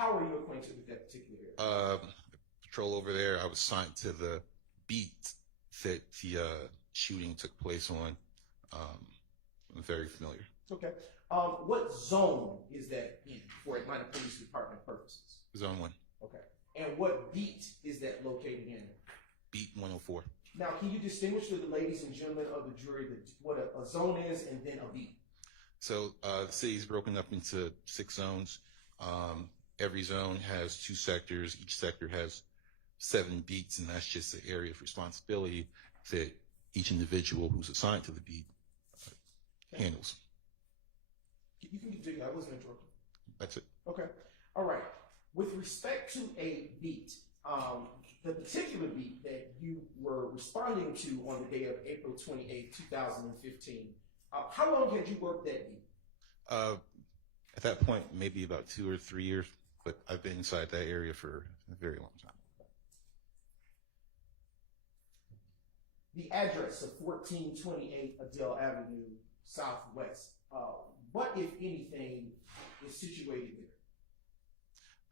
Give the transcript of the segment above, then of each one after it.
How are you acquainted with that particular area? Patrol over there. I was assigned to the beat that the shooting took place on. I'm very familiar. Okay. What zone is that in for Atlanta Police Department purposes? Zone 1. Okay. And what beat is that located in? Beat 104. Now, can you distinguish for the ladies and gentlemen of the jury what a zone is and then a beat? So the city is broken up into 6 zones. Every zone has 2 sectors. Each sector has 7 beats, and that's just the area of responsibility that each individual who's assigned to the beat handles. You can continue. I wasn't interrupting. That's it. Okay. All right. With respect to a beat, the particular beat that you were responding to on the day of April 28, 2015, how long had you worked that beat? At that point, maybe about 2 or 3 years, but I've been inside that area for a very long time. The address of 1428 Adele Avenue, Southwest, what, if anything, is situated there?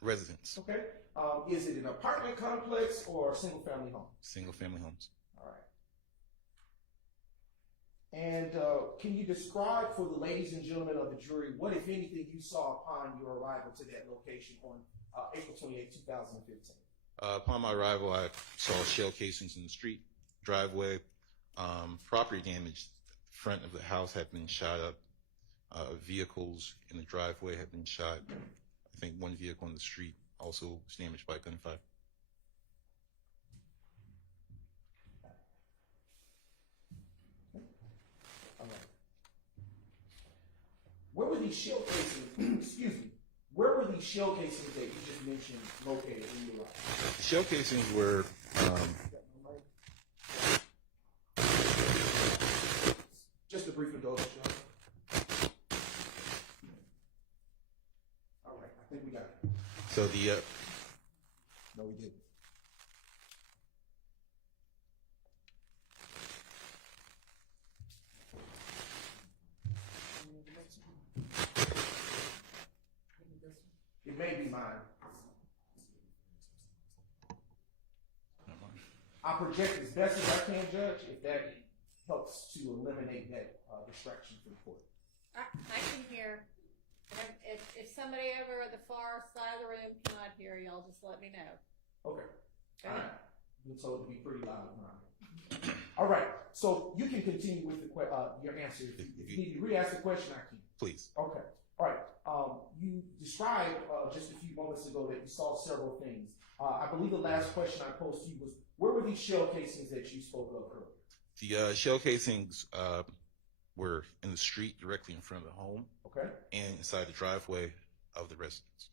Residents. Okay. Is it an apartment complex or a single-family home? Single-family homes. All right. And can you describe for the ladies and gentlemen of the jury what, if anything, you saw upon your arrival to that location on April 28, 2015? Upon my arrival, I saw shell casings in the street, driveway, property damage. The front of the house had been shot up. Vehicles in the driveway had been shot. I think one vehicle on the street also was damaged by gunfire. All right. Where were these shell casings? Excuse me. Where were these shell casings that you just mentioned located when you arrived? The shell casings were. Just a brief indulgence, John. All right, I think we got it. So the. No, we didn't. It may be mine. I project as best as I can, Judge, if that helps to eliminate that distraction from the court. I can hear. If somebody over at the far side of the room cannot hear, y'all just let me know. Okay. Go All ahead. right. Been told to be pretty loud around. All right. So you can continue with the your answer. If you need to re-ask the question, I can. Please. Okay. All right. You described just a few moments ago that you saw several things. I believe the last question I posed to you was, where were these shell casings that you spoke of earlier? The shell casings were in the street directly in front of the home. Okay. And inside the driveway of the residence.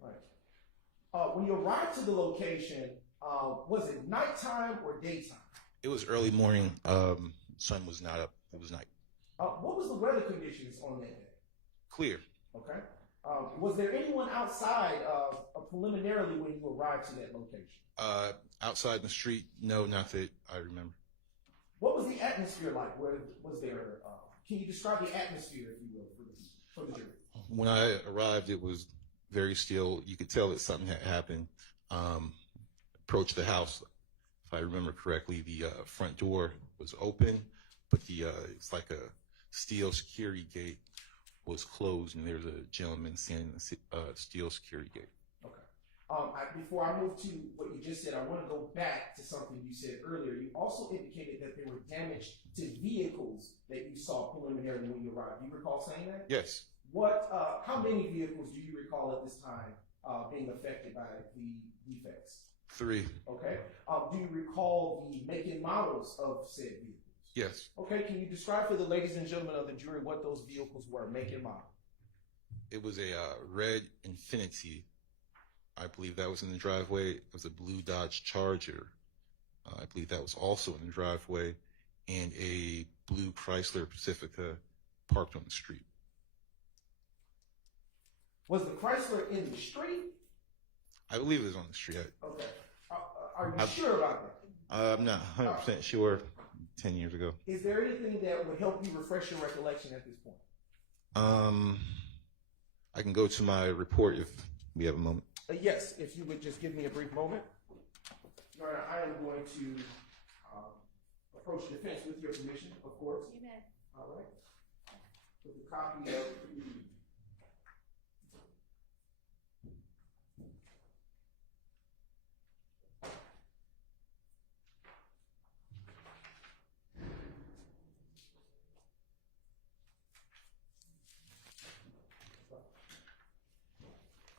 Right. When you arrived to the location, was it nighttime or daytime? It was early morning. Sun was not up. It was night. What was the weather conditions on that day? Clear. Okay. Was there anyone outside preliminarily when you arrived to that location? Outside in the street, no, not that I remember. What was the atmosphere like? Was there? Can you describe the atmosphere, if you will, for the jury? When I arrived, it was very still. You could tell that something had happened. Approached the house, if I remember correctly, the front door was open, but it's like a steel security gate was closed, and there's a gentleman standing in the steel security gate. Okay. Before I move to what you just said, I want to go back to something you said earlier. You also indicated that there were damage to vehicles that you saw preliminarily when you arrived. Do you recall saying that? Yes. How many vehicles do you recall at this time being affected by the defects? 3. Okay. Do you recall the make and models of said vehicles? Yes. Okay. Can you describe for the ladies and gentlemen of the jury what those vehicles were, make and model? It was a red Infiniti. I believe that was in the driveway. It was a blue Dodge Charger. I believe that was also in the driveway, and a blue Chrysler Pacifica parked on the street. Was the Chrysler in the street? I believe it was on the street. Okay. Are you sure about that? I'm not 100% sure. 10 years ago. Is there anything that would help you refresh your recollection at this point? I can go to my report if we have a moment. Yes, if you would just give me a brief moment. Your Honor, I am going to approach the defense with your permission, of course. You may. All right. With a copy of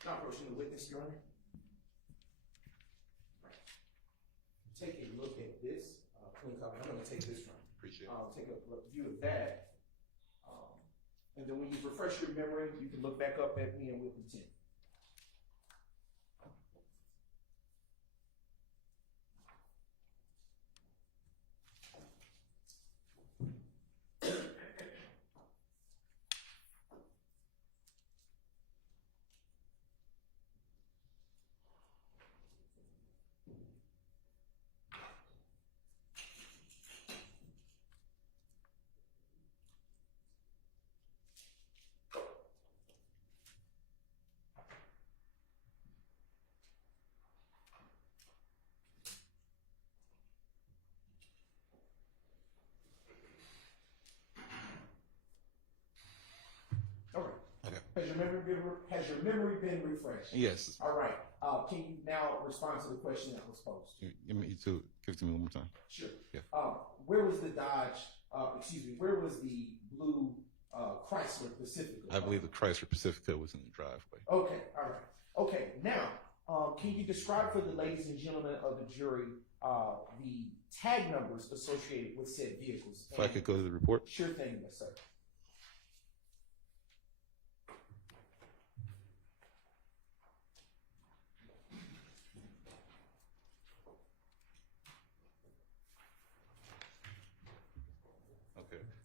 not approaching the witness, Your Honor. Take a look at this. Clean copy. I'm going to take this from. Appreciate it. Take a view of that. And then when you refresh your memory, you can look back up at me and we'll continue. All right. Okay. Has your memory been refreshed? Yes. All right. Can you now respond to the question that was posed? Give it to me one more time. Sure. Yeah. Where was the where was the blue Chrysler Pacifica? I believe the Chrysler Pacifica was in the driveway. Okay. All right. Okay. Now, can you describe for the ladies and gentlemen of the jury the tag numbers associated with said vehicles? If I could go to the report. Sure thing, yes, sir.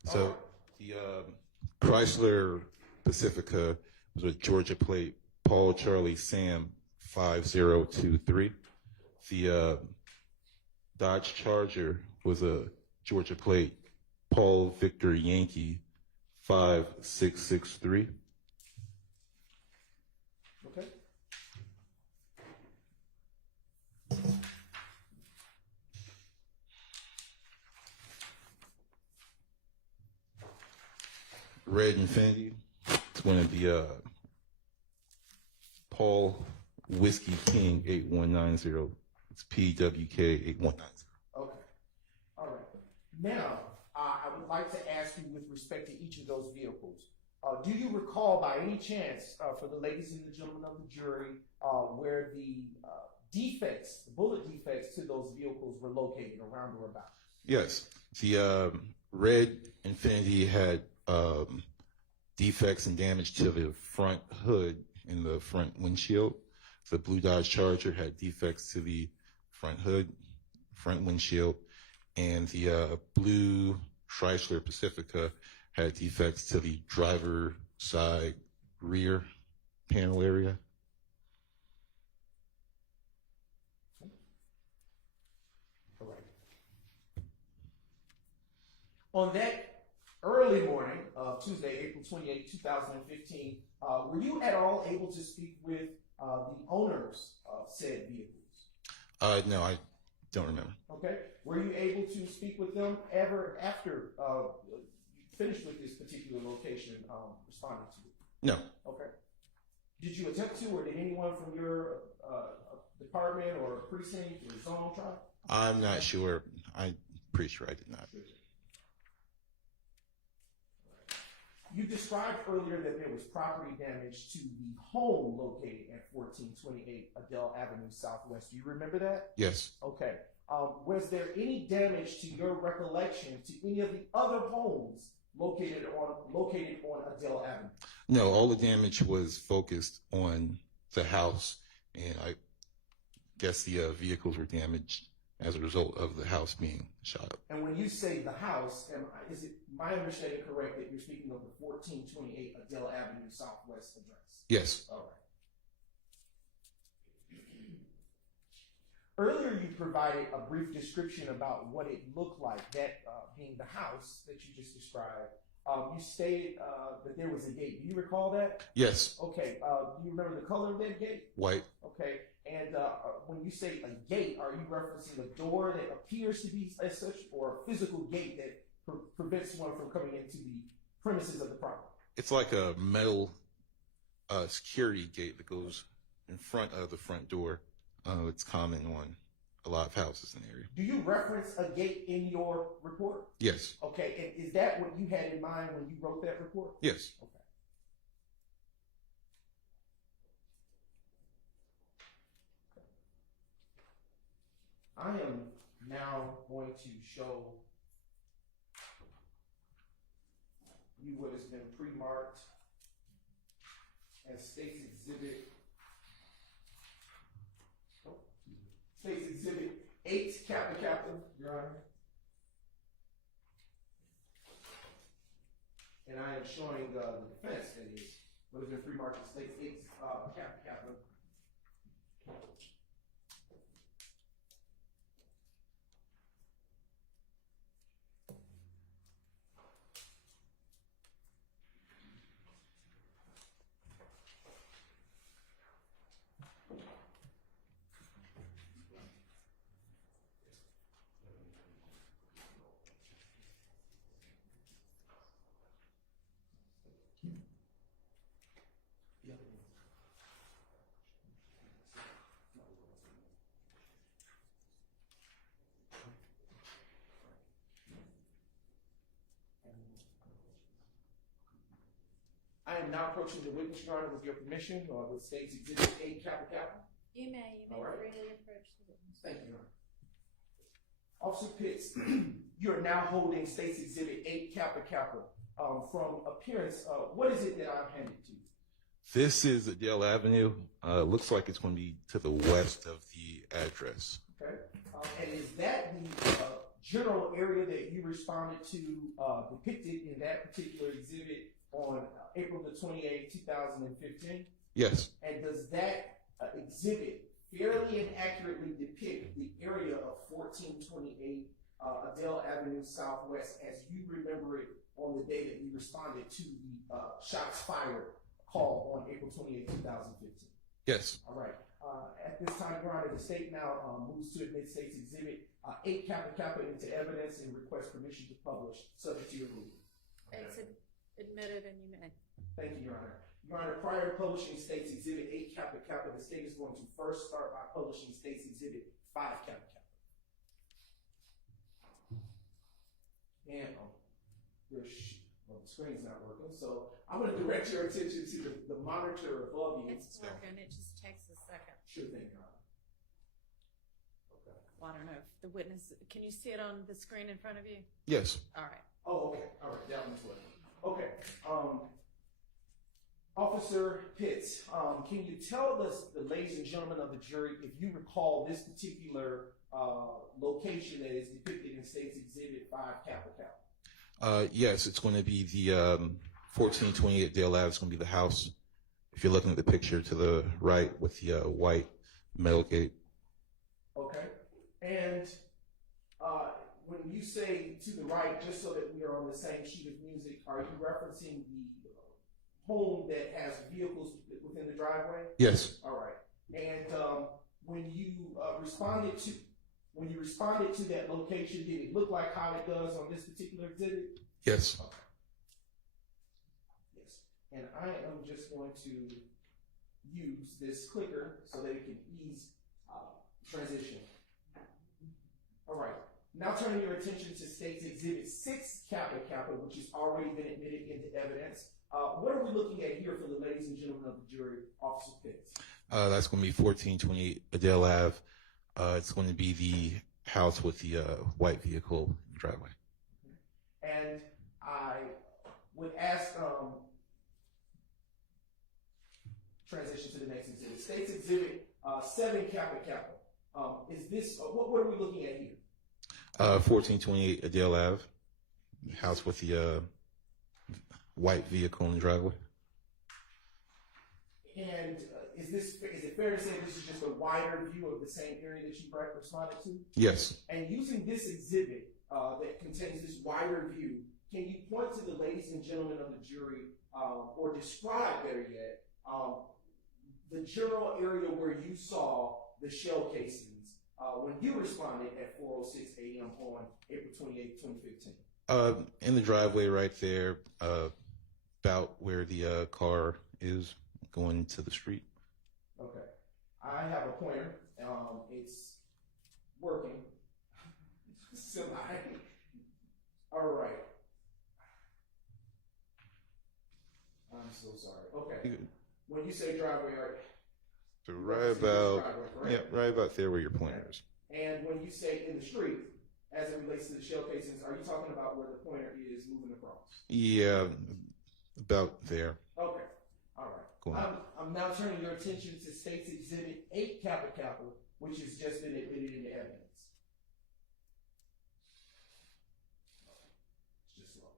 So the Chrysler Pacifica was a Georgia plate, Paul Charlie Sam 5023. The Dodge Charger was a Georgia plate, Paul Victor Yankee 5663. Okay. Red Infinity. It's one of the Paul Whiskey King 8190. It's PWK 8190. Okay. All right. Now, I would like to ask you with respect to each of those vehicles, do you recall by any chance, for the ladies and the gentlemen of the jury, where the defects, the bullet defects to those vehicles were located around or about? Yes. The Red Infinity had defects and damage to the front hood and the front windshield. The blue Dodge Charger had defects to the front hood, front windshield, and the blue Chrysler Pacifica had defects to the driver side rear panel area. All right. On that early morning of Tuesday, April 28, 2015, were you at all able to speak with the owners of said vehicles? No, I don't remember. Okay. Were you able to speak with them ever after you finished with this particular location responding to it? No. Okay. Did you attempt to, or did anyone from your department or precinct or zone try? I'm not sure. I'm pretty sure I did not. You described earlier that there was property damage to the home located at 1428 Adele Avenue Southwest. Do you remember that? Yes. Okay. Was there any damage to your recollection to any of the other homes located on Adele Avenue? No, all the damage was focused on the house, and I guess the vehicles were damaged as a result of the house being shot up. And when you say the house, is it my understanding correct that you're speaking of the 1428 Adele Avenue Southwest address? Yes. All right. Earlier, you provided a brief description about what it looked like, that being the house that you just described. You stated that there was a gate. Do you recall that? Yes. Okay. Do you remember the color of that gate? White. Okay. And when you say a gate, are you referencing a door that appears to be as such, or a physical gate that prevents one from coming into the premises of the property? It's like a metal security gate that goes in front of the front door. It's common on a lot of houses in the area. Do you reference a gate in your report? Yes. Okay, and is that what you had in mind when you wrote that report? Yes. Okay. I am now going to show you what has been pre-marked as State's Exhibit 8, Kappa Kappa, Your Honor. And I am showing the defense, that is, what has been pre-marked as State's 8, Kappa Kappa. I am now approaching the witness, Your Honor, with your permission, or with State's Exhibit 8, Kappa Kappa. You may All right. freely approach the witness. Thank you, Your Honor. Officer Pitts, you are now holding State's Exhibit 8, Kappa Kappa. From appearance, what is it that I'm handed to you? This is Adele Avenue. Looks like it's going to be to the west of the address. Okay. And is that the general area that you responded to depicted in that particular exhibit on April the 28th, 2015? Yes. And does that exhibit fairly and accurately depict the area of 1428 Adele Avenue Southwest as you remember it on the day that you responded to the shots fired call on April 28th, 2015? Yes. All right. At this time, Your Honor, the state now moves to admit State's Exhibit 8 Kappa Kappa into evidence and request permission to publish, subject to your ruling. It's admitted and you may. Thank you, Your Honor. Your Honor, prior to publishing State's Exhibit 8 Kappa Kappa, the state is going to first start by publishing State's Exhibit 5 Kappa Kappa. And the screen's not working, so I'm going to direct your attention to the monitor above you. It's working. It just takes a second. Sure thing, Your Honor. Okay. Well, I don't know if the witness, can you see it on the screen in front of you? Yes. All right. Oh, okay. All right. That one's working. Okay. Officer Pitts, can you tell us, the ladies and gentlemen of the jury, if you recall this particular location that is depicted in State's Exhibit 5 Kappa Kappa? Yes, it's going to be the 1428 Dale Ave. It's going to be the house. If you're looking at the picture to the right with the white metal gate. Okay. And when you say to the right, just so that we are on the same sheet of music, are you referencing the home that has vehicles within the driveway? Yes. All right. And when you responded to that location, did it look like how it does on this particular exhibit? Yes. Okay. Yes. And I am just going to use this clicker so that it can ease transition. All right. Now turning your attention to State's Exhibit 6 Kappa Kappa, which has already been admitted into evidence. What are we looking at here for the ladies and gentlemen of the jury, Officer Pitts? That's going to be 1428 Adele Ave. It's going to be the house with the white vehicle in the driveway. And I would ask, transition to the next exhibit. State's Exhibit 7 Kappa Kappa. Is this, what are we looking at here? 1428 Adele Ave, house with the white vehicle in the driveway. And is it fair to say this is just a wider view of the same area that you responded to? Yes. And using this exhibit that contains this wider view, can you point to the ladies and gentlemen of the jury, or describe better yet, the general area where you saw the shell casings when you responded at 4:06 a.m. on April 28, 2015? In the driveway right there, about where the car is going to the street. Okay. I have a pointer. It's working. Semi. All right. I'm so sorry. Okay. When you say driveway, So right about, yeah, right about there where your pointer is. And when you say in the street, as it relates to the shell casings, are you talking about where the pointer is moving across? Yeah, about there. Okay. All right. Go on. I'm now turning your attention to State's Exhibit 8 Kappa Kappa, which has just been admitted into evidence. It's just slow.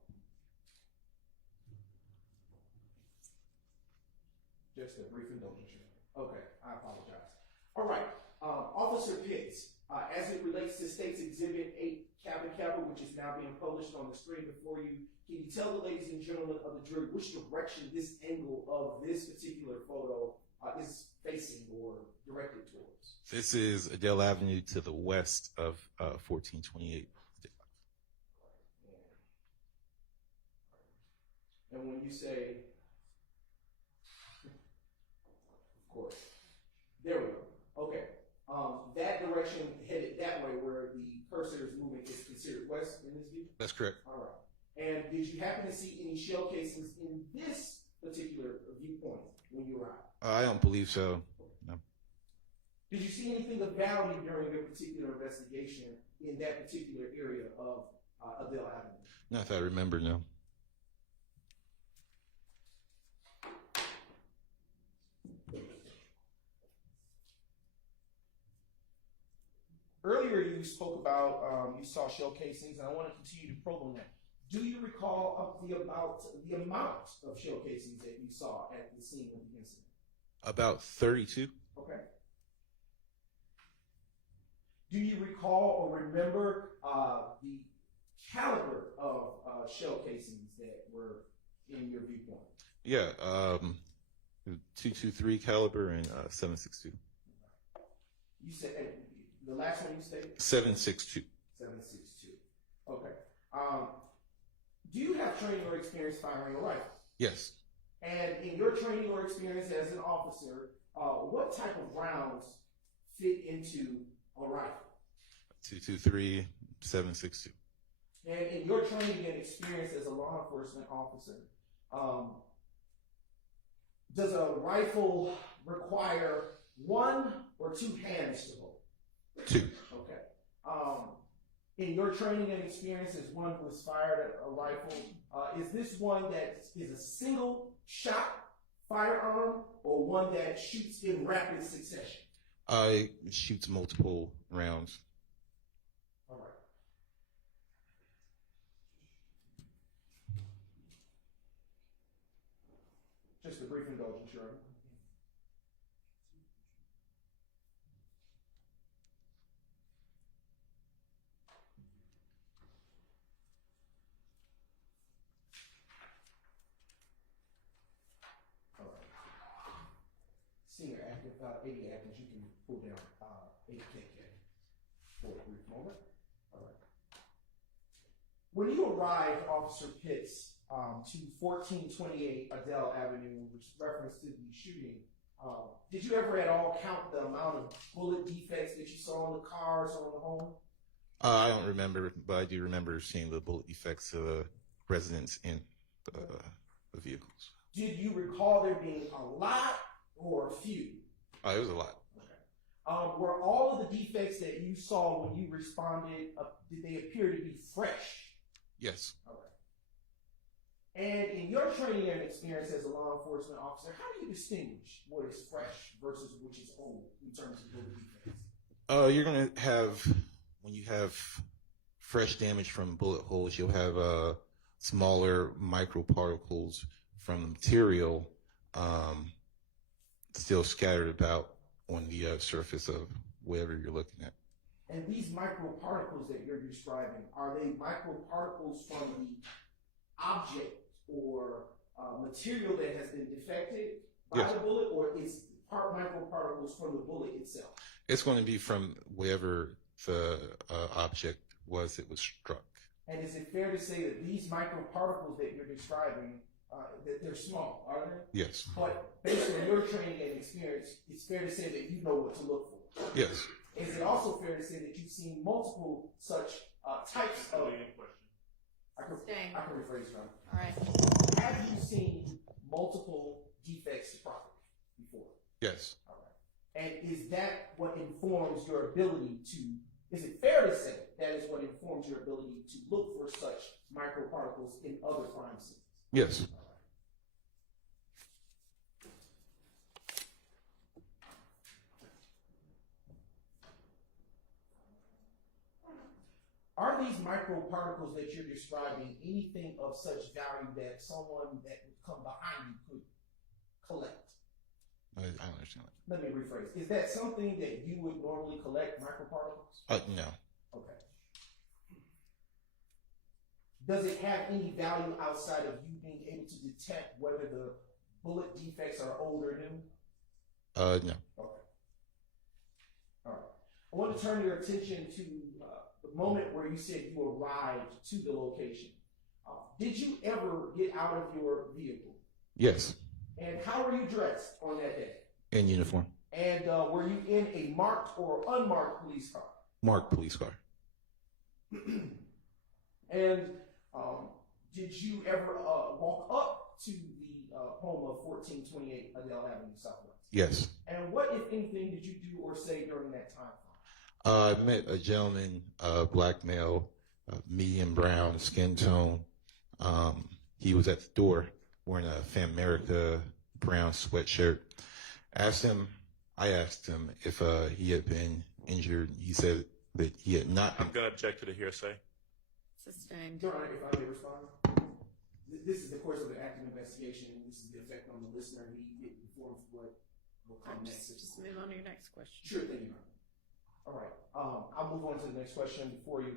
Just a brief indulgence. Okay, I apologize. All right, Officer Pitts, as it relates to State's Exhibit 8 Kappa Kappa, which is now being published on the screen before you, can you tell the ladies and gentlemen of the jury which direction this angle of this particular photo is facing or directed towards? This is Adele Avenue to the west of 1428. And when you say, of course, there we go. Okay. That direction headed that way where the cursor is moving is considered west in this view? That's correct. All right. And did you happen to see any shell casings in this particular viewpoint when you arrived? I don't believe so. No. Did you see anything of value during your particular investigation in that particular area of Adele Avenue? Not if I remember, no. Earlier you spoke about you saw shell casings, and I want to continue to probe on that. Do you recall the amount of shell casings that you saw at the scene of the incident? About 32. Okay. Do you recall or remember the caliber of shell casings that were in your viewpoint? Yeah, 223 caliber and 7.62. You said the last one you stated? 7.62. 7.62. Okay. Do you have training or experience firing a rifle? Yes. And in your training or experience as an officer, what type of rounds fit into a rifle? 223, 7.62. And in your training and experience as a law enforcement officer, does a rifle require one or two hands to hold? Two. Okay. In your training and experience as one who has fired a rifle, is this one that is a single shot firearm or one that shoots in rapid succession? It shoots multiple rounds. All right. Just a brief indulgence, Your Honor. All right. Senior active, 80 active, you can pull down 80 KK for a brief moment. All right. When you arrived, Officer Pitts, to 1428 Adele Avenue, which reference to the shooting, did you ever at all count the amount of bullet defects that you saw on the cars or on the home? I don't remember, but I do remember seeing the bullet defects of the residents in the vehicles. Did you recall there being a lot or a few? It was a lot. Okay. Were all of the defects that you saw when you responded, did they appear to be fresh? Yes. All right. And in your training and experience as a law enforcement officer, how do you distinguish what is fresh versus which is old in terms of bullet defects? You're going to have, when you have fresh damage from bullet holes, you'll have smaller microparticles from the material still scattered about on the surface of wherever you're looking at. And these microparticles that you're describing, are they microparticles from the object or material that has been defected by Yes. the bullet, or is part microparticles from the bullet itself? It's going to be from wherever the object was it was struck. And is it fair to say that these microparticles that you're describing, that they're small, are they? Yes. But based on your training and experience, it's fair to say that you know what to look for. Yes. Is it also fair to say that you've seen multiple such types of... I can rephrase that. All right. Have you seen multiple defects to property before? Yes. All right. And is that what informs your ability to, is it fair to say that is what informs your ability to look for such microparticles in other crime scenes? Yes. Are these microparticles that you're describing anything of such value that someone that would come behind you could collect? I understand that. Let me rephrase. Is that something that you would normally collect, microparticles? No. Okay. Does it have any value outside of you being able to detect whether the bullet defects are old or new? No. Okay. All right. I want to turn your attention to the moment where you said you arrived to the location. Did you ever get out of your vehicle? Yes. And how were you dressed on that day? In uniform. And were you in a marked or unmarked police car? Marked police car. And did you ever walk up to the home of 1428 Adele Avenue Southwest? Yes. And what, if anything, did you do or say during that time? I met a gentleman, black male, medium brown skin tone. He was at the door wearing a Fam America brown sweatshirt. I asked him if he had been injured. He said that he had not been. I'm going to object to the hearsay. Sustained. Your Honor, if I may respond. This is the course of an active investigation, and this is the effect on the listener. He informs what will come next. Just move on to your next question. Sure thing, Your Honor. All right. I'll move on to the next question for you.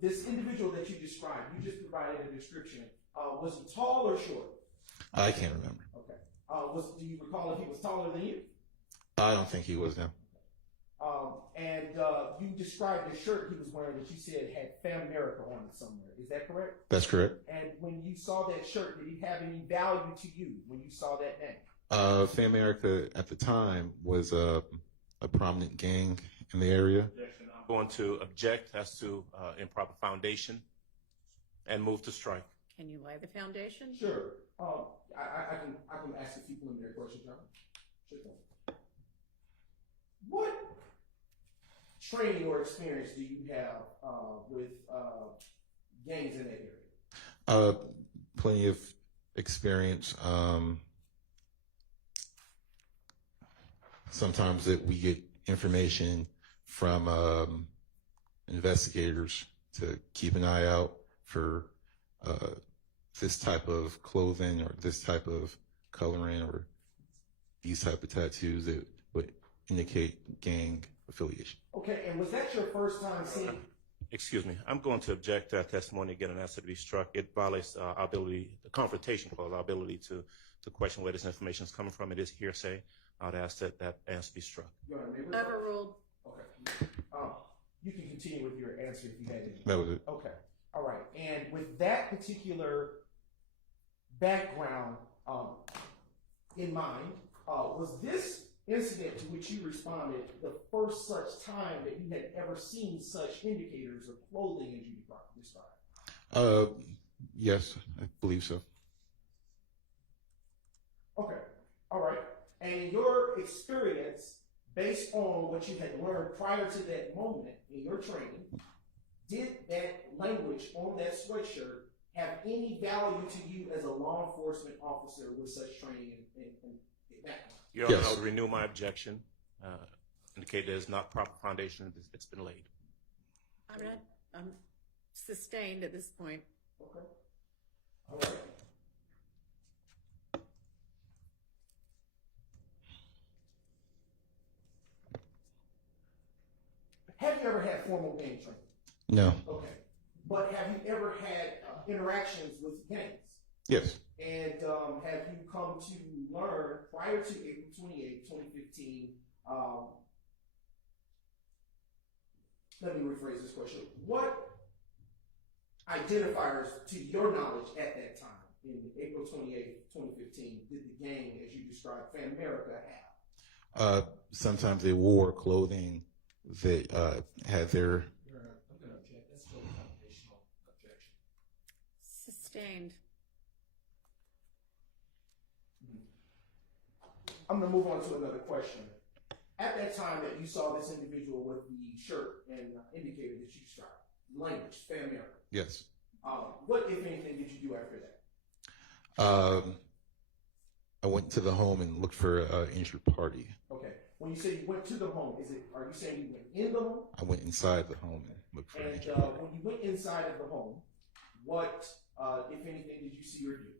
This individual that you described, you just provided a description. Was he tall or short? I can't remember. Okay. Do you recall if he was taller than you? I don't think he was now. And you described the shirt he was wearing that you said had Fam America on it somewhere. Is that correct? That's correct. And when you saw that shirt, did it have any value to you when you saw that name? Fam America at the time was a prominent gang in the area. I'm going to object as to improper foundation and move to strike. Can you lay the foundation? Sure. I can ask a few preliminary questions, John. Sure thing. What training or experience do you have with gangs in that area? Plenty of experience. Sometimes that we get information from investigators to keep an eye out for this type of clothing or this type of coloring or these type of tattoos that would indicate gang affiliation. Okay, and was that your first time seeing? Excuse me. I'm going to object to that testimony again and ask it to be struck. It violates our ability, the confrontation clause, our ability to question where this information is coming from. It is hearsay. I would ask that answer be struck. Overruled. Okay. You can continue with your answer if you had any. That was it. Okay. All right. And with that particular background in mind, was this incident to which you responded the first such time that you had ever seen such indicators of clothing as you described? Yes, I believe so. Okay. All right. And in your experience, based on what you had learned prior to that moment in your training, did that language on that sweatshirt have any value to you as a law enforcement officer with such training and background? Your Honor, I would renew my objection. Indicate there's not proper foundation that's been laid. I'm sustained at this point. Okay. All right. Have you ever had formal gang training? No. Okay. But have you ever had interactions with gangs? Yes. And have you come to learn prior to April 28, 2015, let me rephrase this question. What identifiers, to your knowledge at that time, in April 28, 2015, did the gang, as you described, Fan America have? Sometimes they wore clothing that had their. I'm going to object. That's still a foundational objection. Sustained. I'm going to move on to another question. At that time that you saw this individual with the shirt and indicated that you described, language, Fan America. Yes. What, if anything, did you do after that? I went to the home and looked for an injured party. Okay. When you say you went to the home, are you saying you went in the home? I went inside the home and looked for an And injured party. when you went inside of the home, what, if anything, did you see or do?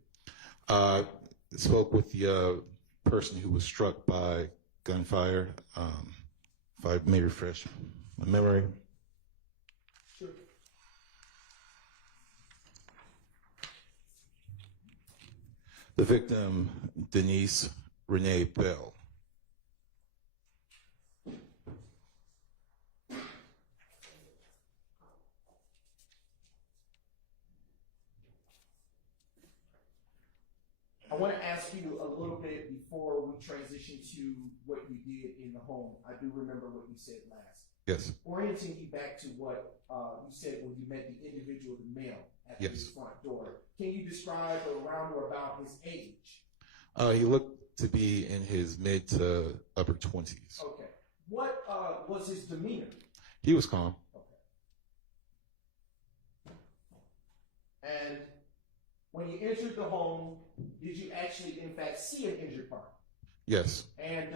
Spoke with the person who was struck by gunfire. If I may refresh my memory. Sure. The victim, Denise Renee Bell. I want to ask you a little bit before we transition to what you did in the home. I do remember what you said last. Yes. Orienting you back to what you said when you met the individual, the male, at Yes. his front door. Can you describe around or about his age? He looked to be in his mid to upper 20s. Okay. What was his demeanor? He was calm. Okay. And when you entered the home, did you actually, in fact, see an injured party? Yes. And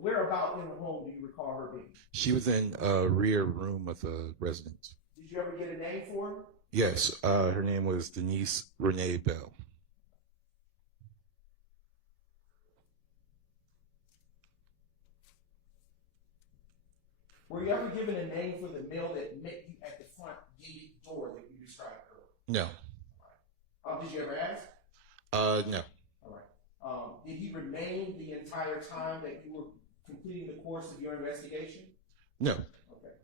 whereabout in the home do you recall her being? She was in a rear room of the residence. Did you ever get a name for her? Yes. Her name was Denise Renee Bell. Were you ever given a name for the male that met you at the front gated door that you described earlier? No. Did you ever ask? No. All right. Did he remain the entire time that you were completing the course of your investigation? No. Okay.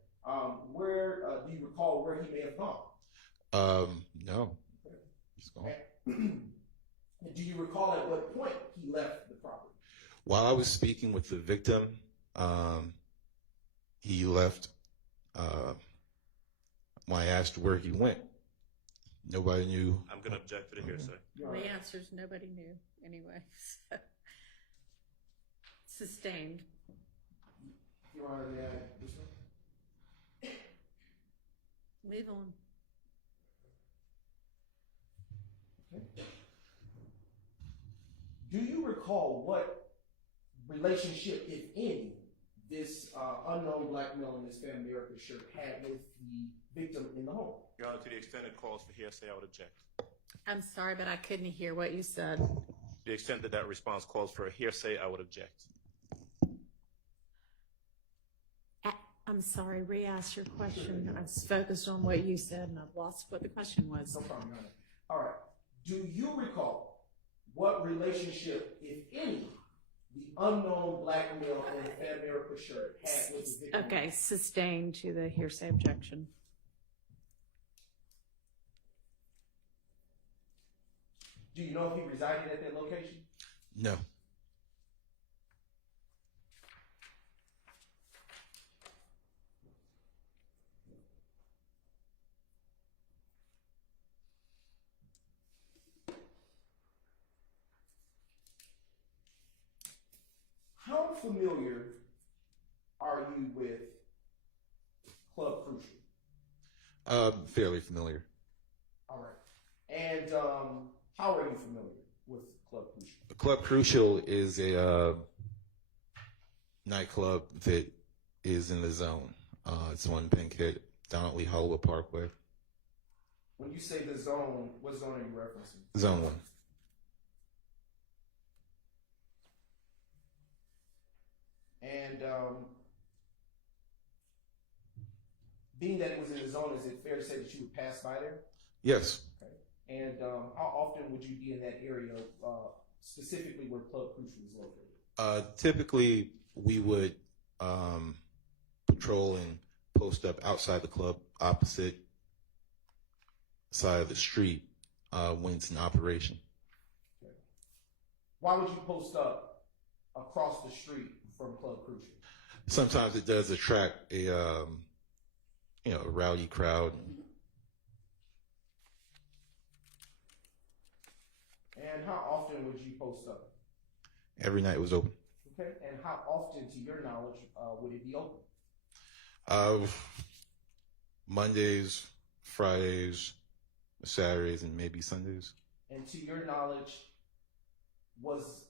Where do you recall where he may have gone? No. He's gone. Do you recall at what point he left the property? While I was speaking with the victim, he left. When I asked where he went, nobody knew. I'm going to object to the hearsay. The answer is nobody knew anyway. So. Sustained. Your Honor, may I this one? Move on. Okay. Do you recall what relationship, if any, this unknown black male in this Fan America shirt had with the victim in the home? Your Honor, to the extent it calls for hearsay, I would object. I'm sorry, but I couldn't hear what you said. To the extent that that response calls for a hearsay, I would object. I'm sorry, re-ask your question. I was focused on what you said and I've lost what the question was. No problem, Your Honor. All right. Do you recall what relationship, if any, the unknown black male in the Fan America shirt had with the victim? Okay, sustained to the hearsay objection. Do you know if he resided at that location? No. How familiar are you with Club Crucial? Fairly familiar. All right. And how are you familiar with Club Crucial? Club Crucial is a nightclub that is in the zone. It's on Bankhead, down at Lee Hollywood Parkway. When you say the zone, what zone are you referencing? Zone 1. And being that it was in the zone, is it fair to say that you would pass by there? Yes. Okay. And how often would you be in that area, specifically where Club Crucial is located? Typically, we would patrol and post up outside the club, opposite side of the street, when it's in operation. Okay. Why would you post up across the street from Club Crucial? Sometimes it does attract a rowdy crowd. And how often would you post up? Every night it was open. Okay. And how often, to your knowledge, would it be open? Mondays, Fridays, Saturdays, and maybe Sundays. And to your knowledge, was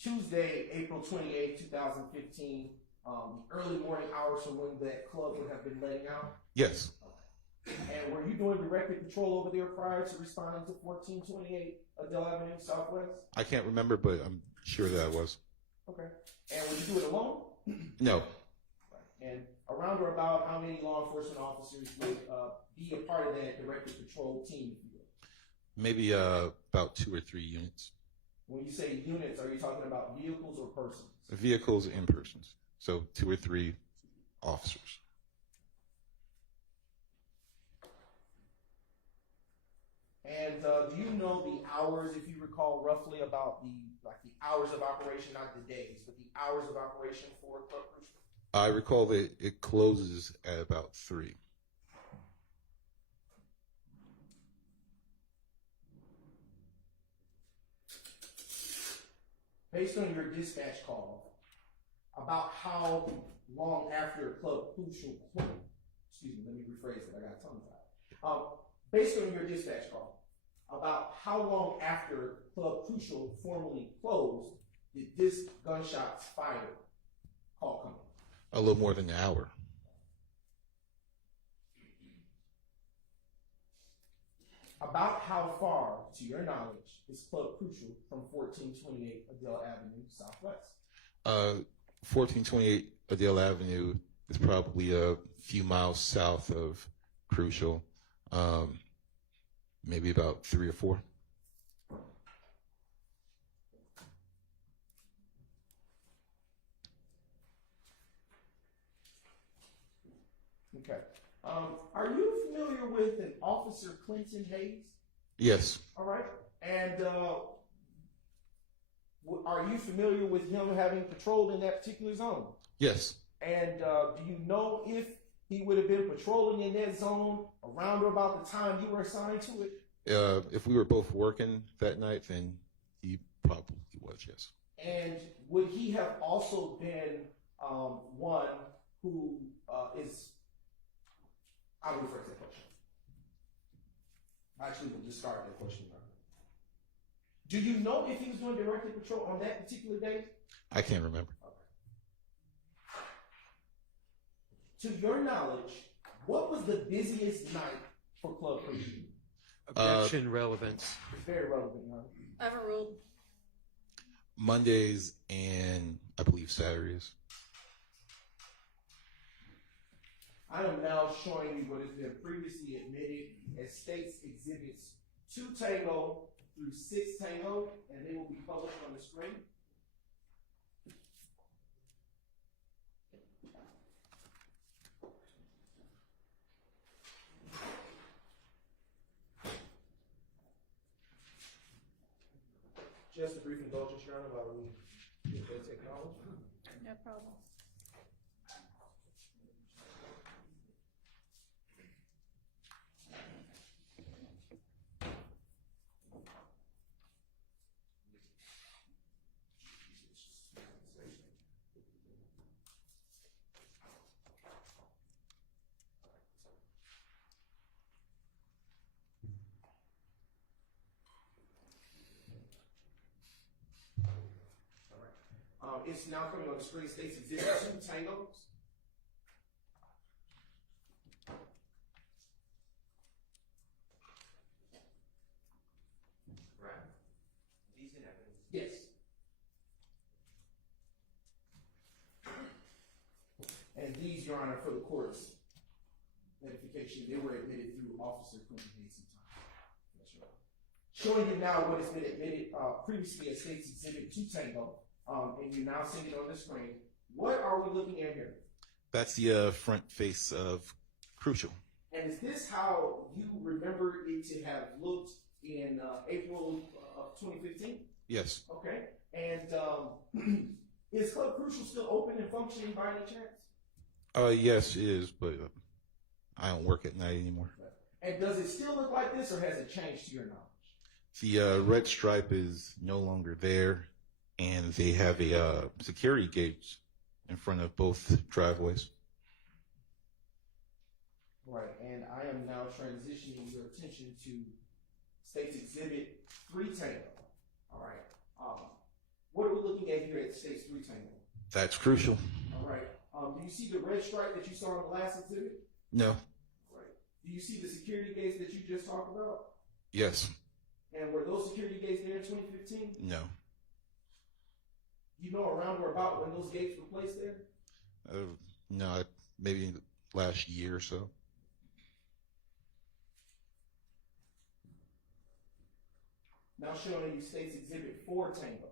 Tuesday, April 28, 2015, the early morning hours from when that club would have been letting out? Yes. And were you doing directed patrol over there prior to responding to 1428 Adele Avenue Southwest? I can't remember, but I'm sure that I was. Okay. And would you do it alone? No. And around or about how many law enforcement officers would be a part of that directed patrol team, if you will? Maybe about 2 or 3 units. When you say units, are you talking about vehicles or persons? Vehicles and persons. So 2 or 3 officers. And do you know the hours, if you recall, roughly about the hours of operation, not the days, but the hours of operation for Club Crucial? I recall that it closes at about 3. Based on your dispatch call, about how long after Club Crucial closed, excuse me, let me rephrase it, I got tongue tied. Based on your dispatch call, about how long after Club Crucial formally closed did this gunshots fired call come in? A little more than an hour. About how far, to your knowledge, is Club Crucial from 1428 Adele Avenue Southwest? 1428 Adele Avenue is probably a few miles south of Crucial, maybe about 3 or 4. Okay. Are you familiar with an Officer Clinton Hayes? Yes. All right. And are you familiar with him having patrolled in that particular zone? Yes. And do you know if he would have been patrolling in that zone around or about the time you were assigned to it? If we were both working that night, then he probably was, yes. And would he have also been one who is... I'll rephrase that question. Actually, we'll discard that question. Do you know if he was doing directed patrol on that particular day? I can't remember. Okay. To your knowledge, what was the busiest night for Club Crucial? Objection, relevance. Very relevant, huh? Overruled. Mondays and I believe Saturdays. I am now showing you what has been previously admitted as States Exhibits 2 Tango through 6 Tango, and they will be published on the screen. Just a brief indulgence, Your Honor, while we get that technology. No problem. It's now coming on the screen. States Exhibit 2 Tangos. Right. These in evidence. Yes. And these, Your Honor, for the court's identification. They were admitted through Officer Quentin Hayes and time. That's right. Showing you now what has been admitted previously as State's Exhibit 2 Tango, and you're now seeing it on the screen. What are we looking at here? That's the front face of Crucial. And is this how you remember it to have looked in April of 2015? Yes. Okay. And is Club Crucial still open and functioning by any chance? Yes, it is, but I don't work at night anymore. And does it still look like this, or has it changed to your knowledge? The red stripe is no longer there, and they have a security gate in front of both driveways. Right, and I am now transitioning your attention to State's Exhibit 3 Tango. All right. What are we looking at here at State's 3 Tango? That's Crucial. All right. Do you see the red stripe that you saw in the last exhibit? No. Right. Do you see the security gates that you just talked about? Yes. And were those security gates there in 2015? No. You know around or about when those gates were placed there? No, maybe last year or so. Now showing you State's Exhibit 4 Tango.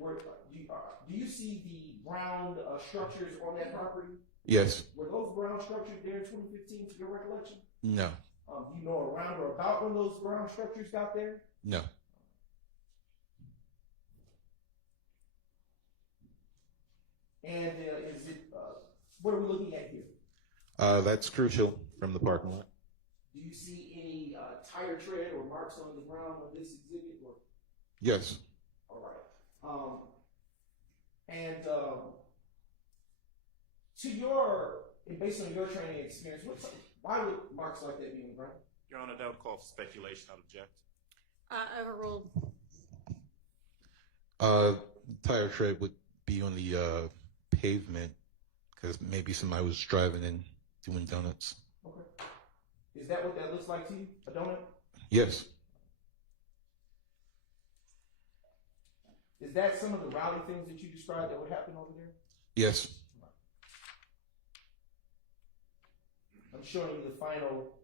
Do you see the brown structures on that property? Yes. Were those brown structures there in 2015 to your recollection? No. Do you know around or about when those brown structures got there? No. And is it, what are we looking at here? That's Crucial from the parking lot. Do you see any tire tread or marks on the ground on this exhibit? Or? Yes. All right. Based on your training experience, why would marks like that be on the ground? Your Honor, that would call for speculation. I'd object. Overruled. Tire tread would be on the pavement because maybe somebody was driving and doing donuts. Okay. Is that what that looks like to you? A donut? Yes. Is that some of the rowdy things that you described that would happen over there? Yes. I'm showing you the final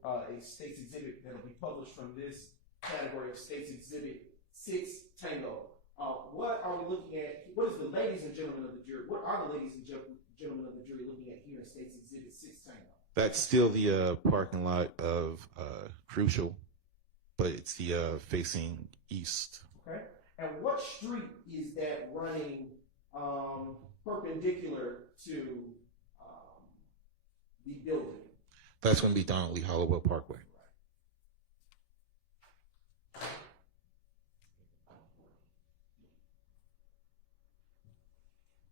State's Exhibit that will be published from this category of State's Exhibit 6 Tango. What are we looking at? What is the ladies and gentlemen of the jury? What are the ladies and gentlemen of the jury looking at here in State's Exhibit 6 Tango? That's still the parking lot of Crucial, but it's the facing east. Okay. And what street is that running perpendicular to the building? That's going to be Donald Lee Hollowell Parkway.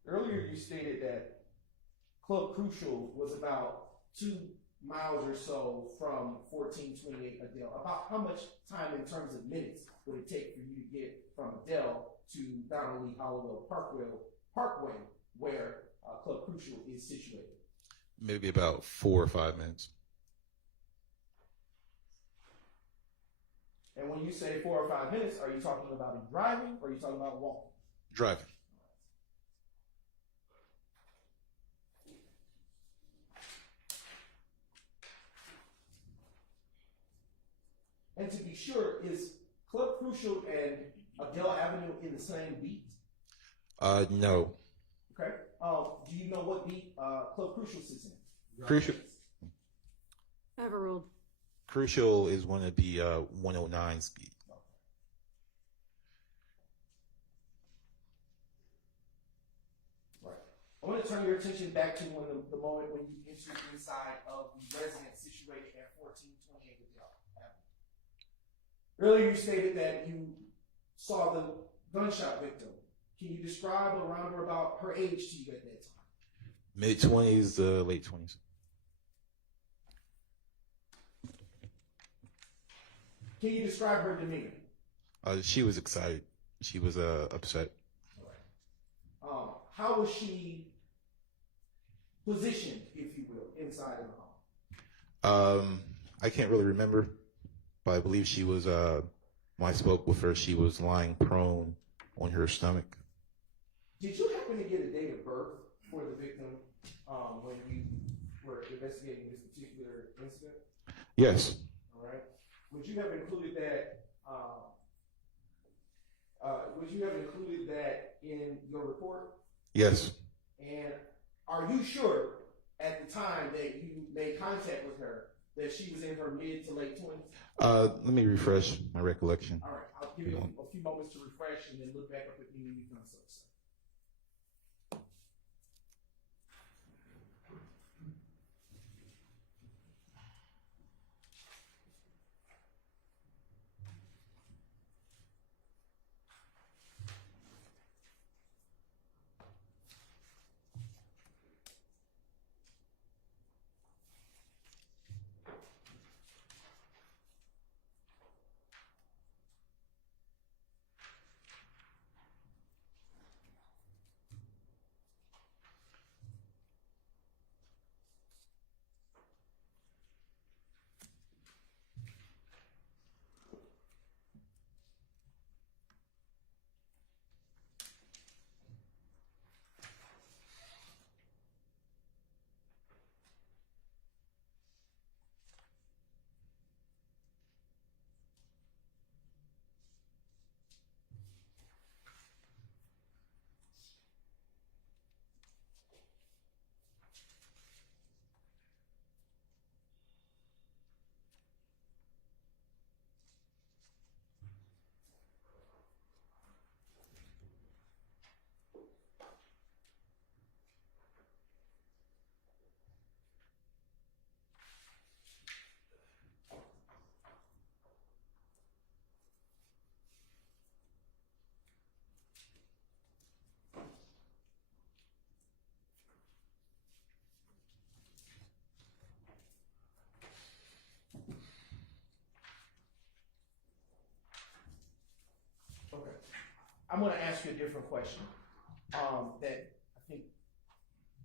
Earlier you stated that Club Crucial was about 2 miles or so from 1428 Adele. About how much time in terms of minutes would it take for you to get from Adele to Donald Lee Hollowell Parkway, where Club Crucial is situated? Maybe about 4 or 5 minutes. And when you say 4 or 5 minutes, are you talking about driving or are you talking about walking? Driving. And to be sure, is Club Crucial and Adele Avenue in the same beat? No. Okay. Do you know what beat Club Crucial sits in? Crucial. Overruled. Crucial is one of the 109 speed. Right. I want to turn your attention back to the moment when you entered inside of the residence situated at 1428 Adele Avenue. Earlier you stated that you saw the gunshot victim. Can you describe around or about her age to you at that time? Mid-20s, late 20s. Can you describe her demeanor? She was excited. She was upset. All right. How was she positioned, if you will, inside of the home? I can't really remember, but I believe she was, when I spoke with her, she was lying prone on her stomach. Did you happen to get a date of birth for the victim when you were investigating this particular incident? Yes. All right. Would you have included that? Would you have included that in your report? Yes. And are you sure at the time that you made contact with her that she was in her mid to late 20s? Let me refresh my recollection. All right. I'll give you a few moments to refresh and then look back up at me when you come, sir. Okay. I'm going to ask you a different question that I think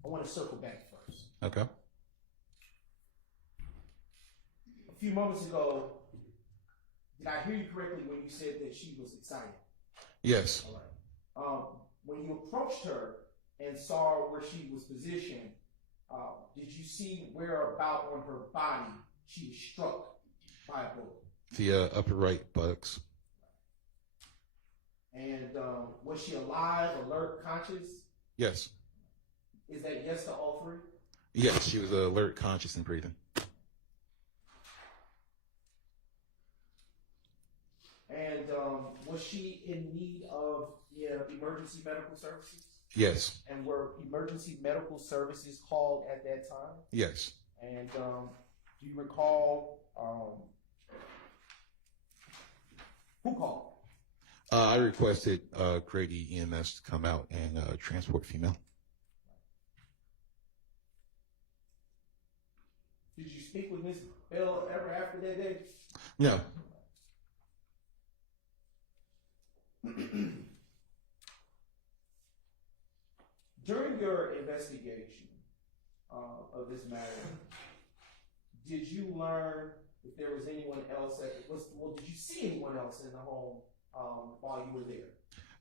I want to circle back first. Okay. A few moments ago, did I hear you correctly when you said that she was excited? Yes. All right. When you approached her and saw where she was positioned, did you see where about on her body she was struck by a bullet? The upper right buttocks. And was she alive, alert, conscious? Yes. Is that yes to all three? Yes, she was alert, conscious, and breathing. And was she in need of emergency medical services? Yes. And were emergency medical services called at that time? Yes. And do you recall who called? I requested Grady EMS to come out and transport female. Did you speak with Ms. Bell ever after that day? No. During your investigation of this matter, did you learn if there was anyone else did you see anyone else in the home while you were there?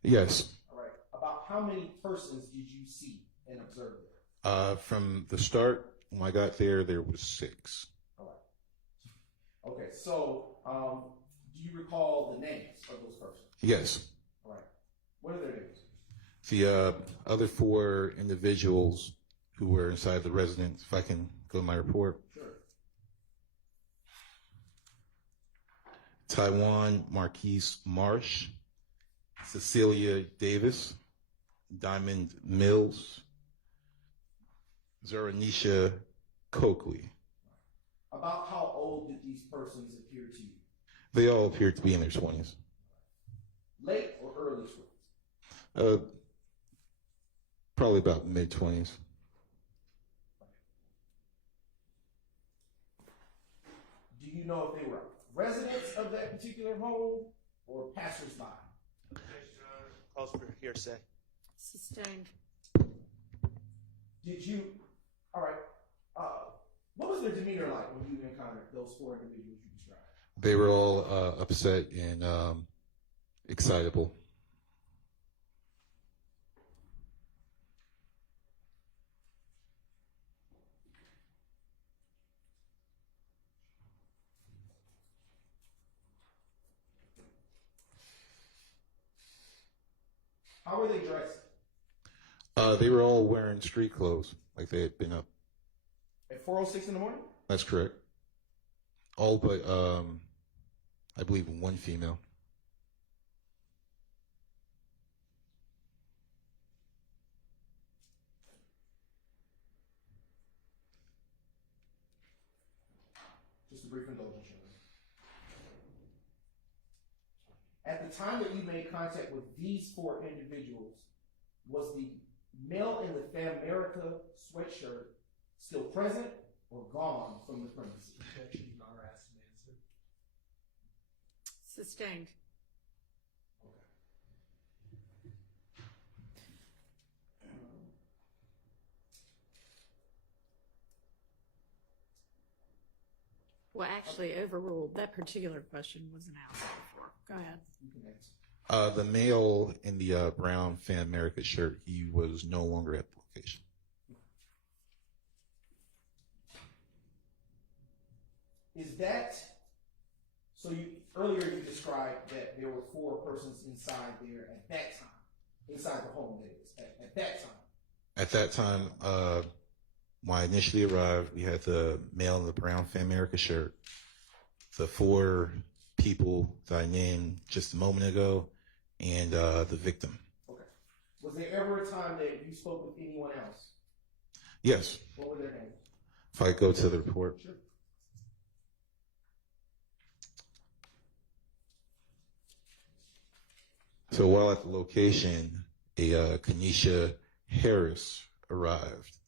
Yes. All right. About how many persons did you see and observe there? From the start, when I got there was 6. All right. Okay. So, do you recall the names of those persons? Yes. All right. What are their names? The other 4 individuals who were inside the residence, if I can go to my report. Sure. Taiwan Marquise Marsh, Cecilia Davis, Diamond Mills, Zeranisha Coakley. About how old did these persons appear to you? They all appear to be in their 20s. Late or early 20s? Probably about mid-20s. Do you know if they were residents of that particular home or passersby? Calls for hearsay. Sustained. Did you, all right, what was their demeanor like when you encountered those 4 individuals you described? They were all upset and excitable. How were they dressed? They were all wearing street clothes, like they had been up. At 4:06 in the morning? That's correct. All but, I believe, one female. Just a brief indulgence. At the time that you made contact with these four individuals, was the male in the Famerica sweatshirt still present or gone from the premises? Objection, Your Honor, asked and answered. Sustained. Well, actually overruled. That particular question wasn't asked before. Go ahead. You can answer. The male in the brown Fan America shirt, he was no longer at the location. Is that, so you, earlier you described that there were four persons inside there at that time, inside the home, that is, at that time. At that time, when I initially arrived, we had the male in the brown Fan America shirt, the four people that I named just a moment ago, and the victim. Okay. Was there ever a time that you spoke with anyone else? Yes. What were their names? If I go to the report. Sure. So while at the location, a Kanisha Harris arrived.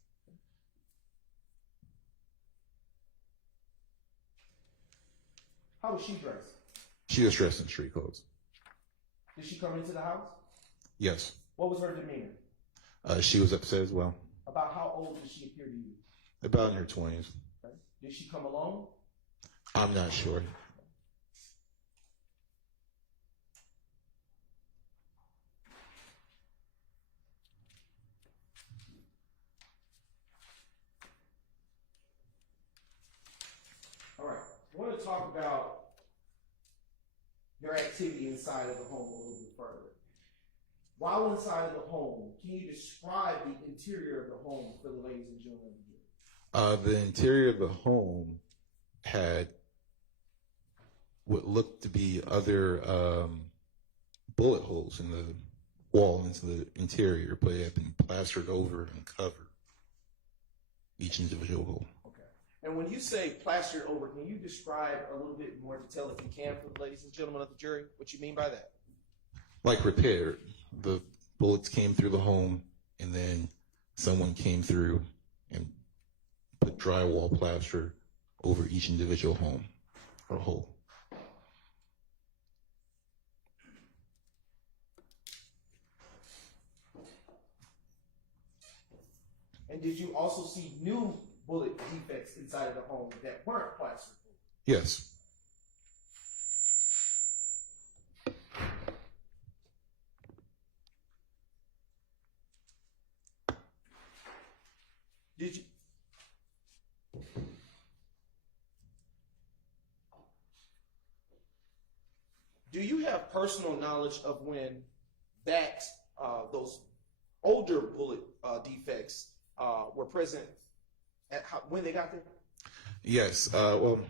How was she dressed? She was dressed in street clothes. Did she come into the house? Yes. What was her demeanor? She was upset as well. About how old did she appear to you? About in her 20s. Okay. Did she come alone? I'm not sure. All right. I want to talk about your activity inside of the home a little bit further. While inside of the home, can you describe the interior of the home for the ladies and gentlemen? The interior of the home had what looked to be other bullet holes in the wall into the interior, but it had been plastered over and covered each individual hole. Okay. And when you say plastered over, can you describe a little bit more detail, if you can, for the ladies and gentlemen of the jury, what you mean by that? Like repaired. The bullets came through the home, and then someone came through and put drywall plaster over each individual home or hole. And did you also see new bullet defects inside of the home that weren't plastered? Yes. Did you? Do you have personal knowledge of when that those older bullet defects were present at when they got there? Yes. Well,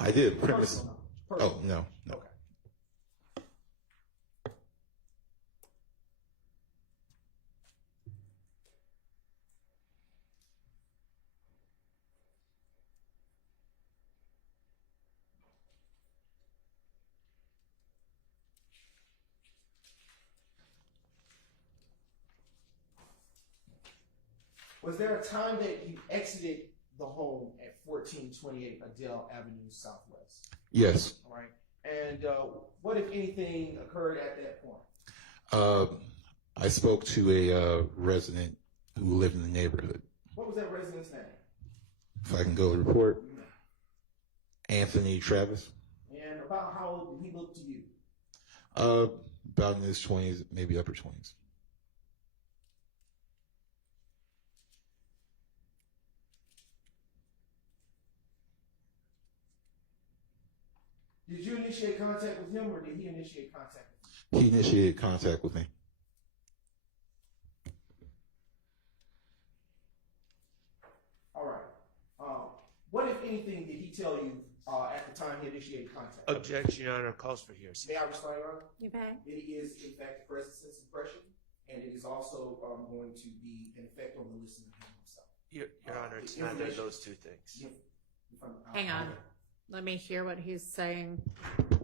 I did premise. Personal knowledge. Oh, no. Okay. Was there a time that you exited the home at 1428 Adele Avenue Southwest? Yes. All right. And what, if anything, occurred at that point? I spoke to a resident who lived in the neighborhood. What was that resident's name? If I can go to the report. Anthony Travis. And about how old did he look to you? About in his 20s, maybe upper 20s. Did you initiate contact with him, or did he initiate contact with you? He initiated contact with me. All right. What, if anything, did he tell you at the time he initiated contact? Objection, Your Honor. Calls for hearsay. May I respond, Your Honor? You may. It is, in fact, the present sense impression, and it is also going to be an effect on the listener himself. Your Honor, it's neither of those two things. Hang on. Let me hear what he's saying.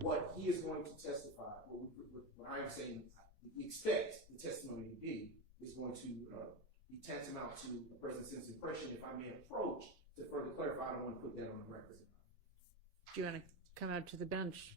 What he is going to testify, what I am saying, we expect the testimony to be, is going to be tantamount to a present sense impression. If I may approach to further clarify, I don't want to put that on the record. Do you want to come up to the bench?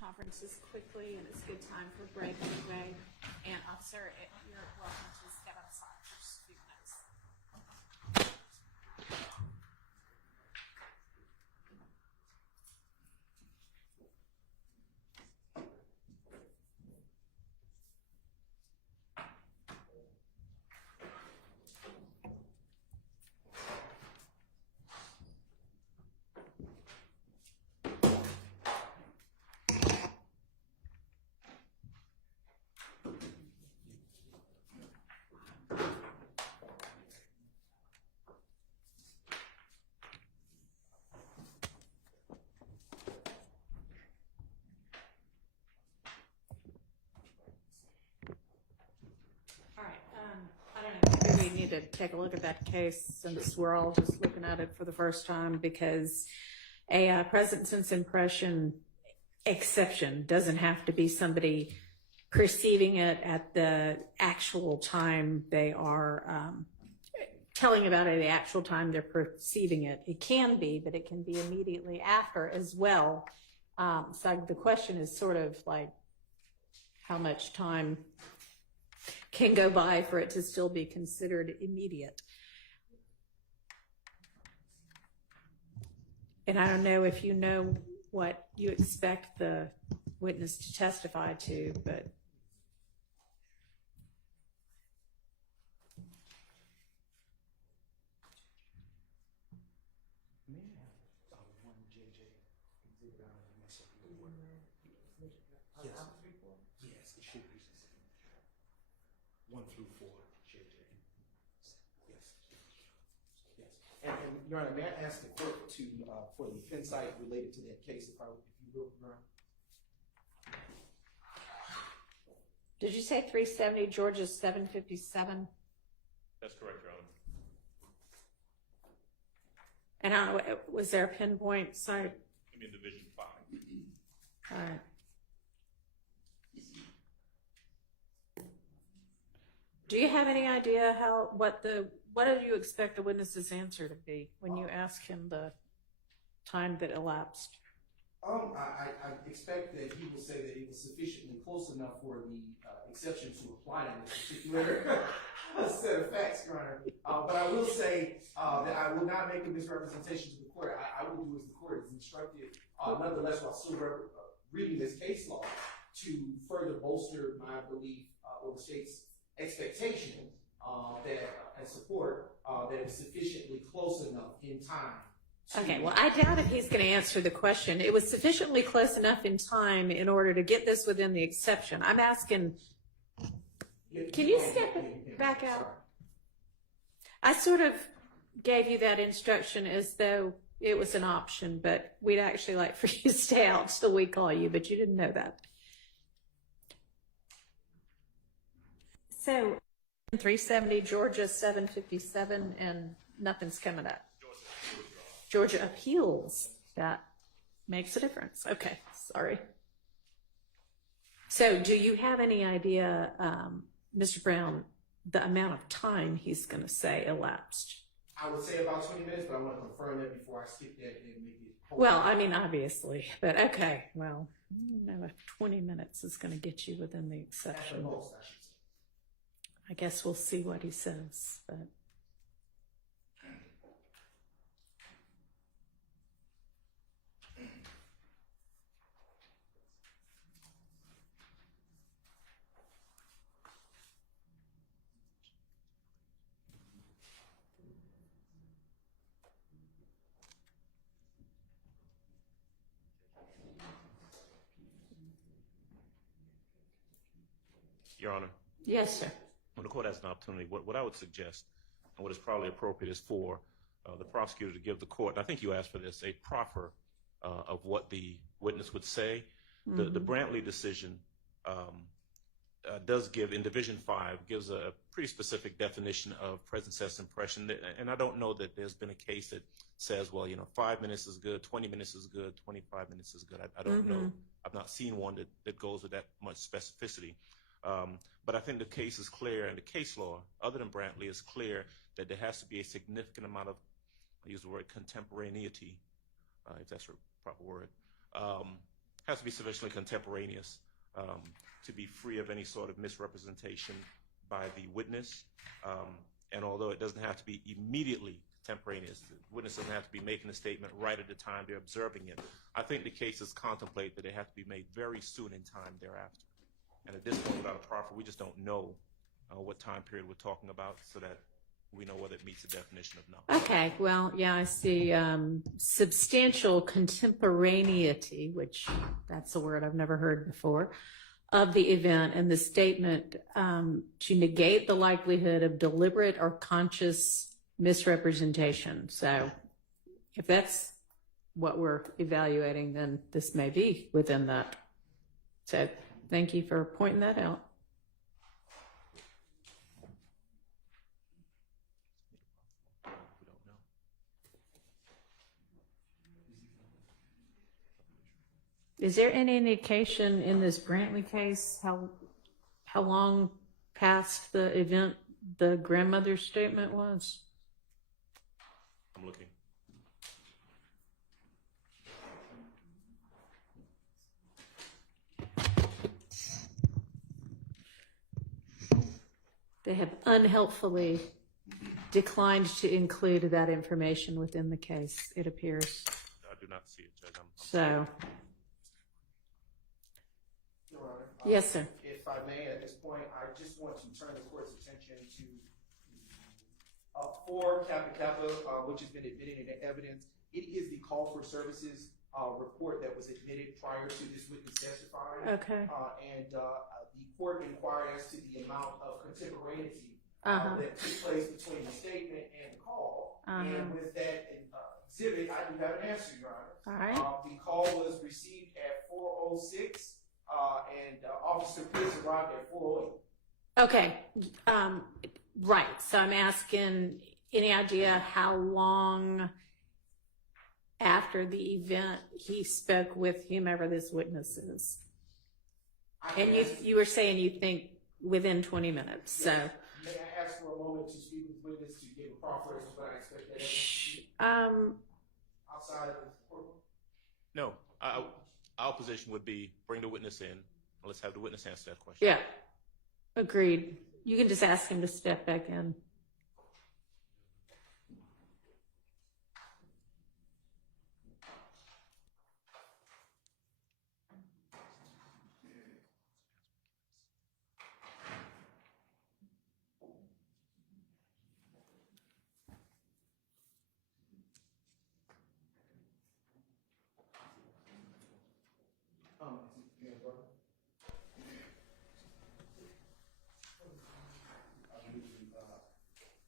Conferences quickly, and it's a good time for break anyway. And officer, you're welcome to step outside for just a few minutes. We need to take a look at that case since we're all just looking at it for the first time, because a present sense impression exception doesn't have to be somebody perceiving it at the actual time they are telling about it, the actual time they're perceiving it. It can be, but it can be immediately after as well. So the question is sort of like, how much time can go by for it to still be considered immediate? And I don't know if you know what you expect the witness to testify to, but Yes, it should be. 1 through 4, JJ. Yes. Yes. And Your Honor, may I ask the clerk to, for the pen site related to that case, if you will, Your Honor? did you say 370 Georgia 757? That's correct, Your Honor. And I don't know, was there a pinpoint site? I'm in Division 5. All right. Do you have any idea what do you expect the witness's answer to be when you ask him the time that elapsed? I expect that he will say that it was sufficiently close enough for the exception to apply in this particular set of facts, Your Honor. But I will say that I will not make a misrepresentation to the court. I will do as the court is instructed, nonetheless, while still reading this case law, to further bolster my belief or the state's expectation and support that it's sufficiently close enough in time. Okay, well, I doubt if he's going to answer the question. It was sufficiently close enough in time in order to get this within the exception. I'm asking, can you step back out? Sorry. I sort of gave you that instruction as though it was an option, but we'd actually like for you to stay out till we call you, but you didn't know that. So, 370 Georgia 757 and nothing's coming up. Georgia appeals. That makes a difference. Okay, sorry. So do you have any idea, Mr. Brown, the amount of time he's going to say elapsed? I would say about 20 minutes, but I want to confirm that before I skip that and make it. Well, I mean, obviously, but okay. Well, I don't know if 20 minutes is going to get you within the exception. At the most, I should say. I guess we'll see what he says, but. Your Honor. Yes, sir. When the court has an opportunity, what I would suggest, and what is probably appropriate, is for the prosecutor to give the court, and I think you asked for this, a proffer of what the witness would say. Mm-hmm. The Brantley decision does give, in Division 5, gives a pretty specific definition of present sense impression, and I don't know that there's been a case that says, well, 5 minutes is good, 20 minutes is good, 25 minutes is good. I don't know. I've not seen one that goes with that much specificity. But I think the case is clear, and the case law, other than Brantley, is clear that there has to be a significant amount of, I use the word contemporaneity, if that's a proper word, has to be sufficiently contemporaneous to be free of any sort of misrepresentation by the witness. And although it doesn't have to be immediately contemporaneous, the witness doesn't have to be making a statement right at the time they're observing it. I think the cases contemplate that they have to be made very soon in time thereafter. And at this point, without a proffer, we just don't know what time period we're talking about, so that we know whether it meets the definition of no. Okay, well, yeah, I see substantial contemporaneity, which that's a word I've never heard before, of the event, and the statement to negate the likelihood of deliberate or conscious misrepresentation. So if that's what we're evaluating, then this may be within that. So thank you for pointing that out. Is there any indication in this Brantley case how long past the event the grandmother's statement was? I'm looking. They have unhelpfully declined to include that information within the case, it appears. I do not see it, Judge. So, Your Honor. yes, sir. If I may, at this point, I just want to turn the court's attention to 4 Kappa Kappa, which has been admitted into evidence. It is the call for services report that was admitted prior to this witness testifying. Okay. And the court inquired as to the amount of contemporaneity Uh-huh. that took place between the statement and the call. Uh-huh. And with that exhibit, I do have an answer, Your Honor. All right. The call was received at 4:06, and Officer Pitts arrived at 4:08. Okay. Right. So I'm asking, any idea how long after the event he spoke with whomever this witness is? And you were saying you think within 20 minutes. So May I ask for a moment to speak with the witness to give a proffer as to what I expect that outside of the courtroom? No. Our position would be bring the witness in, and let's have the witness answer that question. yeah, agreed. You can just ask him to step back in.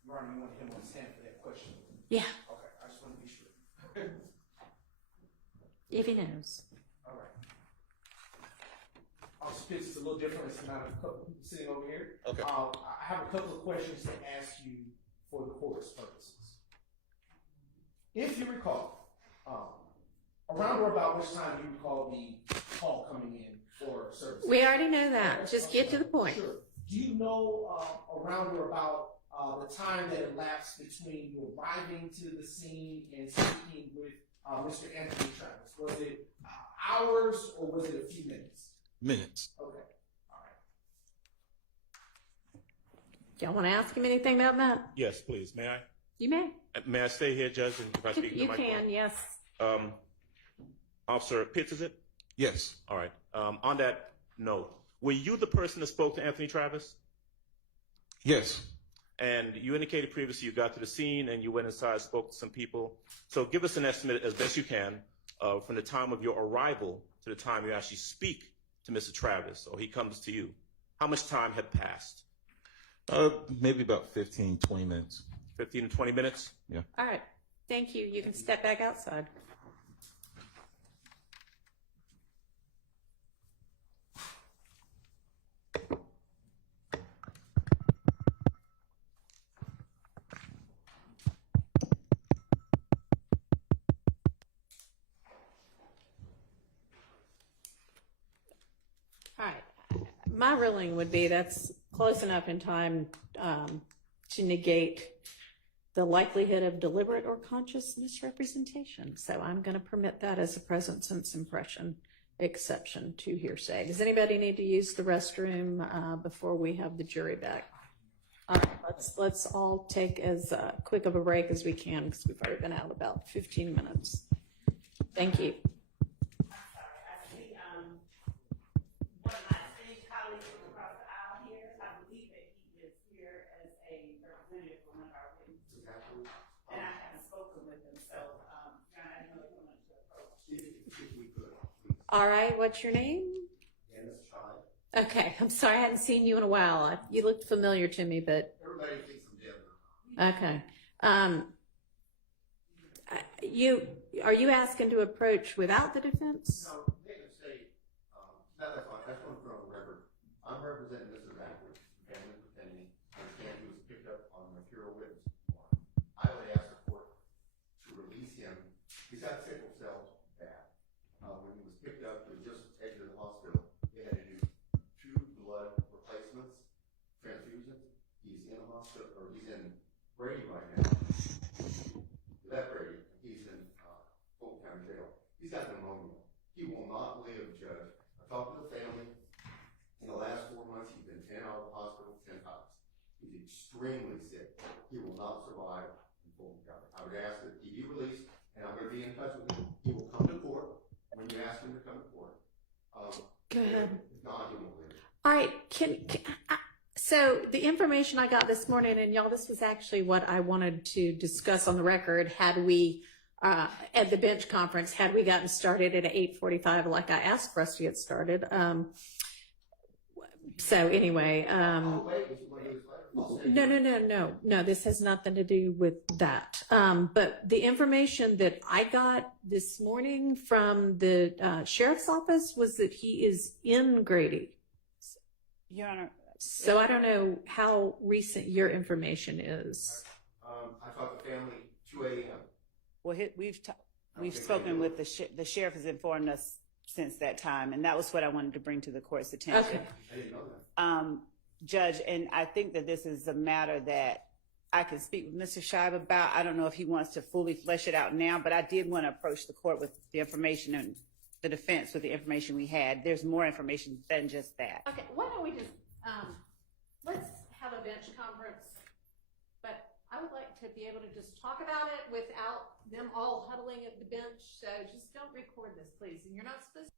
Your Honor, you want him on stand for that question? Yeah, Okay, I just want to be sure. if he knows. All right. Officer Pitts is a little different. It's not a couple people sitting over here. Okay. I have a couple of questions to ask you for the court's purposes. If you recall, around or about which time do you recall the call coming in for service? We already know that. Just get to the point. Sure. Do you know around or about the time that elapsed between you arriving to the scene and speaking with Mr. Anthony Travis? Was it hours or was it a few minutes? Minutes. Okay. All right. Y'all want to ask him anything about that? Yes, please. May I? You may. May I stay here, Judge, and if I speak to the You microphone? can, yes. Officer Pitts, is it? Yes. All right. On that note, were you the person that spoke to Anthony Travis? Yes. And you indicated previously you got to the scene and you went inside, spoke to some people. So give us an estimate as best you can from the time of your arrival to the time you actually speak to Mr. Travis or he comes to you. How much time had passed? Maybe about 15, 20 minutes. 15 to 20 minutes? Yeah. All right. Thank you. You can step back outside. All right. My ruling would be that's close enough in time to negate the likelihood of deliberate or conscious misrepresentation. So I'm going to permit that as a present sense impression exception to hearsay. Does anybody need to use the restroom before we have the jury back? All right, let's all take as quick of a break as we can because we've already been out about 15 minutes. Thank you. One of my esteemed colleagues from across the aisle here, I believe that he is here as a representative from one of our witnesses. And I haven't spoken with him, so, John, I didn't know if you wanted to approach. If we could. All right, what's your name? Dennis Scheib. Okay, I'm sorry I hadn't seen you in a while. You looked familiar to me, but Everybody thinks I'm dead. okay. Are you asking to approach without the defense? No, make a mistake. No, that's fine. I just want to put on the record. I'm representing Mr. Zachary, family pretending. I understand he was picked up on material witness warrant. I would ask the court to release him. He's got sickle cell bad. When he was picked up, he was just exited the hospital. They had to do 2 blood replacements, transfusions. He's in the hospital, or he's in Brady right now. That Brady. He's in Fulton County Jail. He's got pneumonia. He will not live, Judge. I talked to the family. In the last 4 months, he's been 10 out of the hospital 10 times. He's extremely sick. He will not survive in Fulton County. I would ask that he be released, and I'm going to be in touch with him. He will come to court when you ask him to come to court. Go ahead. If not, he won't live. All right, so the information I got this morning, and y'all, this was actually what I wanted to discuss on the record. Had we at the bench conference, had we gotten started at 8:45, like I asked for us to get started. So anyway, I'll wait if you want to do this later. I'll send you- no. This has nothing to do with that. But the information that I got this morning from the sheriff's office was that he is in Grady. Your Honor, So I don't know how recent your information is. I talked to family 2 a.m. well, we've spoken with the sheriff has informed us since that time, and that was what I wanted to bring to the court's attention. Okay. I didn't know that. Judge, and I think that this is a matter that I can speak with Mr. Scheib about. I don't know if he wants to fully flesh it out now, but I did want to approach the court with the information and the defense with the information we had. There's more information than just that. Okay, why don't we just, let's have a bench conference, but I would like to be able to just talk about it without them all huddling at the bench, so just don't record this, please, and you're not supposed to.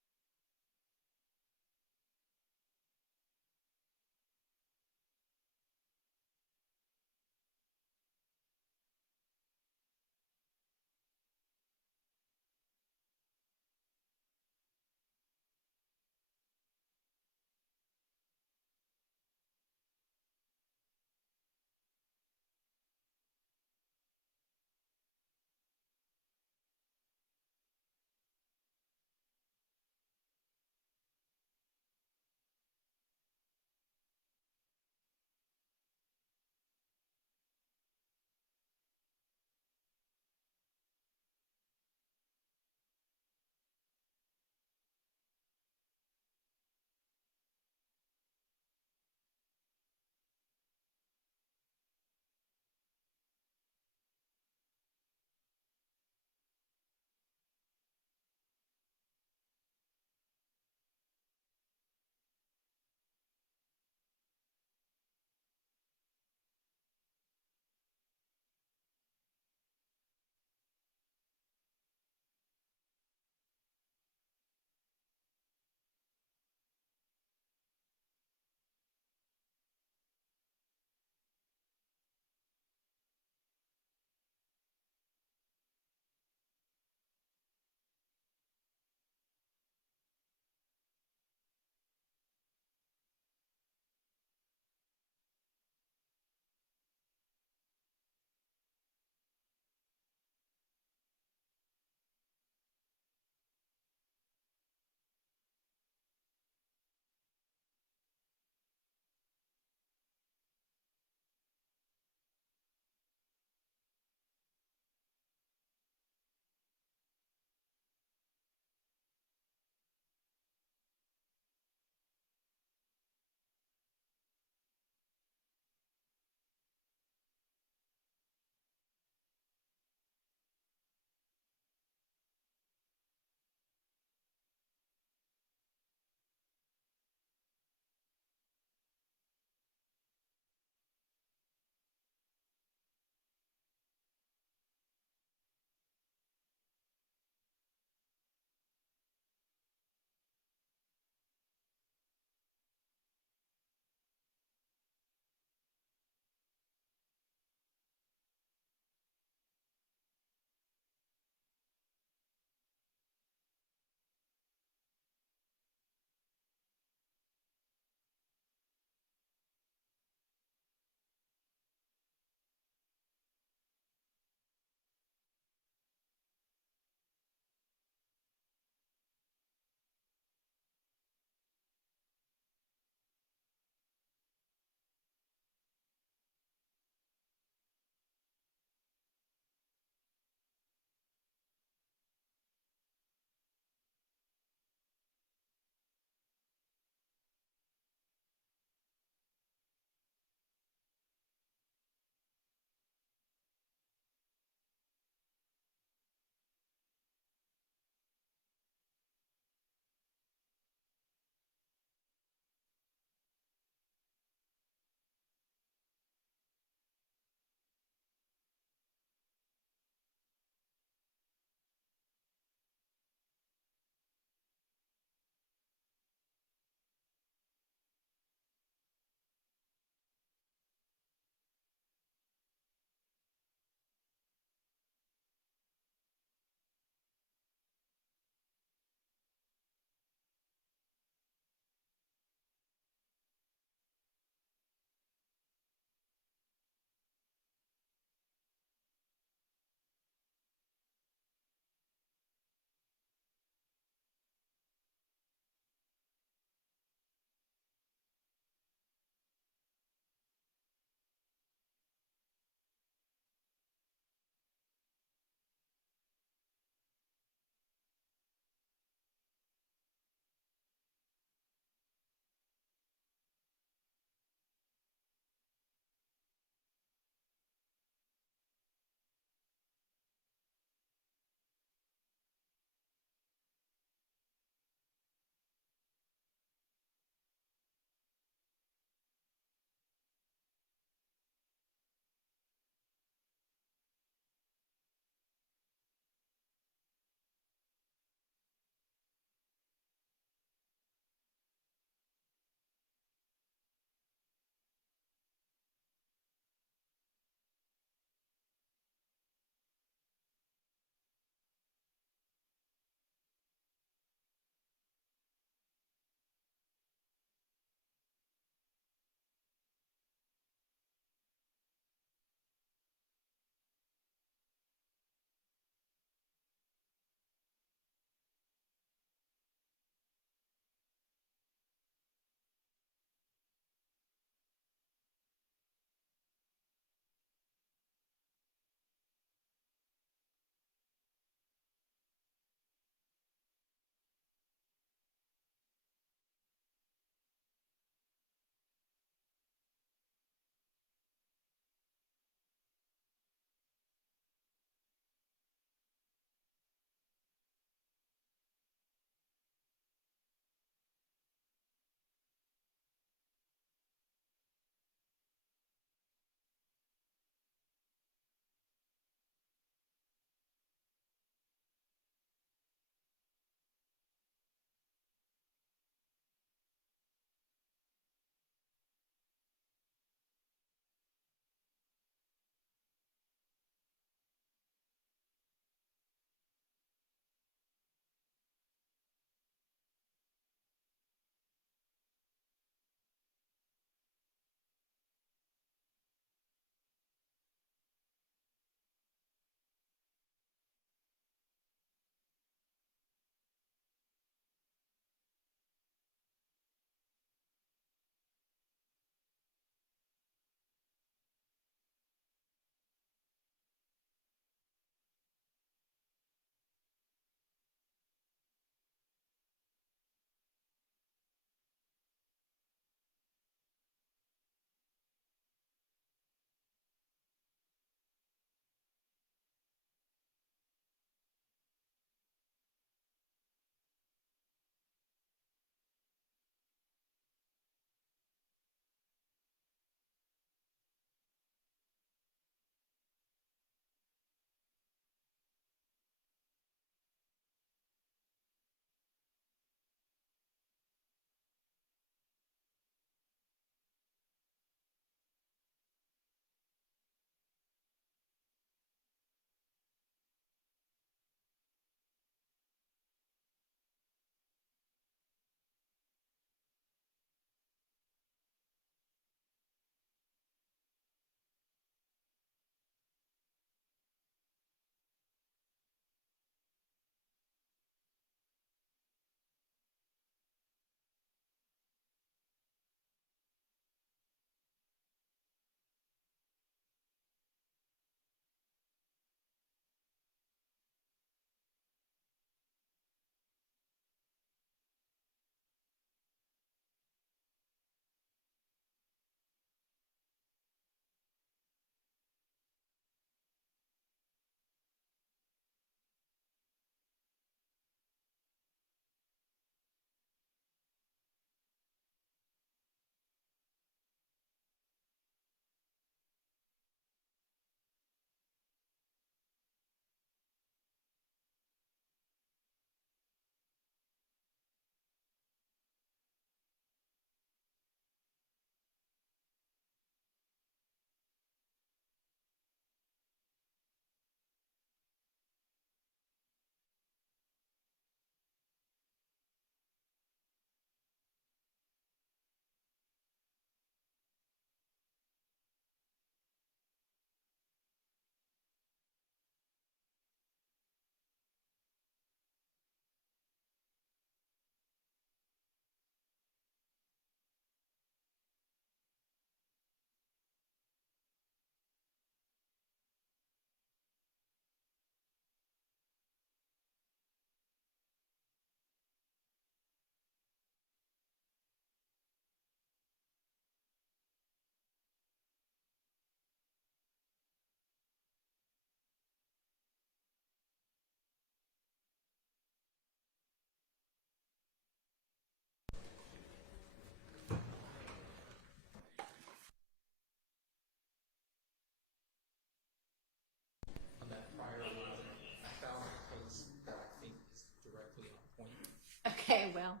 well,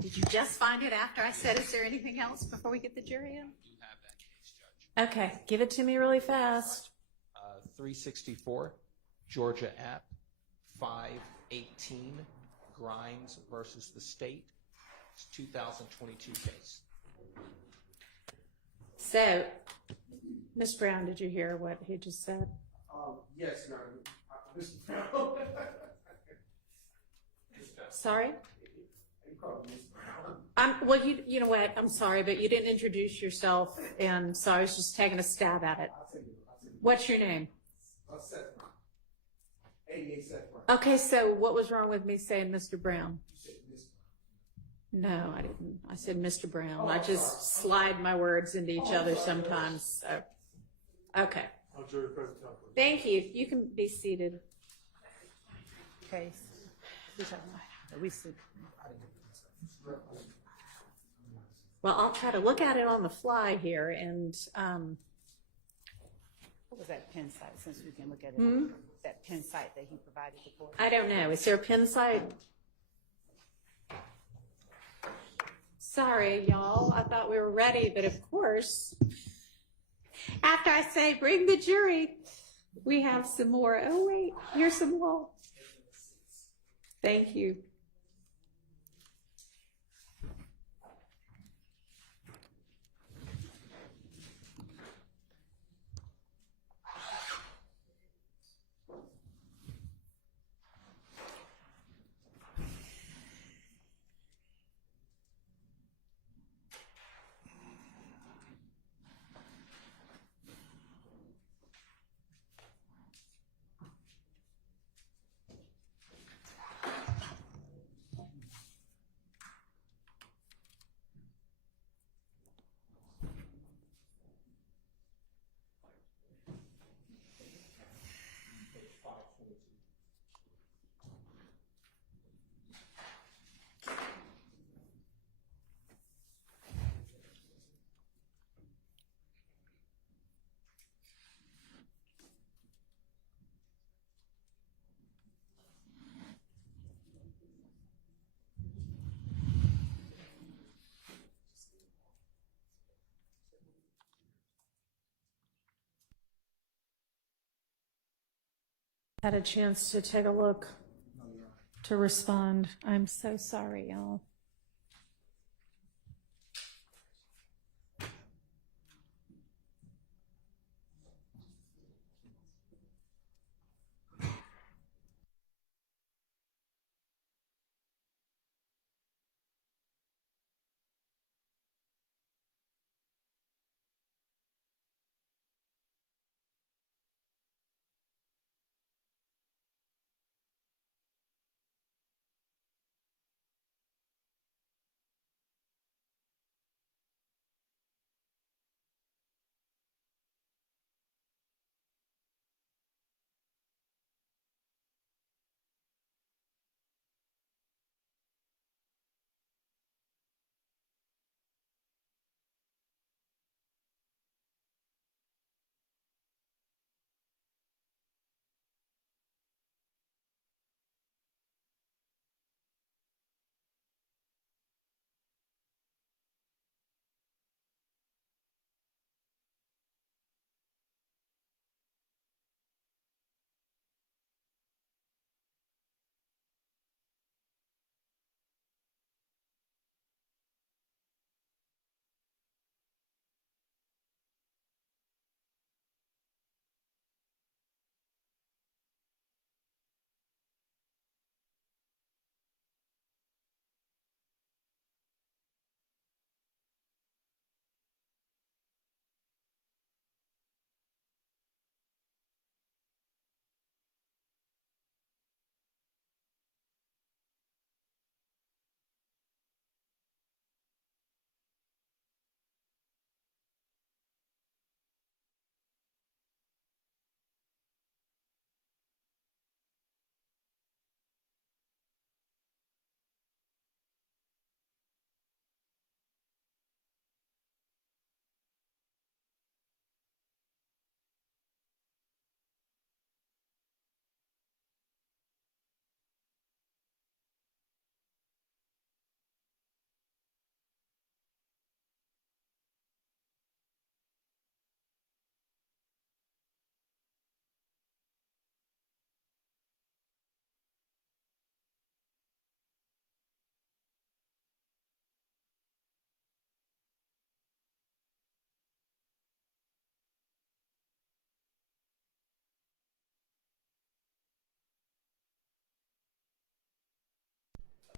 did you just find it after I said, is there anything else before we get the jury in? You have that case, Judge. Okay, give it to me really fast. 364, Georgia App, 518, Grimes versus the state. It's 2022 case. So, Ms. Brown, did you hear what he just said? Yes, Your Honor. Mr. Brown. Sorry? You called me Ms. Brown. Well, you know what? I'm sorry, but you didn't introduce yourself, and so I was just taking a stab at it. I'll tell you. What's your name? Seth Brown. 88 Seth Brown. Okay, so what was wrong with me saying Mr. Brown? You said Ms. Brown. No, I didn't. I said Mr. Brown. Oh, I I'm just sorry. slide my words into each other sometimes. So. Okay. Thank you. You can be seated. Case. We see. Well, I'll try to look at it on the fly here, and What was that pen site, since we can look at it? Hmm? That pen site that he provided the court? I don't know. Is there a pin site? Sorry, y'all. I thought we were ready, but of course, after I say bring the jury, we have some more. Oh, wait, here's some more. Thank you. Had a chance to take a look, to respond. I'm so sorry, y'all.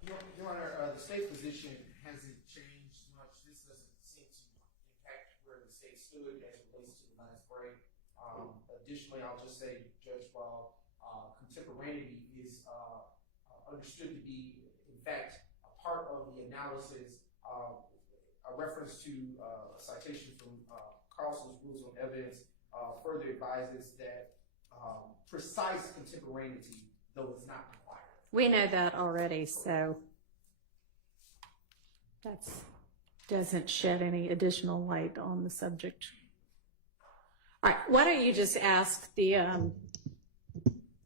Your Honor, the state's position hasn't changed much. This doesn't seem to impact where the state stood as it relates to the last break. Additionally, I'll just say, Judge, while contemporaneity is understood to be, in fact, a part of the analysis, a reference to a citation from Carlson's Rules on Evidence further advises that precise contemporaneity, though it's not required. We know that already, so that doesn't shed any additional light on the subject. All right, why don't you just ask the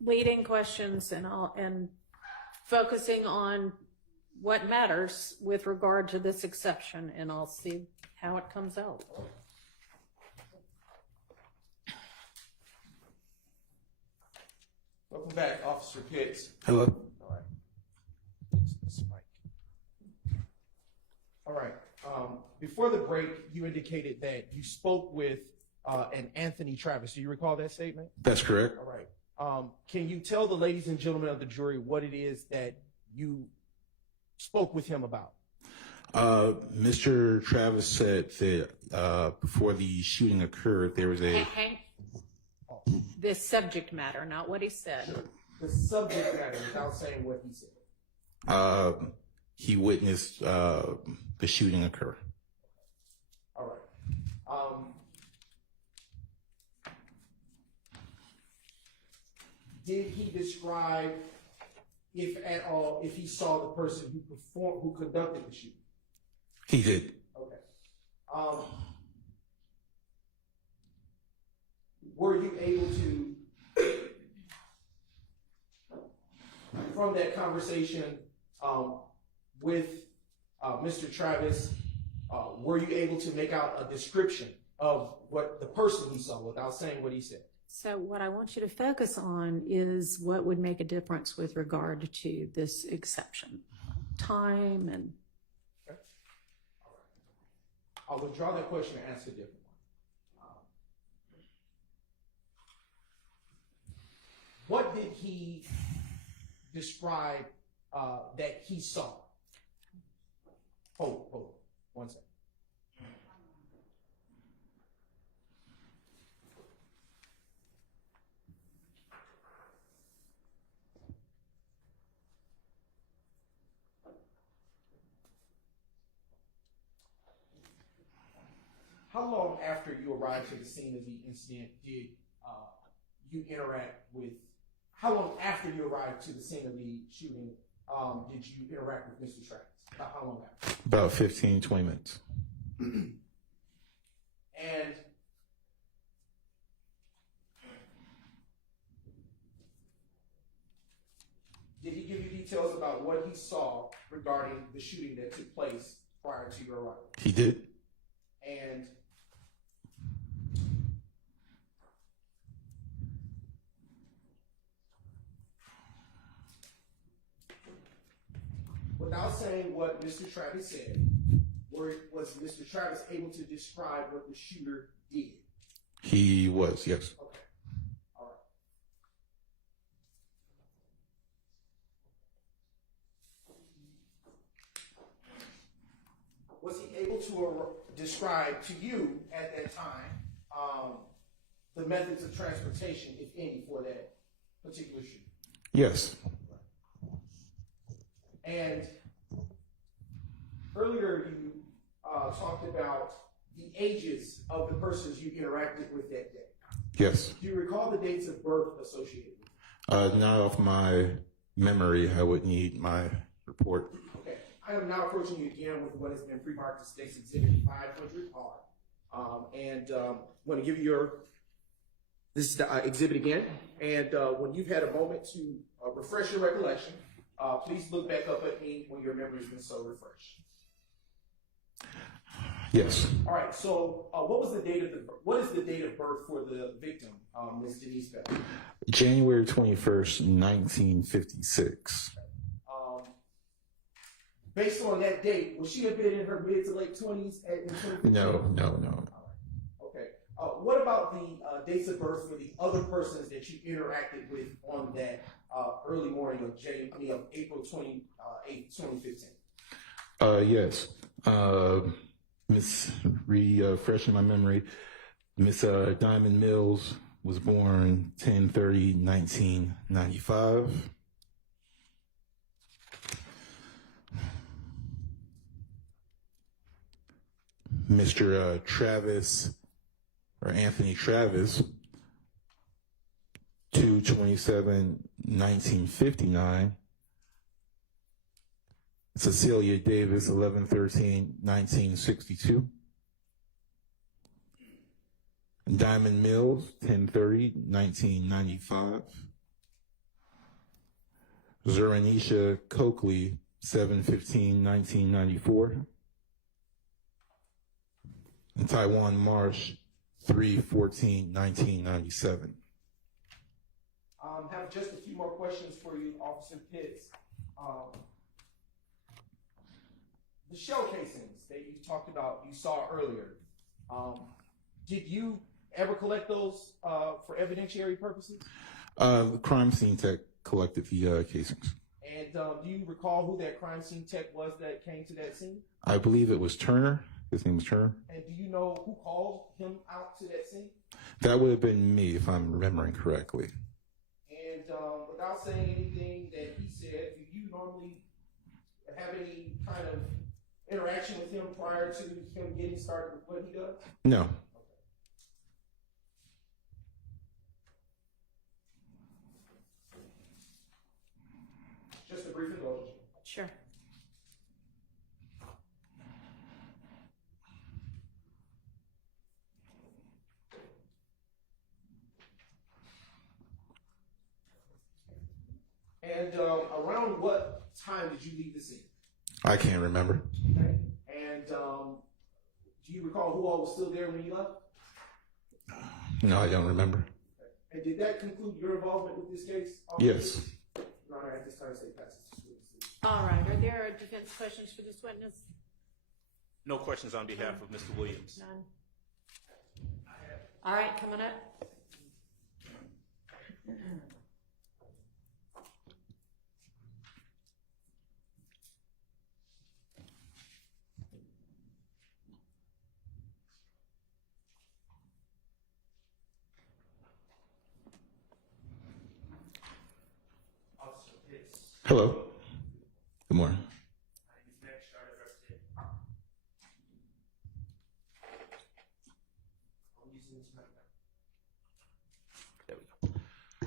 leading questions and focusing on what matters with regard to this exception, and I'll see how it comes out. Welcome back, Officer Pitts. Hello. All right. All right. Before the break, you indicated that you spoke with an Anthony Travis. Do you recall that statement? That's correct. All right. Can you tell the ladies and gentlemen of the jury what it is that you spoke with him about? Mr. Travis said that before the shooting occurred, there was a The subject matter, not what he said. The subject matter, without saying what he said. he witnessed the shooting occur. All right. Did he describe, if at all, if he saw the person who conducted the shooting? He did. Okay. Were you able to, from that conversation with Mr. Travis, were you able to make out a description of what the person he saw without saying what he said? So what I want you to focus on is what would make a difference with regard to this exception. Time and... Okay. All right. I'll withdraw that question and ask a different one. What did he describe that he saw? Hold on. One second. How long after you arrived to the scene of the incident did you interact with, how long after you arrived to the scene of the shooting did you interact with Mr. Travis? How long after? About 15, 20 minutes. And did he give you details about what he saw regarding the shooting that took place prior to your arrival? He did. And without saying what Mr. Travis said, was Mr. Travis able to describe what the shooter did? He was, yes. Okay. All right. Was he able to describe to you at that time the methods of transportation, if any, for that particular shooting? Yes. And earlier you talked about the ages of the persons you interacted with that day. Yes. Do you recall the dates of birth associated with it? Not off my memory. I would need my report. Okay. I am now approaching you again with what has been pre-marked as State's Exhibit 500R. And I'm going to give you this is the exhibit again. And when you've had a moment to refresh your recollection, please look back up at me when your memory's been so refreshed. Yes. All right. So, what is the date of birth for the victim, Ms. Denise Bell? January 21st, 1956. Based on that date, would she have been in her mid to late 20s? No. All right. Okay. What about the dates of birth for the other persons that you interacted with on that early morning of April 28th, 2015? Yes. Miss refreshing my memory. Miss Diamond Mills was born 10/30/1995. Mr. Travis, or Anthony Travis, 2/27/1959. Cecilia Davis, 11/13/1962. Diamond Mills, 10/30/1995. Zuranisha Coakley, 7/15/1994. And Taiwan Marsh, 3/14/1997. Have just a few more questions for you, Officer Pitts. The shell casings that you talked about, you saw earlier, did you ever collect those for evidentiary purposes? The crime scene tech collected the casings. And do you recall who that crime scene tech was that came to that scene? I believe it was Turner. His name was Turner. And do you know who called him out to that scene? That would have been me, if I'm remembering correctly. And without saying anything that he said, do you normally have any kind of interaction with him prior to him getting started with what he does? No. Just a brief indulgence. Sure. And around what time did you leave the scene? I can't remember. Okay. And do you recall who all was still there when you left? No, I don't remember. And did that conclude your involvement with this case? Yes. Your Honor, at this time, say passes. All right. Are there defense questions for this witness? No questions on behalf of Mr. Williams. None. All right, coming up. Hello. Good morning. There we go.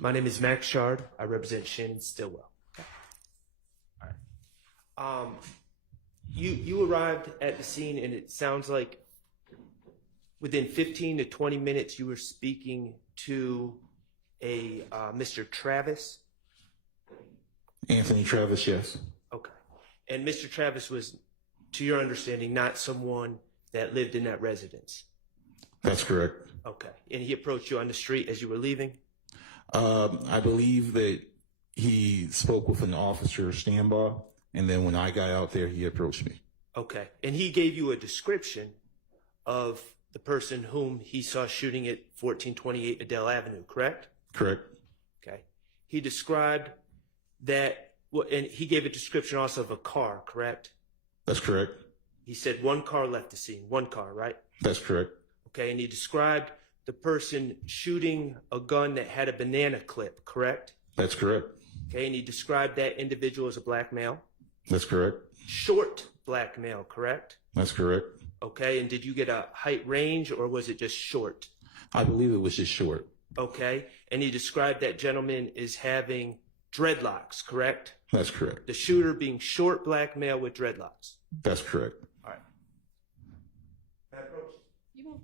My name is Max Shard. I represent Shannon Stillwell. Okay. All right. You arrived at the scene, and it sounds like within 15 to 20 minutes you were speaking to a Mr. Travis. Anthony Travis, yes. Okay. And Mr. Travis was, to your understanding, not someone that lived in that residence. That's correct. Okay. And he approached you on the street as you were leaving? I believe that he spoke with an officer standby, and then when I got out there, he approached me. Okay. And he gave you a description of the person whom he saw shooting at 1428 Adele Avenue, correct? Correct. Okay. He described that, and he gave a description also of a car, correct? That's correct. He said one car left the scene, one car, right? That's correct. Okay, and he described the person shooting a gun that had a banana clip, correct? That's correct. Okay, and he described that individual as a black male? That's correct. Short black male, correct? That's correct. Okay, and did you get a height range or was it just short? I believe it was just short. Okay, and he described that gentleman as having dreadlocks, correct? That's correct. The shooter being short black male with dreadlocks. That's correct. All right. Can I approach? You may.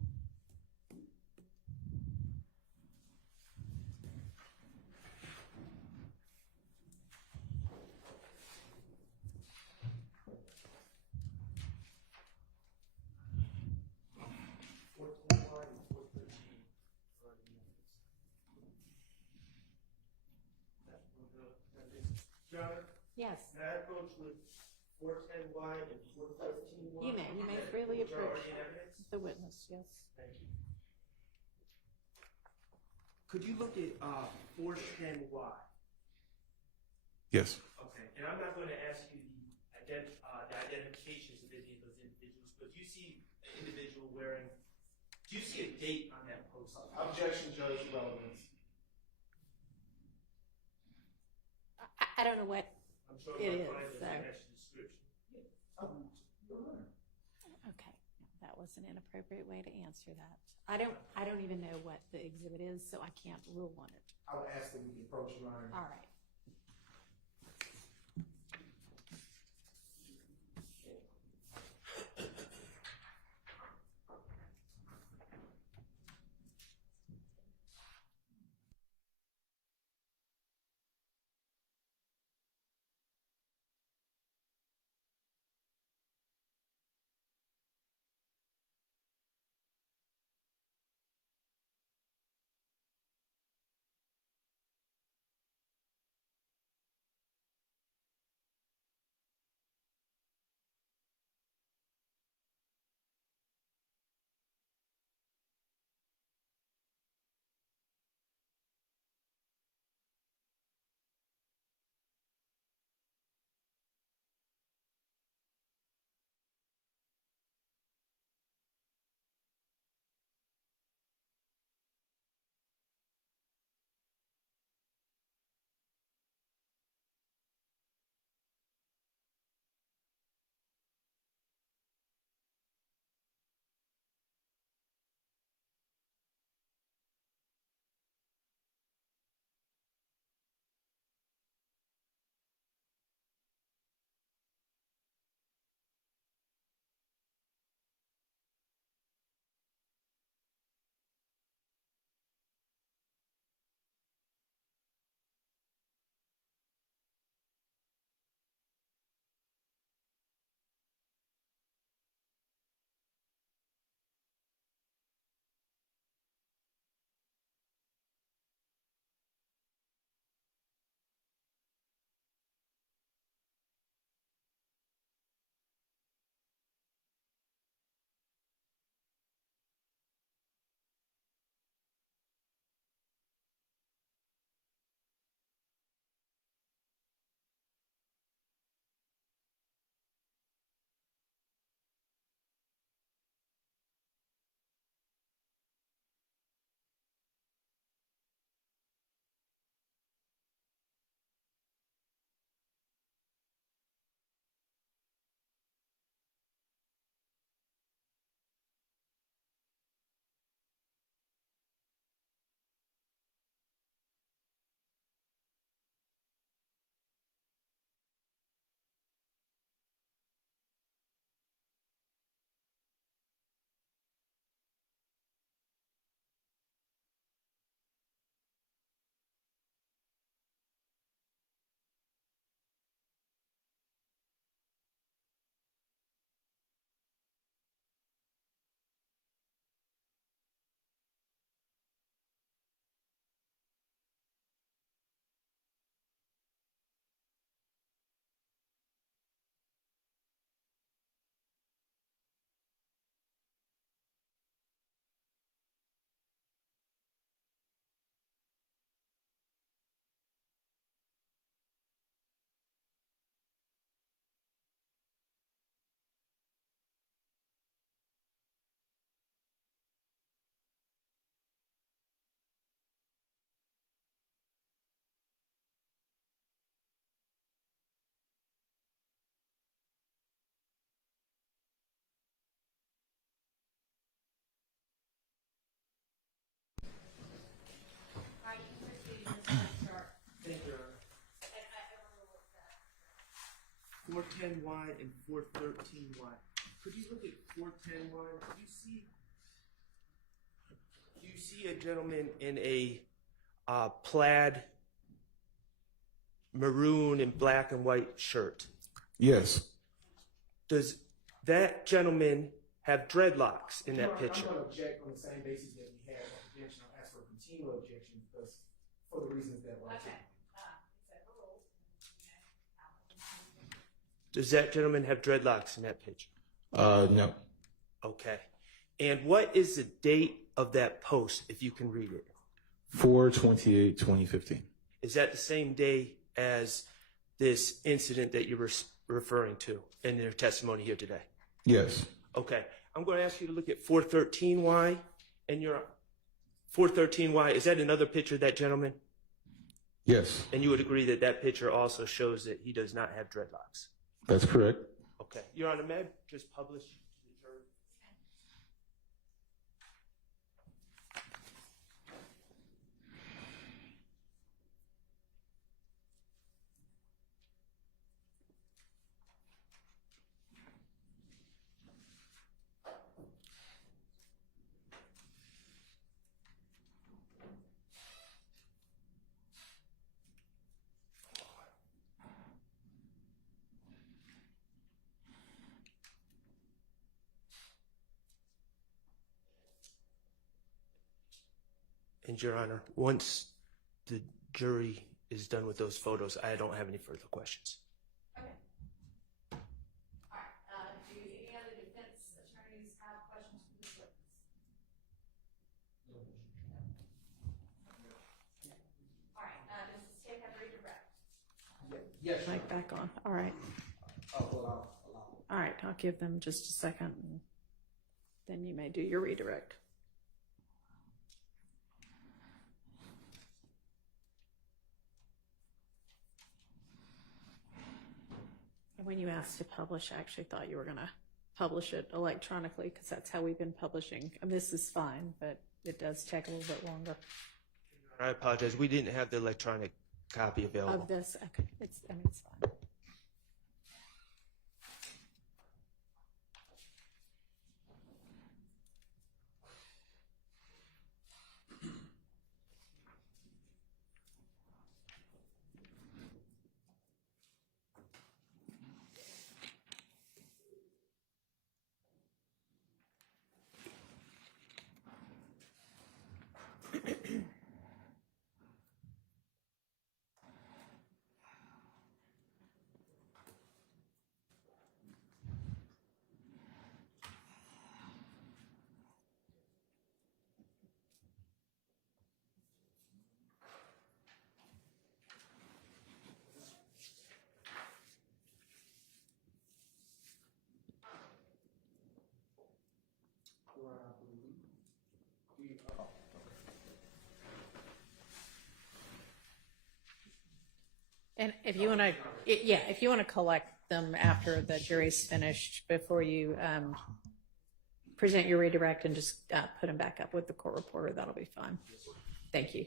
Yes. Can I approach with 410 wide and 413 wide? You may freely approach the witness, yes. Thank you. Could you look at 410Y? Yes. Okay, and I'm not going to ask you the identifications of any of those individuals, but do you see an individual wearing, do you see a date on that post? Objection, Judge, relevance. I don't know what I'm sure it my is, client so. doesn't match the description. Okay, that was an inappropriate way to answer that. I don't even know what the exhibit is, so I can't rule on it. I would ask that we can approach Your Honor. All right. Thank you, Your Honor. 410Y and 413Y. Could you look at 410Y? Do you see a gentleman in a plaid maroon and black and white shirt? Yes. Does that gentleman have dreadlocks in that picture? I'm going to object on the same basis that we had on the bench, and I'll ask for a continual objection because for the reasons that were Okay. Does that gentleman have dreadlocks in that picture? No. Okay. And what is the date of that post, if you can read it? 4/28/2015. Is that the same day as this incident that you're referring to in your testimony here today? Yes. Okay. I'm going to ask you to look at 413Y and your 413Y. Is that another picture of that gentleman? Yes, And you would agree that that picture also shows that he does not have dreadlocks? that's correct. Okay. Your Honor, may I just publish to the jury? And Your Honor, once the jury is done with those photos, I don't have any further questions. Okay. All right. Do any other defense attorneys have questions for this witness? All right. Does the state have redirect? Yes. Mic back on. All right. Allow. All right. I'll give them just a second, and then you may do your redirect. When you asked to publish, I actually thought you were going to publish it electronically because that's how we've been publishing. And this is fine, but it does take a little bit longer. I apologize. We didn't have the electronic copy available. Of this, okay, it's fine. And if you want to, if you want to collect them after the jury's finished, before you present your redirect, and just put them back up with the court reporter, that'll be fine. Thank you.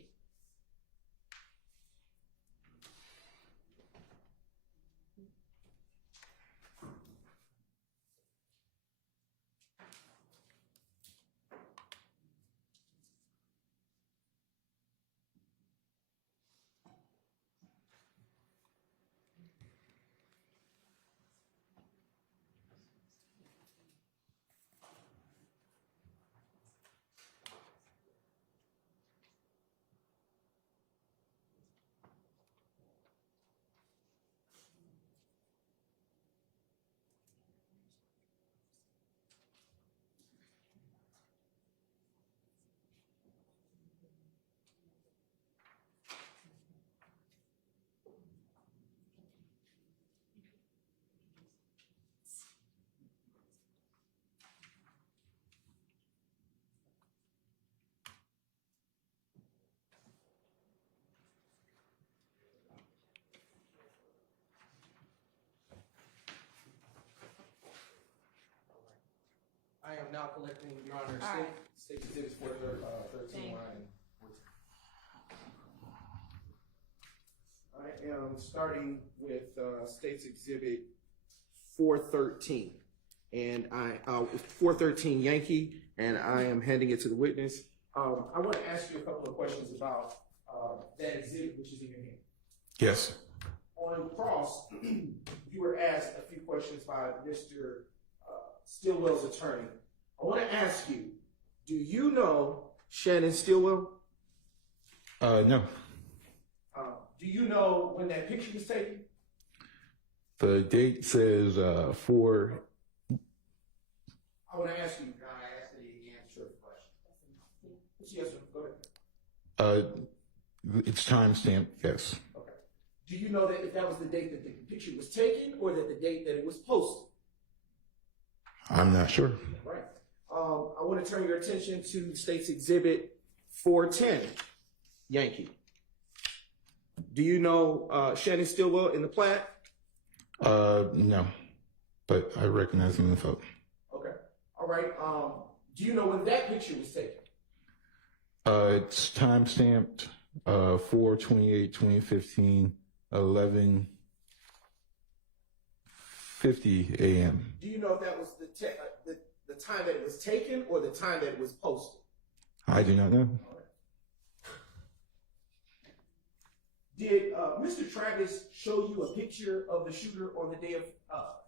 I am now collecting, Your Honor, All right. state exhibits for 13 line. I am starting with State's Exhibit 413, and 413 Yankee, and I am handing it to the witness. I want to ask you a couple of questions about that exhibit, which is in your hand. Yes. On cross, you were asked a few questions by Mr. Stillwell's attorney. I want to ask you, do you know Shannon Stillwell? No. Do you know when that picture was taken? The date says 4. I want to ask you. Can I ask that he answer the question? Yes, sir. Go ahead. It's timestamped, yes. Okay. Do you know that if that was the date that the picture was taken or that the date that it was posted? I'm not sure. Right. I want to turn your attention to State's Exhibit 410, Yankee. Do you know Shannon Stillwell in the plat? No, but I recognize him in the photo. Okay. All right. Do you know when that picture was taken? It's timestamped 4/28/2015, 11:50 a.m. Do you know if that was the time that it was taken or the time that it was posted? I do not know. Did Mr. Travis show you a picture of the shooter on the day of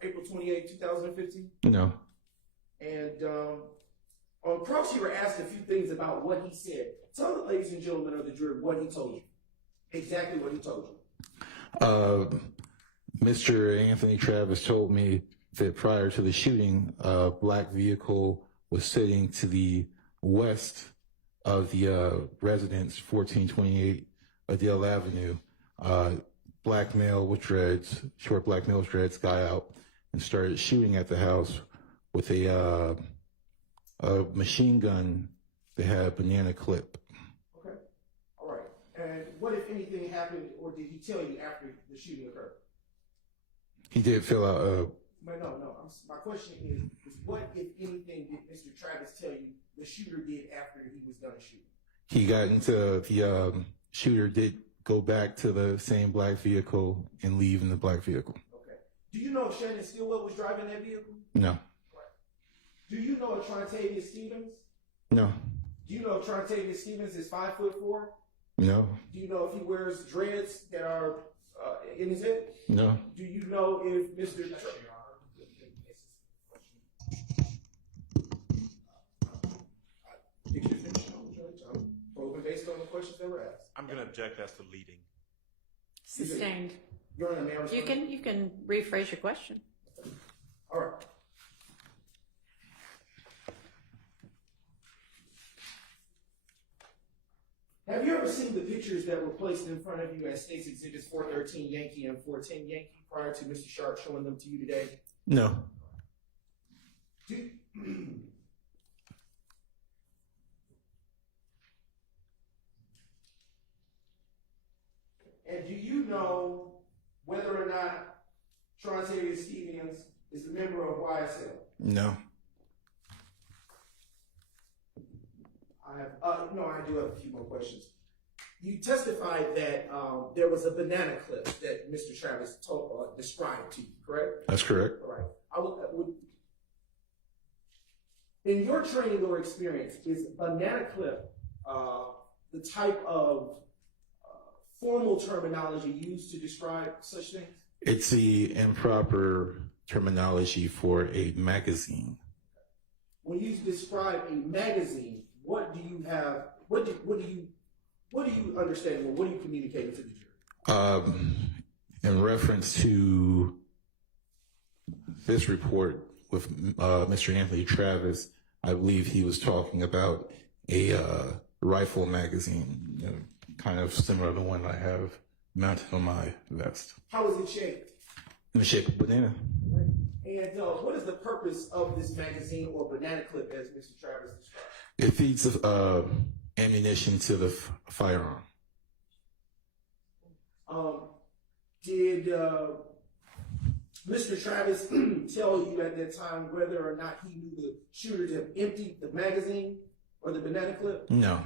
April 28, 2015? No. And on cross, you were asked a few things about what he said. Tell the ladies and gentlemen of the jury what he told you. Exactly what he told you. Mr. Anthony Travis told me that prior to the shooting, a black vehicle was sitting to the west of the residence, 1428 Adele Avenue. Black male with dreads, short black male with dreads, got out and started shooting at the house with a machine gun that had a banana clip. Okay. All right. And what, if anything, happened, or did he tell you after the shooting occurred? He did fill out No. My question is what, if anything, did Mr. Travis tell you the shooter did after he was done shooting? He got into the shooter did go back to the same black vehicle and leave in the black vehicle. Okay. Do you know if Shannon Stillwell was driving that vehicle? No. Right. Do you know if Trontavious Stevens? No. Do you know if Trontavious Stevens is 5'4"? No. Do you know if he wears dreads that are in his head? No. Do you know if Mr. Probing based on the questions that were asked. I'm going to object as to leading. Sustained. You're on a man. You can rephrase your question. All right. Have you ever seen the pictures that were placed in front of you at State's Exhibits 413 Yankee and 410 Yankee prior to Mr. Sharp showing them to you today? No. And do you know whether or not Trontavious Stevens is a member of YSL? No. I do have a few more questions. You testified that there was a banana clip that Mr. Travis described to you, correct? That's correct. All right. In your training or experience, is banana clip the type of formal terminology used to describe such things? It's the improper terminology for a magazine. When you describe a magazine, what do you have? What do you understand? Or what are you communicating to the jury? In reference to this report with Mr. Anthony Travis, I believe he was talking about a rifle magazine, kind of similar to the one I have mounted on my vest. How is it shaped? In the shape of a banana. And what is the purpose of this magazine or banana clip, as Mr. Travis described? It feeds ammunition to the firearm. Did Mr. Travis tell you at that time whether or not he knew the shooter to have emptied the magazine or the banana clip? No.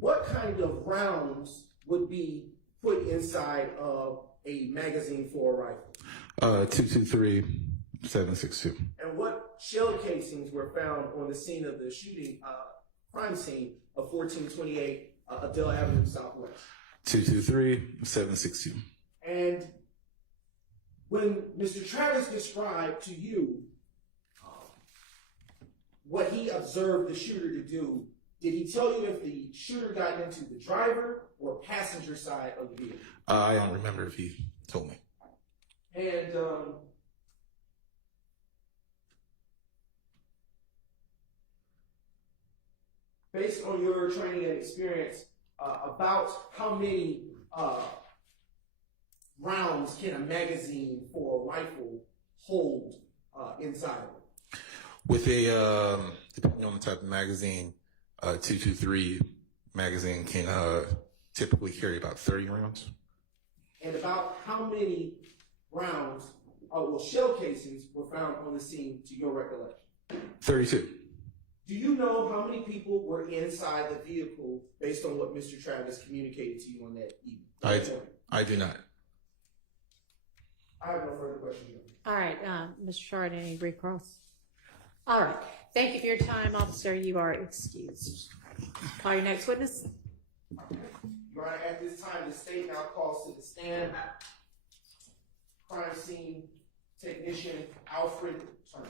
What kind of rounds would be put inside of a magazine for a rifle? 223 762. And what shell casings were found on the scene of the shooting, crime scene of 1428 Adele Avenue Southwest? 223 762. And when Mr. Travis described to you what he observed the shooter to do, did he tell you if the shooter got into the driver or passenger side of the vehicle? I don't remember if he told me. And based on your training and experience, about how many rounds can a magazine for a rifle hold inside of it? With a, depending on the type of magazine, 223 magazine can typically carry about 30 rounds. And about how many rounds, shell casings were found on the scene to your recollection? 32. Do you know how many people were inside the vehicle based on what Mr. Travis communicated to you on that evening? I do not. I have no further questions. All right, Mr. Shard, any recross? All right, thank you for your time, officer. You are excused. Call your next witness. Your Honor, at this time, the state now calls to the stand crime scene technician Alfred Turner.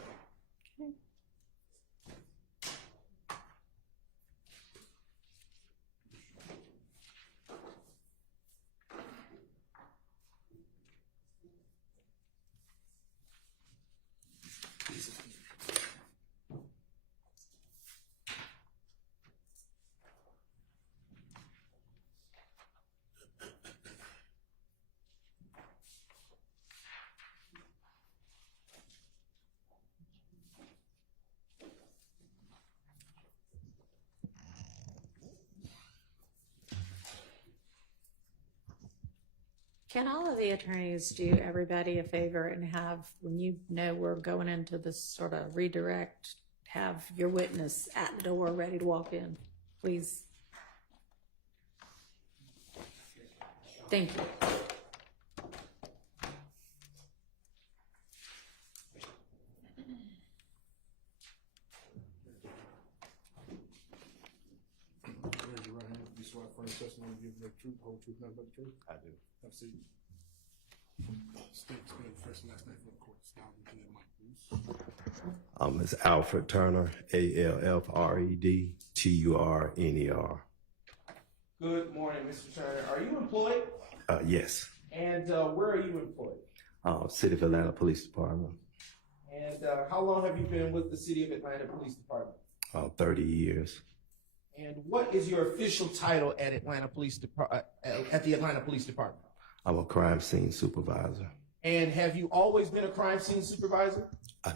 Can all of the attorneys do everybody a favor and have, when you know we're going into this sort of redirect, have your witness at the door ready to walk in, please? Thank you. Raise your right hand. You swear affirm the testimony you give the truth, the whole truth, nothing but the truth? I do. Have a seat. State spell your first and last name for the court. Now into that mic, please. It's Alfred Turner, Alfred Turner. Good morning, Mr. Turner. Are you employed? Yes. And where are you employed? City of Atlanta Police Department. And how long have you been with the City of Atlanta Police Department? 30 years. And what is your official title at Atlanta Police at the Atlanta Police Department? I'm a crime scene supervisor. And have you always been a crime scene supervisor?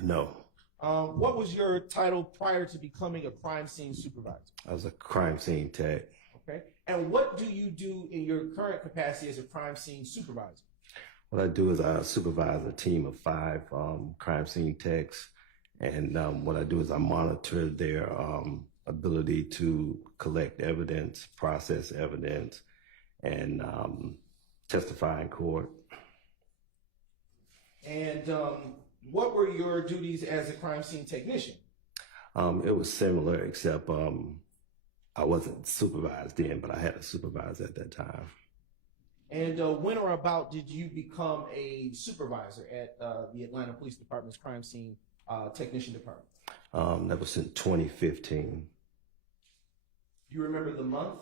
No. What was your title prior to becoming a crime scene supervisor? I was a crime scene tech. Okay. And what do you do in your current capacity as a crime scene supervisor? What I do is I supervise a team of 5 crime scene techs. And what I do is I monitor their ability to collect evidence, process evidence, and testify in court. And what were your duties as a crime scene technician? It was similar, except I wasn't supervised then, but I had a supervisor at that time. And when or about did you become a supervisor at the Atlanta Police Department's crime scene technician department? That was in 2015. Do you remember the month?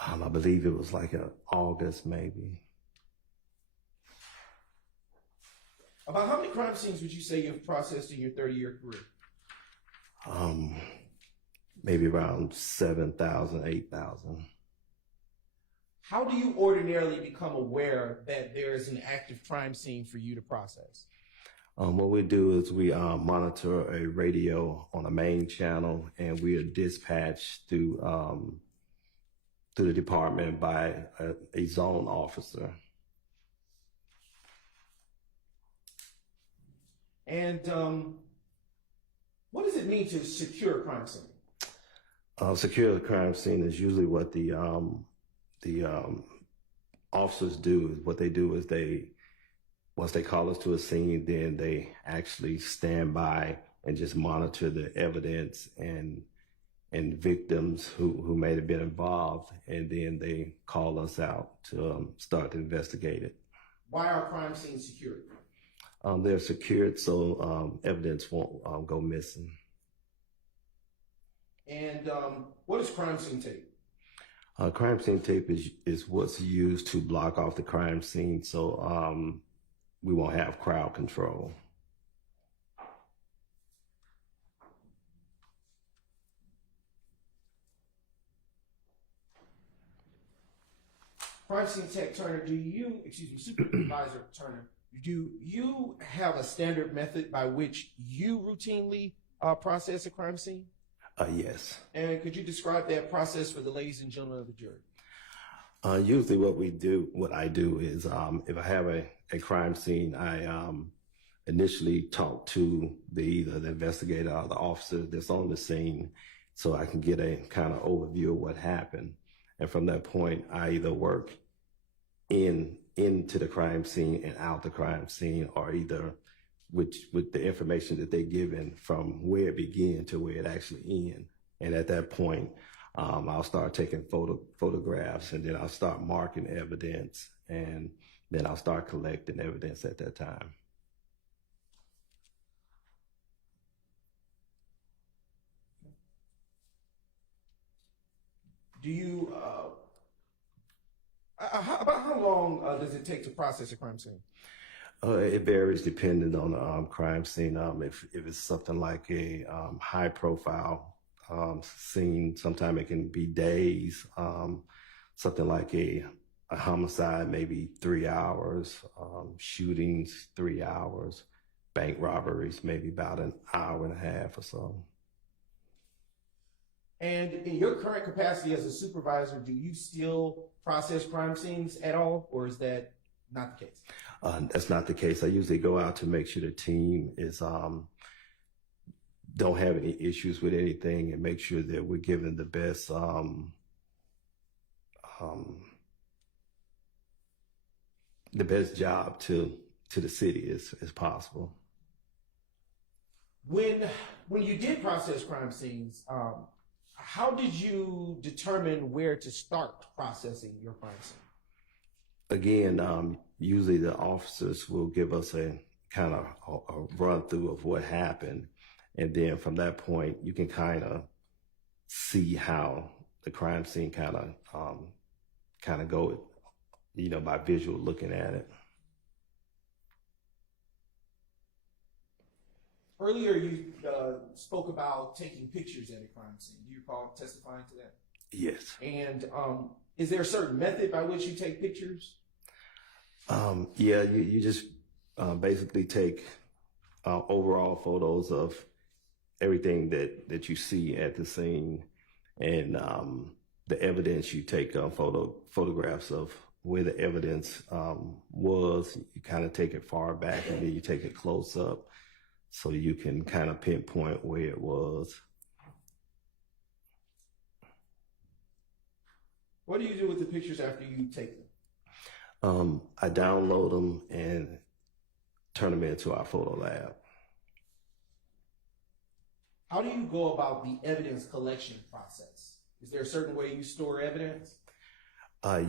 I believe it was like August, maybe. About how many crime scenes would you say you've processed in your 30-year career? Maybe around 7,000, 8,000. How do you ordinarily become aware that there is an active crime scene for you to process? What we do is we monitor a radio on a main channel, and we are dispatched through the department by a zone officer. And what does it mean to secure a crime scene? Secure the crime scene is usually what the officers do. What they do is once they call us to a scene, then they actually stand by and just monitor the evidence and victims who may have been involved, and then they call us out to start to investigate it. Why are crime scenes secured? They're secured so evidence won't go missing. And what is crime scene tape? Crime scene tape is what's used to block off the crime scene, so we won't have crowd control. Crime scene tech Turner, Supervisor Turner, do you have a standard method by which you routinely process a crime scene? Yes. And could you describe that process for the ladies and gentlemen of the jury? Usually what I do is if I have a crime scene, I initially talk to either the investigator or the officer that's on the scene so I can get a kind of overview of what happened. And from that point, I either work into the crime scene and out the crime scene, or either with the information that they're given from where it began to where it actually ends. And at that point, I'll start taking photographs, and then I'll start marking evidence, and then I'll start collecting evidence at that time. Do you, about how long does it take to process a crime scene? It varies depending on the crime scene. If it's something like a high profile scene, sometimes it can be days. Something like a homicide, maybe 3 hours. Shootings, 3 hours. Bank robberies, maybe about an hour and a half or so. And in your current capacity as a supervisor, do you still process crime scenes at all, or is that not the case? That's not the case. I usually go out to make sure the team is don't have any issues with anything, and make sure that we're giving the best job to the city as possible. When you did process crime scenes, how did you determine where to start processing your crime scene? Again, usually the officers will give us a kind of a run through of what happened. And then from that point, you can kind of see how the crime scene kind of go, by visual looking at it. Earlier, you spoke about taking pictures at a crime scene. Do you recall testifying to that? Yes. And is there a certain method by which you take pictures? Yeah, you just basically take overall photos of everything that you see at the scene, and the evidence. You take photographs of where the evidence was. You kind of take it far back, and then you take it close up, so you can kind of pinpoint where it was. What do you do with the pictures after you take them? I download them and turn them into our photo lab. How do you go about the evidence collection process? Is there a certain way you store evidence?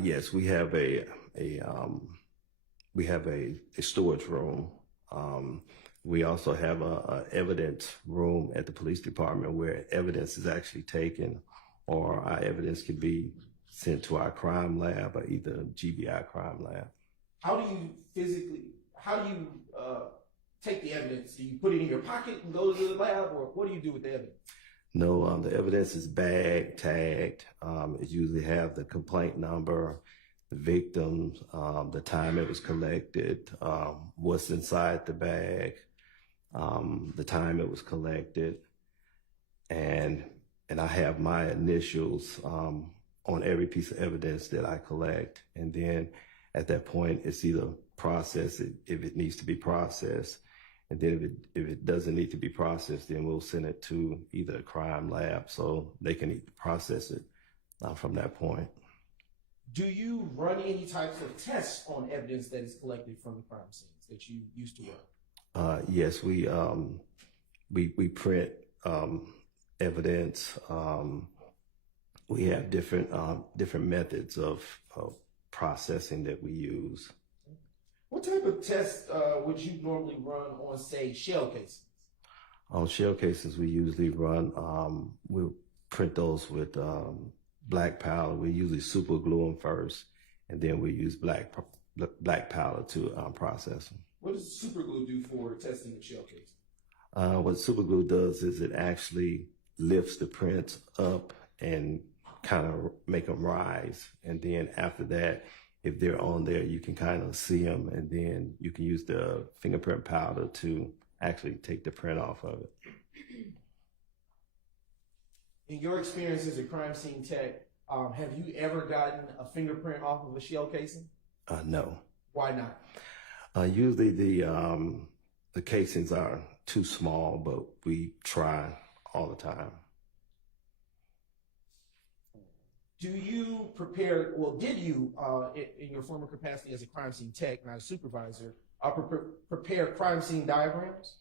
Yes, we have a storage room. We also have a evidence room at the police department where evidence is actually taken, or our evidence can be sent to our crime lab, or either GBI crime lab. How do you take the evidence? Do you put it in your pocket and go to the lab, or what do you do with the evidence? No, the evidence is bagged, tagged. It usually have the complaint number, the victim, the time it was collected, what's inside the bag, the time it was collected, and I have my initials on every piece of evidence that I collect. And then at that point, it's either process it if it needs to be processed. And then if it doesn't need to be processed, then we'll send it to either a crime lab so they can process it from that point. Do you run any types of tests on evidence that is collected from the crime scenes that you used to run? Yes, we print evidence. We have different methods of processing that we use. What type of tests would you normally run on, say, shell cases? On shell cases, we usually run, we'll print those with black powder. We usually super glue them first, and then we use black powder to process them. What does super glue do for testing a shell case? What super glue does is it actually lifts the prints up and kind of make them rise. And then after that, if they're on there, you can kind of see them, and then you can use the fingerprint powder to actually take the print off of it. In your experience as a crime scene tech, have you ever gotten a fingerprint off of a shell casing? No. Why not? Usually the casings are too small, but we try all the time. Do you prepare, well, did you, in your former capacity as a crime scene tech, not a supervisor, prepare crime scene diagrams?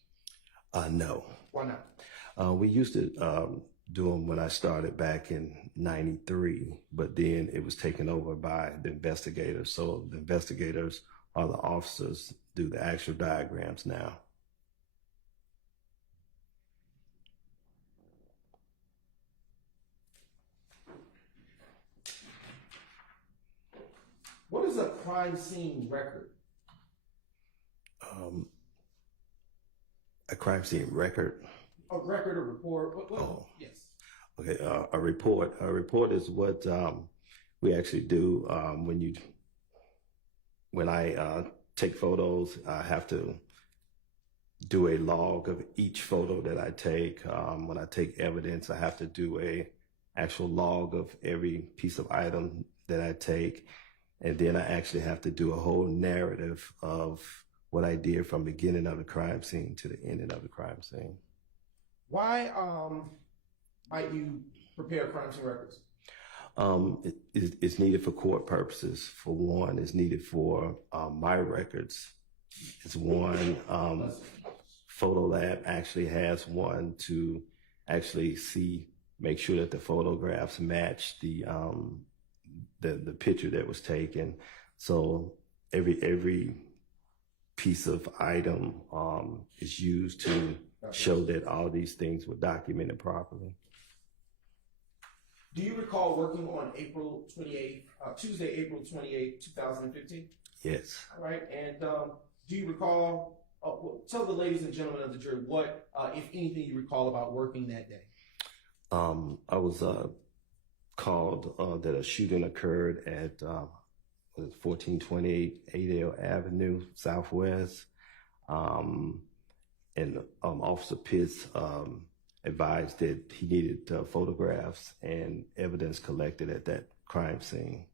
No. Why not? We used to do them when I started back in '93, but then it was taken over by the investigators. So the investigators or the officers do the actual diagrams now. What is a crime scene record? A crime scene record? A record, a report? Oh. Yes. Okay, a report. A report is what we actually do when I take photos. I have to do a log of each photo that I take. When I take evidence, I have to do a actual log of every piece of item that I take. And then I actually have to do a whole narrative of what I did from beginning of the crime scene to the ending of the crime scene. Why might you prepare crime scene records? It's needed for court purposes. For one, it's needed for my records. It's one. Photo Lab actually has one to actually make sure that the photographs match the picture that was taken. So every piece of item is used to show that all these things were documented properly. Do you recall working on Tuesday, April 28th, 2015? Yes. All right. And do you recall, tell the ladies and gentlemen of the jury what, if anything, you recall about working that day? I was called that a shooting occurred at 1428 Adel Avenue Southwest, and Officer Pitts advised that he needed photographs and evidence collected at that crime scene.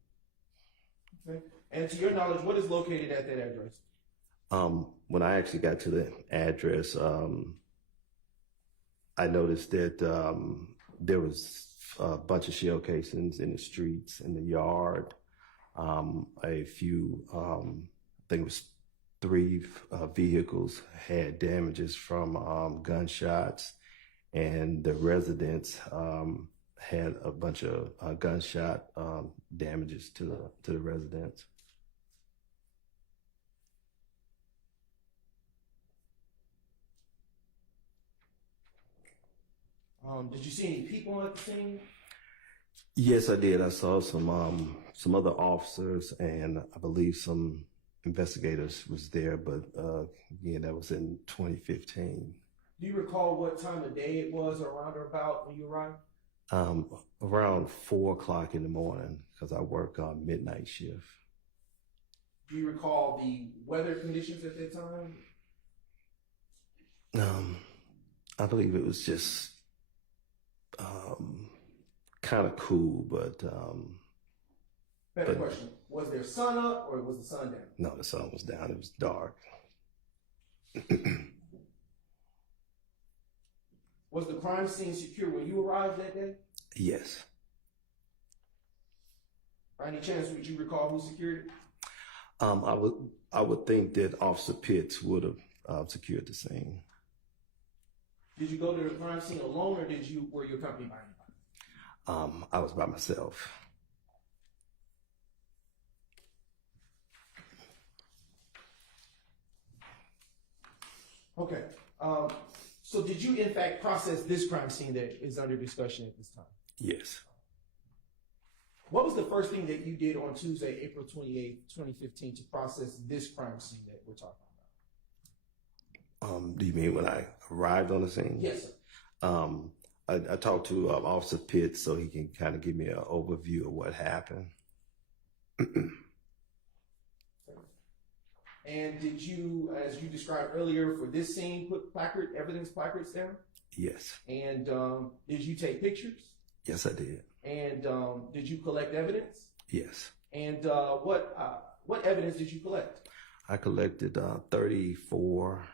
Okay. And to your knowledge, what is located at that address? When I actually got to the address, I noticed that there was a bunch of shell casings in the streets, in the yard. A few, I think it was 3 vehicles had damages from gunshots, and the residents had a bunch of gunshot damages to the residents. Did you see any people at the scene? Yes, I did. I saw some other officers, and I believe some investigators was there, but again, that was in 2015. Do you recall what time of day it was, around or about when you arrived? Around 4 o'clock in the morning, because I work on midnight shift. Do you recall the weather conditions at that time? I believe it was just kind of cool, but Better question. Was there sun up or was the sun down? no, the sun was down. It was dark. Was the crime scene secure when you arrived that day? Yes. By any chance, would you recall who secured it? I would think that Officer Pitts would have secured the scene. Did you go to the crime scene alone, or were you accompanied by anybody? I was by myself. Okay. So did you, in fact, process this crime scene that is under discussion at this time? Yes. What was the first thing that you did on Tuesday, April 28th, 2015, to process this crime scene that we're talking about? Do you mean when I arrived on the scene? Yes, sir. I talked to Officer Pitts so he can kind of give me an overview of what happened. And did you, as you described earlier, for this scene, put evidence placards down? Yes. And did you take pictures? Yes, I did. And did you collect evidence? Yes. And what evidence did you collect? I collected 34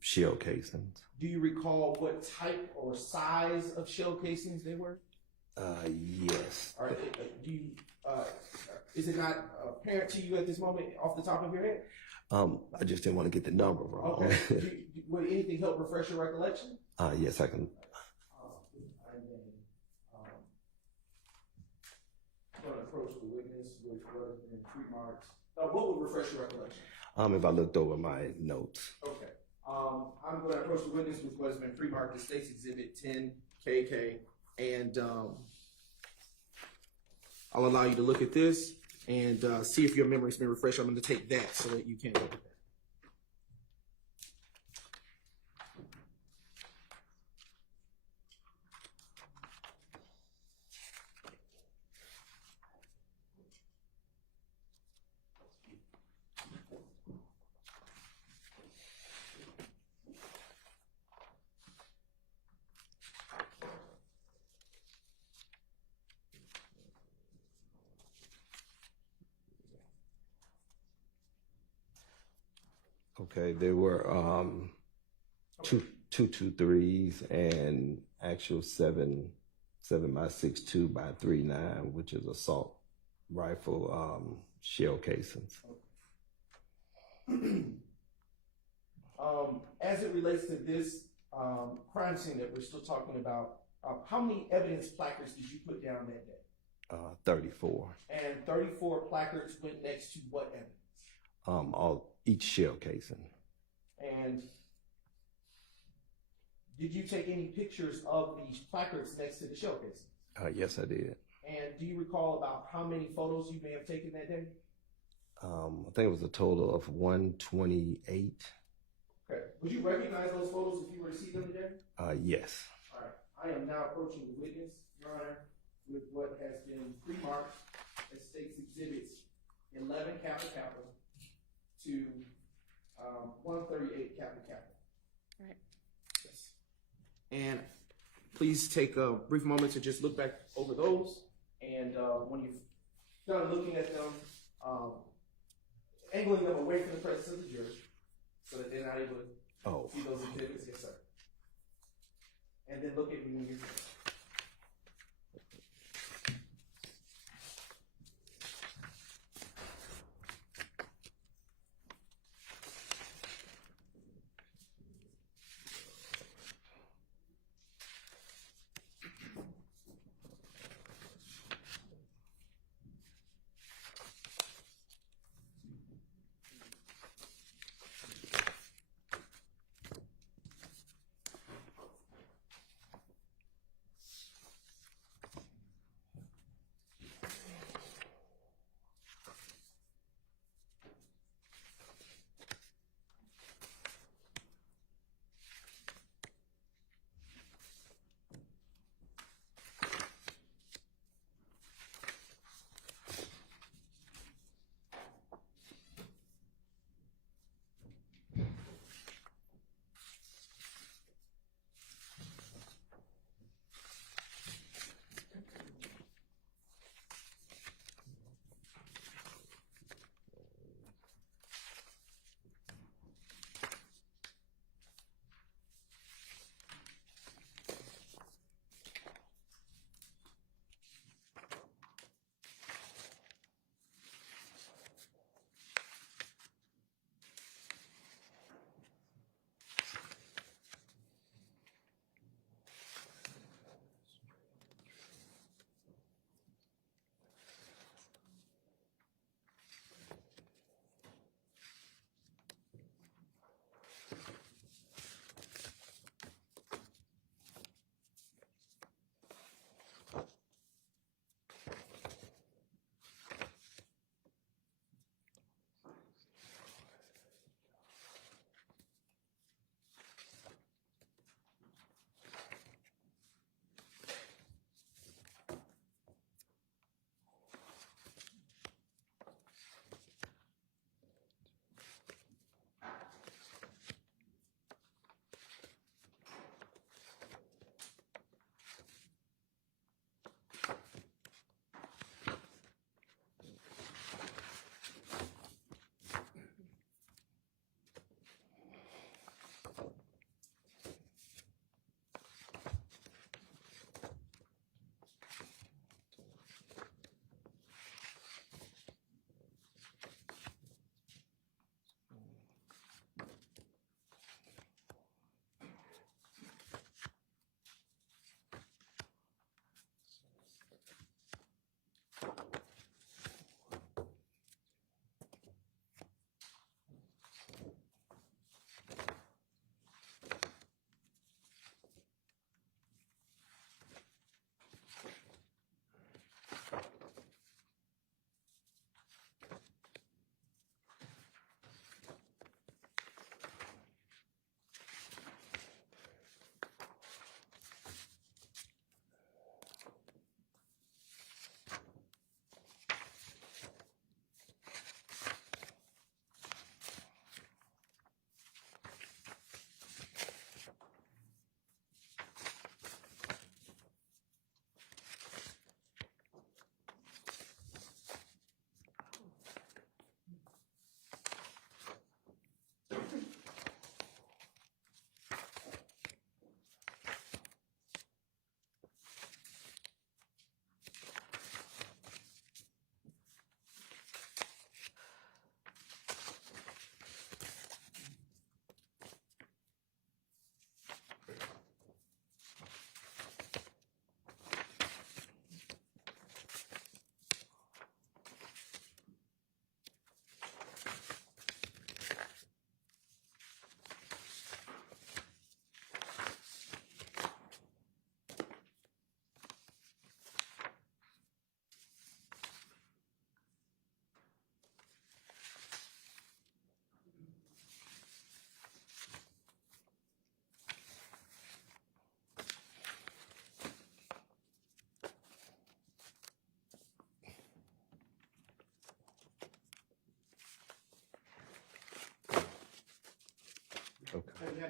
shell casings. Do you recall what type or size of shell casings they were? Yes. All right. Is it not apparent to you at this moment off the top of your head? I just didn't want to get the number wrong. Okay. Would anything help refresh your recollection? Yes, I can. I'm going to approach the witness with what has been pre-marked. What would refresh your recollection? If I looked over my notes. Okay. I'm going to approach the witness with what has been pre-marked, the State's Exhibit 10 KK, and I'll allow you to look at this and see if your memory's been refreshed. I'm going to take that so that you can look at that. Okay, there were 223s and actual 7x6 2x39, which is assault rifle shell casings. As it relates to this crime scene that we're still talking about, how many evidence placards did you put down that day? 34. And 34 placards went next to what evidence? Each shell casing. And did you take any pictures of these placards next to the shell casing? Yes, I did. And do you recall about how many photos you may have taken that day? I think it was a total of 128. Okay. Would you recognize those photos if you were to see them today? Yes. All right. I am now approaching the witness, Your Honor, with what has been pre-marked as State's Exhibits 11 capital to 138 capital. Right. Yes. And please take a brief moment to just look back over those. And when you've done looking at them, angling them away from the presence of the jury so that they're not able to see those exhibits. Yes, sir. And then look at me when you're finished.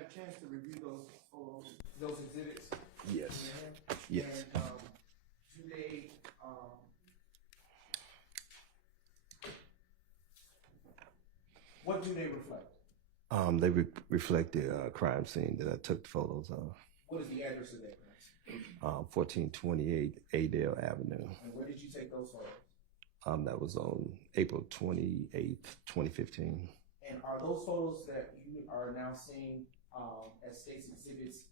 a chance to review those photos, those exhibits? Yes. Yeah. Yes. And, do they, what do they reflect? They reflect the crime scene that I took the photos of. What is the address of that crime? 1428 Adale Avenue. And where did you take those photos? That was on April 28th, 2015. And are those photos that you are now seeing as state's exhibits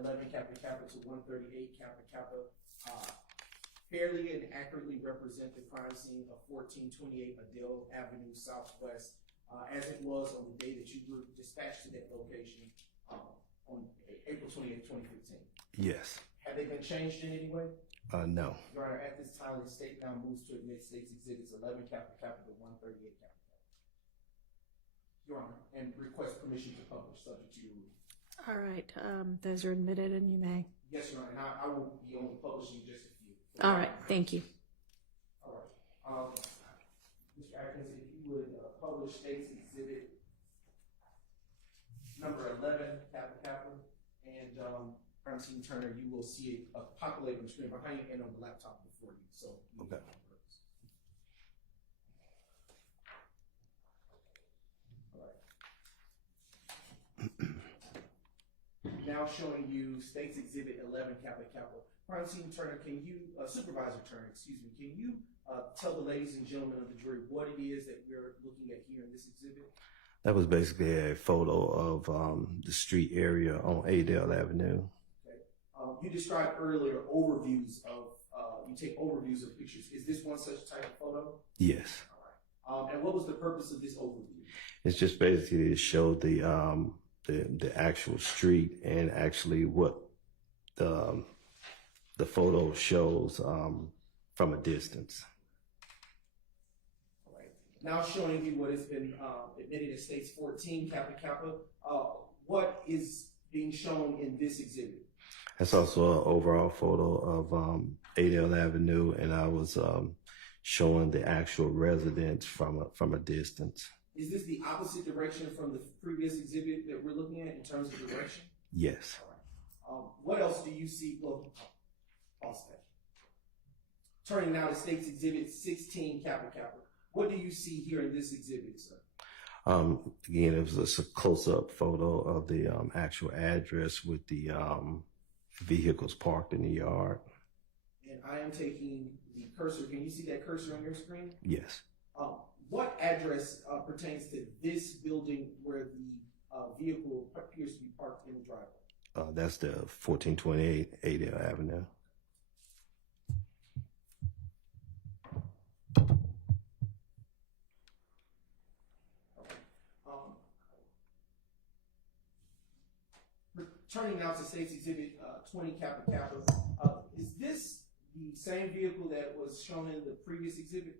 11 Kappa Kappa to 138 Kappa Kappa fairly and accurately represent the crime scene of 1428 Adele Avenue Southwest as it was on the day that you were dispatched to that location on April 28, 2015? Yes. Have they been changed in any way? No. Your Honor, at this time, the state now moves to admit state's exhibits 11 Kappa Kappa to 138 Kappa Kappa. Your Honor, and request permission to publish, subject to your ruling. All right, those are admitted and you may. Yes, Your Honor, and I will be only publishing just a few. All right, thank you. All right. Mr. Atkins, if you would publish state's exhibit number 11 Kappa Kappa, and Francine Turner, you will see it populate on the screen behind you and on the laptop before you. So, Okay. Now showing you state's exhibit 11 Kappa Kappa. Francine Turner, can you, Supervisor Turner, excuse me, can you tell the ladies and gentlemen of the jury what it is that we're looking at here in this exhibit? That was basically a photo of the street area on Adale Avenue. Okay. You described earlier overviews of, you take overviews of pictures. Is this one such type of photo? Yes. All right. And what was the purpose of this overview? It's just basically to show the actual street and actually what the photo shows from a distance. All right. Now showing you what has been admitted as state's 14 Kappa Kappa. What is being shown in this exhibit? That's also an overall photo of Adale Avenue, and I was showing the actual residence from a distance. Is this the opposite direction from the previous exhibit that we're looking at in terms of direction? Yes. All right. What else do you see? Well, pause that. Turning now to state's exhibit 16 Kappa Kappa. What do you see here in this exhibit, sir? Again, it was just a close-up photo of the actual address with the vehicles parked in the yard. And I am taking the cursor. Can you see that cursor on your screen? Yes. What address pertains to this building where the vehicle appears to be parked in the driveway? That's the 1428 Adale Avenue. Turning now to state's exhibit 20 Kappa Kappa. Is this the same vehicle that was shown in the previous exhibit?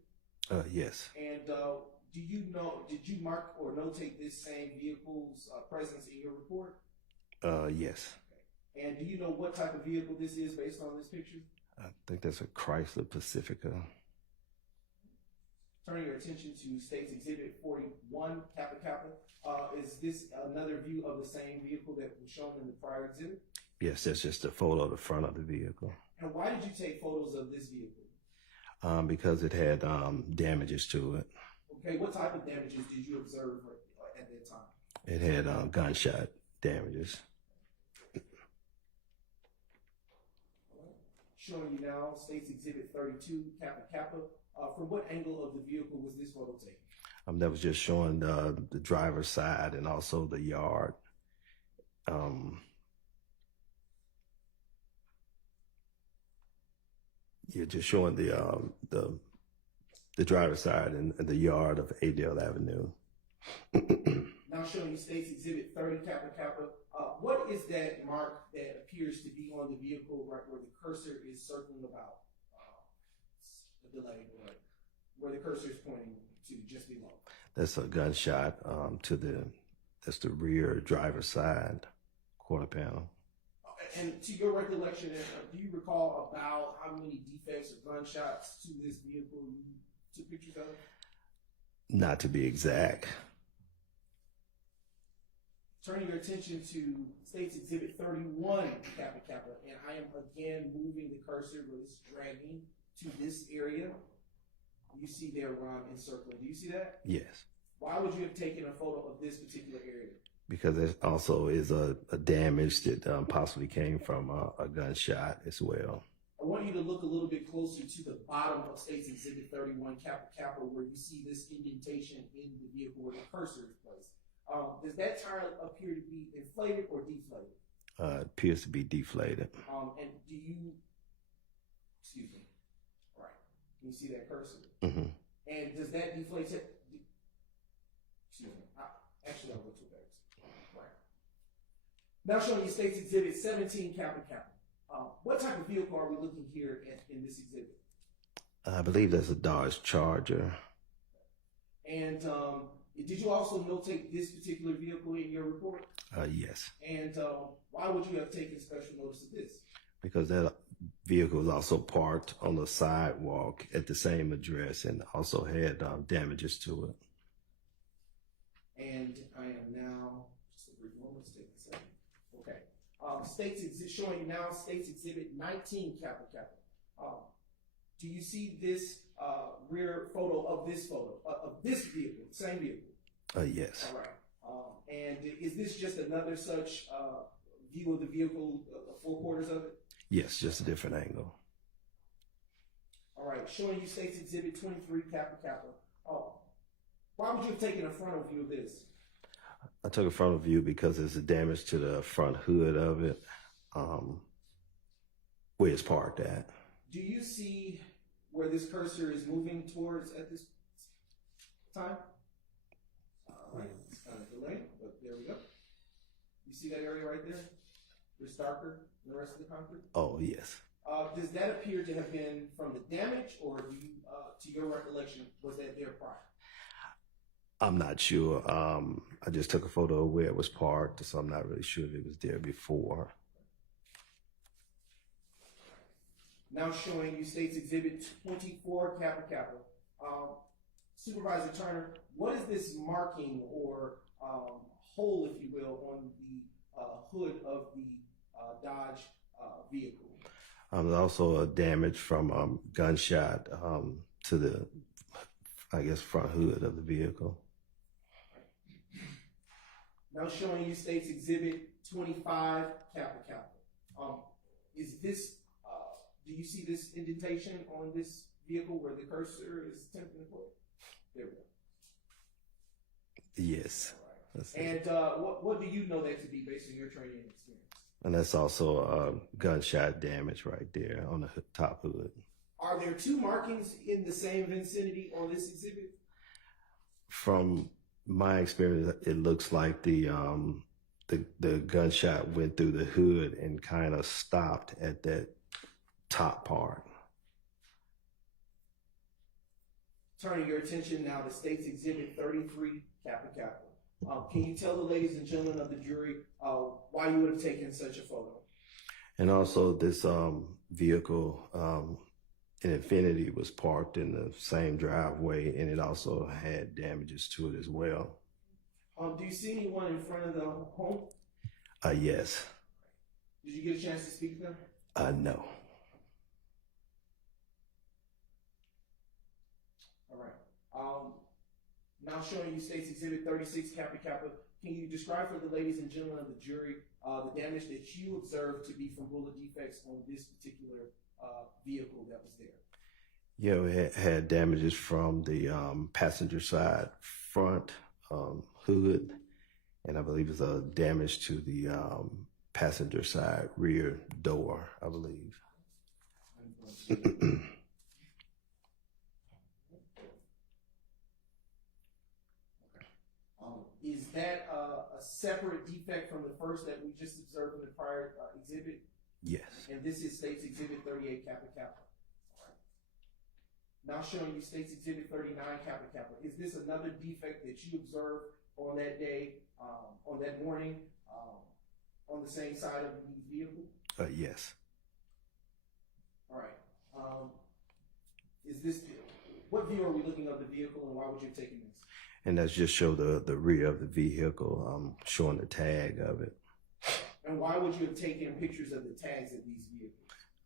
Yes. And do you know, did you mark or notate this same vehicle's presence in your report? Yes. Okay. And do you know what type of vehicle this is based on this picture? I think that's a Chrysler Pacifica. Turning your attention to state's exhibit 41 Kappa Kappa. Is this another view of the same vehicle that was shown in the prior exhibit? Yes, that's just a photo of the front of the vehicle. And why did you take photos of this vehicle? Because it had damages to it. Okay, what type of damages did you observe at that time? It had gunshot damages. Showing you now state's exhibit 32 Kappa Kappa. From what angle of the vehicle was this photo taken? That was just showing the driver's side and also the yard. Yeah, just showing the driver's side and the yard of Adale Avenue. Now showing you state's exhibit 30 Kappa Kappa. What is that mark that appears to be on the vehicle right where the cursor is circling about the delay, where the cursor is pointing to just below? That's a gunshot that's the rear driver's side quarter panel. And to your recollection, do you recall about how many defects or gunshots to this vehicle you took pictures of? Not to be exact. Turning your attention to State's Exhibit 31, Kappa Kappa, and I am again moving the cursor, but it's dragging to this area. You see there where I'm encircling. Do you see that? Yes. Why would you have taken a photo of this particular area? Because there also is a damage that possibly came from a gunshot as well. I want you to look a little bit closer to the bottom of State's Exhibit 31, Kappa Kappa, where you see this indentation in the vehicle where the cursor is placed. Does that tire appear to be inflated or deflated? It appears to be deflated. And do you, excuse me, right, can you see that cursor? Mm-hmm. And does that deflate it? Excuse me, actually I'll go to that. Right. Now showing you State's Exhibit 17, Kappa Kappa. What type of vehicle are we looking here in this exhibit? I believe that's a Dodge Charger. And did you also notate this particular vehicle in your report? Yes. And why would you have taken special notice of this? Because that vehicle was also parked on the sidewalk at the same address and also had damages to it. And I am now, just a brief moment, let's take a second. Okay. Showing now State's Exhibit 19, Kappa Kappa. Do you see this rear photo of this vehicle, same vehicle? Yes. All right. And is this just another such view of the vehicle, the four quarters of it? Yes, just a different angle. All right. Showing you State's Exhibit 23, Kappa Kappa. Why would you have taken a frontal view of this? I took a frontal view because there's a damage to the front hood of it, where it's parked at. Do you see where this cursor is moving towards at this time? All right, it's kind of delayed, but there we go. You see that area right there? It's darker than the rest of the concrete? Oh, yes. Does that appear to have been from the damage, or do you, to your recollection, was that there prior? I'm not sure. I just took a photo of where it was parked, so I'm not really sure if it was there before. Now showing you State's Exhibit 24, Kappa Kappa. Supervisor Turner, what is this marking or hole, if you will, on the hood of the Dodge vehicle? There's also a damage from gunshot to the, I guess, front hood of the vehicle. Now showing you State's Exhibit 25, Kappa Kappa. Is this, do you see this indentation on this vehicle where the cursor is attempting to put? There we go. Yes. Right. And what do you know that to be based on your training and experience? And that's also gunshot damage right there on the top hood. Are there two markings in the same vicinity on this exhibit? From my experience, it looks like the gunshot went through the hood and kind of stopped at that top part. Turning your attention now to State's Exhibit 33, Kappa Kappa. Can you tell the ladies and gentlemen of the jury why you would have taken such a photo? And also this vehicle, an Infinity, was parked in the same driveway, and it also had damages to it as well. Do you see anyone in front of the home? Yes. Did you get a chance to speak to them? No. All right. Now showing you State's Exhibit 36, Kappa Kappa. Can you describe for the ladies and gentlemen of the jury the damage that you observed to be from bullet defects on this particular vehicle that was there? Yeah, we had damages from the passenger side front hood, and I believe it's a damage to the passenger side rear door, I believe. Is that a separate defect from the first that we just observed in the prior exhibit? Yes. And this is State's Exhibit 38, Kappa Kappa. All right. Now showing you State's Exhibit 39, Kappa Kappa. Is this another defect that you observed on that day, on that morning, on the same side of the vehicle? Yes. All right. Is this What view are we looking of the vehicle, and why would you have taken this? And that's just show the rear of the vehicle, showing the tag of it. And why would you have taken pictures of the tags of these vehicles?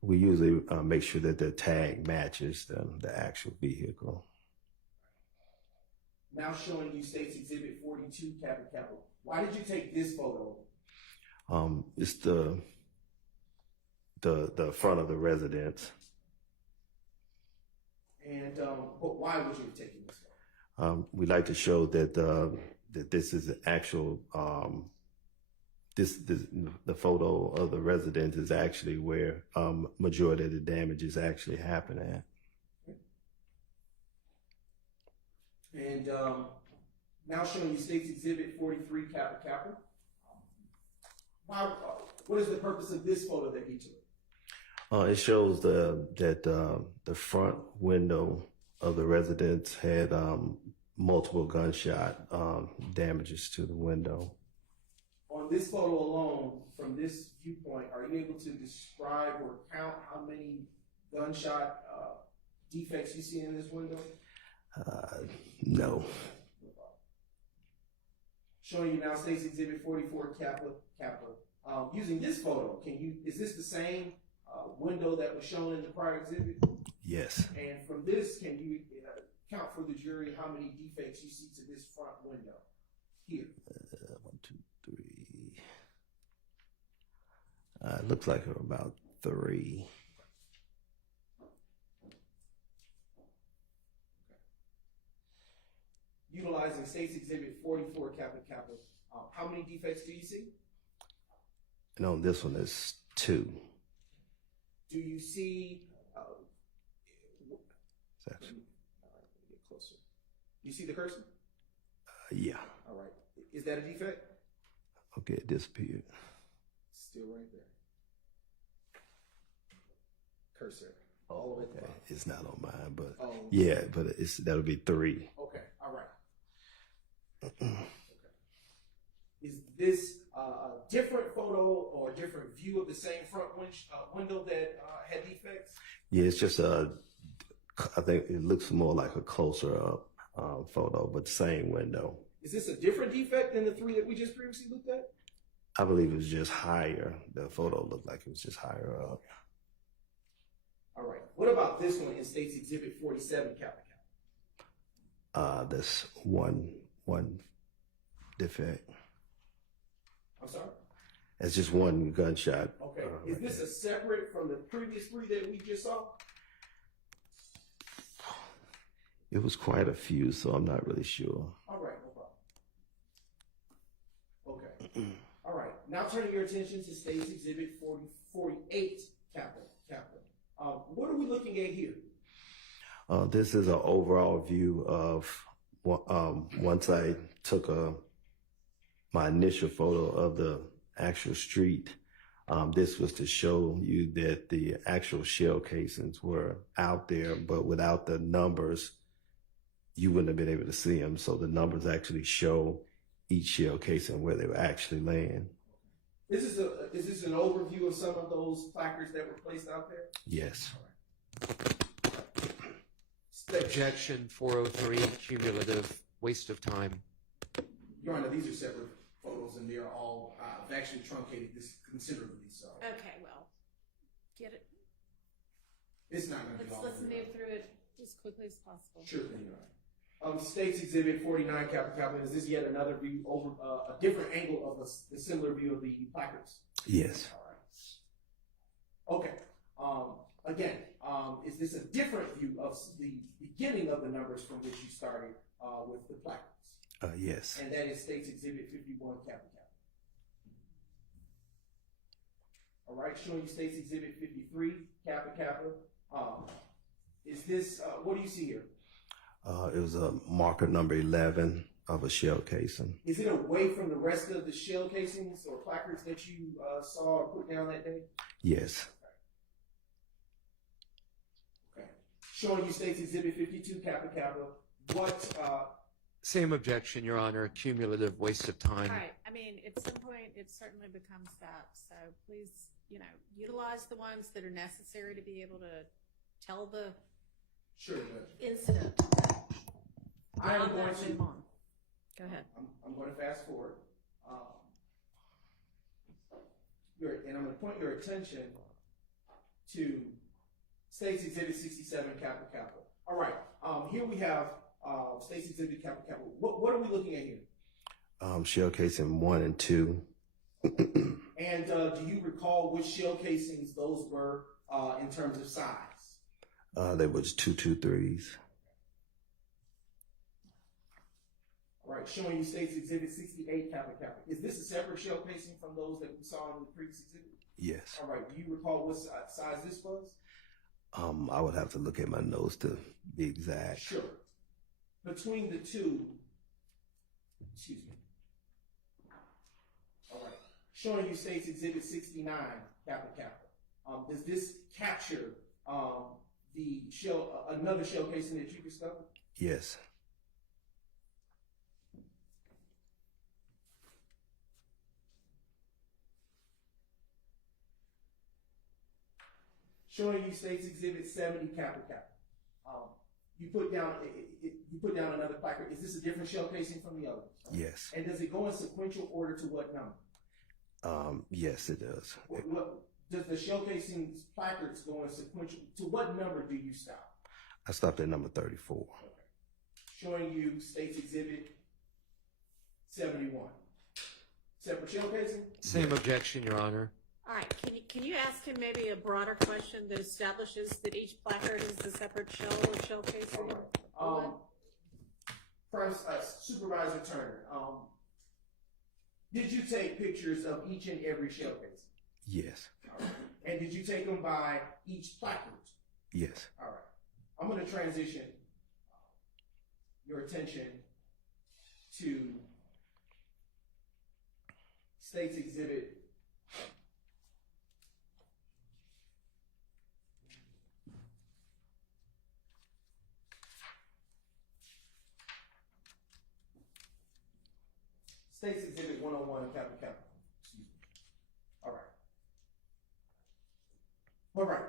We usually make sure that the tag matches the actual vehicle. Now showing you State's Exhibit 42, Kappa Kappa. Why did you take this photo? It's the front of the residence. And but why would you have taken this photo? We like to show that that this is an actual. The photo of the residence is actually where majority of the damage is actually happening at. And now showing you State's Exhibit 43, Kappa Kappa. What is the purpose of this photo that he took? It shows that the front window of the residence had multiple gunshot damages to the window. On this photo alone, from this viewpoint, are you able to describe or count how many gunshot defects you see in this window? No. Showing you now State's Exhibit 44, Kappa Kappa. Using this photo, is this the same window that was shown in the prior exhibit? Yes. And from this, can you count for the jury how many defects you see to this front window here? 1, 2, 3. It looks like about 3. Utilizing State's Exhibit 44, Kappa Kappa, how many defects do you see? And on this one, it's 2. Do you see? It's actually, All right, let me get closer. You see the cursor? yeah. All right. Is that a defect? Okay, it disappeared. Still right there. Cursor. All the way at the bottom. It's not on mine, but Oh. yeah, but that'll be 3. Okay. All right. Okay. Is this a different photo or a different view of the same front window that had defects? Yeah, it's just I think it looks more like a closer up photo, but same window. Is this a different defect than the 3 that we just previously looked at? I believe it was just higher. The photo looked like it was just higher up. All right. What about this one in State's Exhibit 47, Kappa Kappa? That's one defect. I'm sorry? It's just one gunshot. Okay. Is this a separate from the previous 3 that we just saw? It was quite a few, so I'm not really sure. All right, no problem. Okay. All right. Now turning your attention to State's Exhibit 48, Kappa Kappa. What are we looking at here? This is an overall view of once I took my initial photo of the actual street. This was to show you that the actual shell casings were out there, but without the numbers, you wouldn't have been able to see them. So the numbers actually show each shell casing where they were actually laying. Is this an overview of some of those placards that were placed out there? Yes. Objection 403, cumulative, waste of time. Your Honor, these are separate photos, and they're all I've actually truncated this considerably. So Okay, well, get it. it's not going to be long. Let's move through it as quickly as possible. Sure thing, Your Honor. State's Exhibit 49, Kappa Kappa. Is this yet another view over a different angle of the similar view of the placards? Yes. All right. Okay. Again, is this a different view of the beginning of the numbers from which you started with the placards? Yes. And that is State's Exhibit 51, Kappa Kappa. All right, showing you State's Exhibit 53, Kappa Kappa. Is this, what do you see here? It was a marker number 11 of a shell casing. Is it away from the rest of the shell casings or placards that you saw or put down that day? Yes. Okay. Showing you State's Exhibit 52, Kappa Kappa. What, Same objection, Your Honor, cumulative, waste of time. All right, I mean, at some point, it certainly becomes that, so please, utilize the ones that are necessary to be able to tell the Sure, Judge. Incident. I am Now going let's to. move on. Go ahead. I'm going to fast forward. And I'm going to point your attention to State's Exhibit 67, capital, capital. All right. Here we have State's Exhibit, capital, capital. What are we looking at here? Shell casing 1 and 2. And do you recall which shell casings those were in terms of size? They was 223s. All right, showing you State's Exhibit 68, capital, capital. Is this a separate shell casing from those that we saw in the previous exhibit? Yes. All right, do you recall what size this was? I would have to look at my notes to be exact. Sure. Between the two, excuse me. All right, showing you State's Exhibit 69, capital, capital. Does this capture the shell, another shell casing that you discovered? Yes. Showing you State's Exhibit 70, capital, capital. You put down another placard. Is this a different shell casing from the others? Yes. And does it go in sequential order to what number? Yes, it does. What does the shell casing's placards go in sequential? To what number do you stop? I stopped at number 34. Okay. Showing you State's Exhibit 71. Separate shell casing? Same objection, Your Honor. All right, can you ask him maybe a broader question that establishes that each placard is a separate shell or shell casing? Supervisor Turner, did you take pictures of each and every shell casing? Yes. All right. And did you take them by each placard? Yes. All right. I'm going to transition your attention to State's Exhibit 101, capital, capital. Excuse me. All right. All right.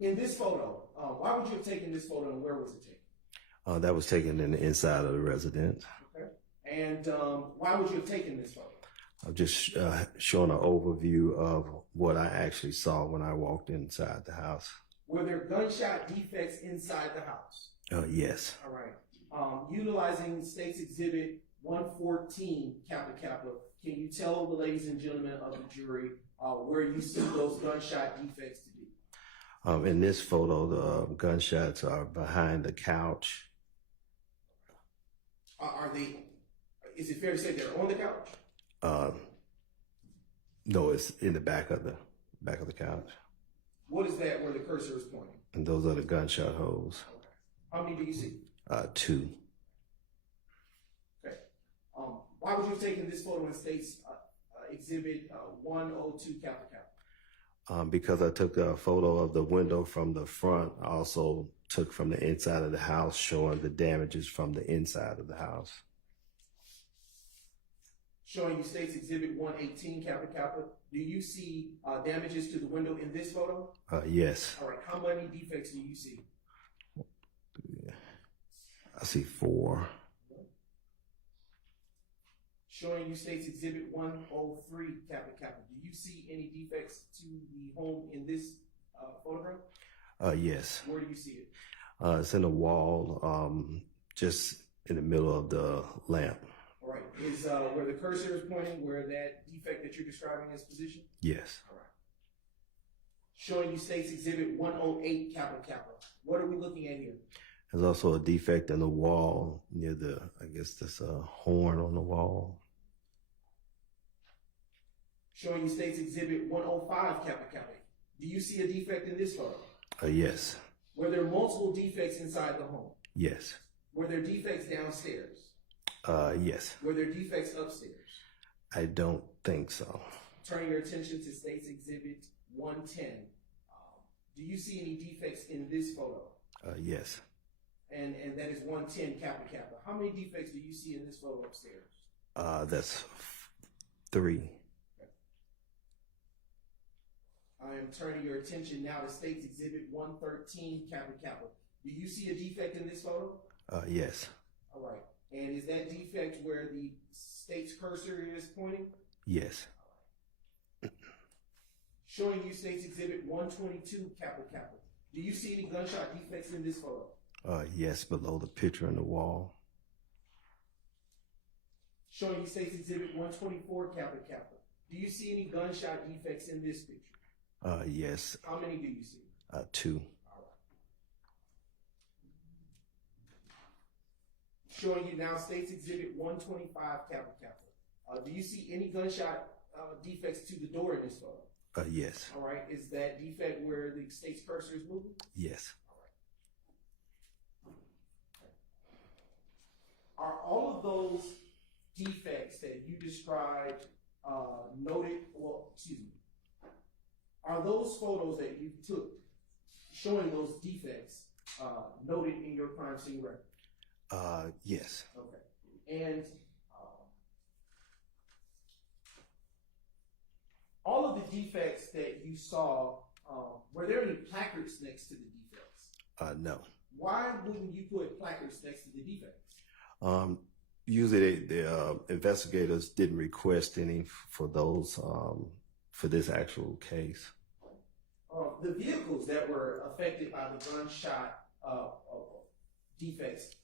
In this photo, why would you have taken this photo and where was it taken? That was taken in the inside of the residence. Okay. And why would you have taken this photo? I'm just showing an overview of what I actually saw when I walked inside the house. Were there gunshot defects inside the house? Yes. All right. Utilizing State's Exhibit 114, capital, capital, can you tell the ladies and gentlemen of the jury where you see those gunshot defects to be? In this photo, the gunshots are behind the couch. Are they? Is it fair to say they're on the couch? No, it's in the back of the couch. What is that where the cursor is pointing? And those are the gunshot holes. Okay. How many do you see? 2. Okay. Why would you have taken this photo in State's Exhibit 102, capital, capital? Because I took a photo of the window from the front. I also took from the inside of the house, showing the damages from the inside of the house. Showing you State's Exhibit 118, capital, capital. Do you see damages to the window in this photo? Yes. All right. How many defects do you see? I see 4. Showing you State's Exhibit 103, capital, capital. Do you see any defects to the home in this photograph? Yes. Where do you see it? It's in the wall, just in the middle of the lamp. All right. Is where the cursor is pointing where that defect that you're describing is positioned? Yes. All right. Showing you State's Exhibit 108, capital, capital. What are we looking at here? There's also a defect in the wall near I guess there's a horn on the wall. Showing you State's Exhibit 105, capital, capital. Do you see a defect in this photo? Yes. Were there multiple defects inside the home? Yes. Were there defects downstairs? Yes. Were there defects upstairs? I don't think so. Turning your attention to State's Exhibit 110. Do you see any defects in this photo? Yes. And that is 110, capital, capital. How many defects do you see in this photo upstairs? That's 3. I am turning your attention now to State's Exhibit 113, capital, capital. Do you see a defect in this photo? Yes. All right. And is that defect where the state's cursor is pointing? Yes. Showing you State's Exhibit 122, capital. Do you see any gunshot defects in this photo? Yes, below the picture on the wall. Showing you State's Exhibit 124, capital. Do you see any gunshot defects in this picture? Yes. How many do you see? 2. All right. Showing you now State's Exhibit 125, capital. Do you see any gunshot defects to the door in this photo? Yes. All right. Is that defect where the state's cursor is moving? Yes. Are all of those defects that you described noted? Well, excuse me. Are those photos that you took showing those defects noted in your crime scene record? Yes. Okay. And all of the defects that you saw, were there any placards next to the defects? No. Why wouldn't you put placards next to the defects? Usually the investigators didn't request any for those, for this actual case. The vehicles that were affected by the gunshot defects,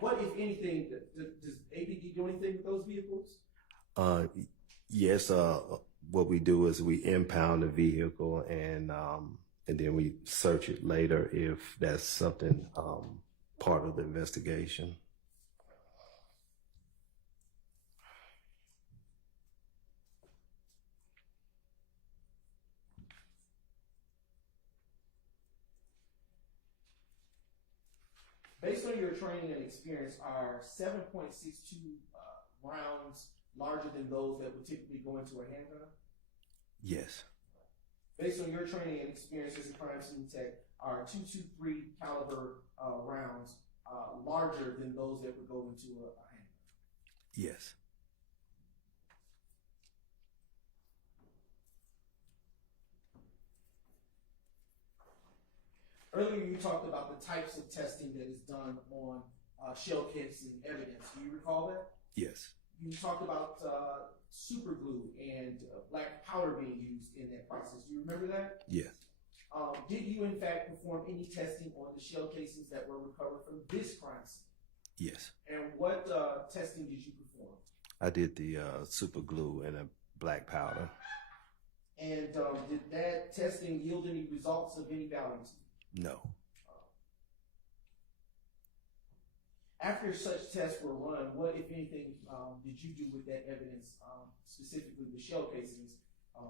what, if anything, does APD do anything with those vehicles? Yes. What we do is we impound the vehicle and then we search it later if that's something part of the investigation. Based on your training and experience, are 7.62 rounds larger than those that would typically go into a handgun? Yes. Based on your training and experience as a crime scene tech, are .223 caliber rounds larger than those that would go into a handgun? Yes. Earlier you talked about the types of testing that is done on shell kits and evidence. Do you recall that? Yes. You talked about super glue and black powder being used in that process. Do you remember that? Yes. Did you in fact perform any testing on the shell cases that were recovered from this crime scene? Yes. And what testing did you perform? I did the super glue and a black powder. And did that testing yield any results of any value? No. After such tests were run, what, if anything, did you do with that evidence, specifically the shell casings,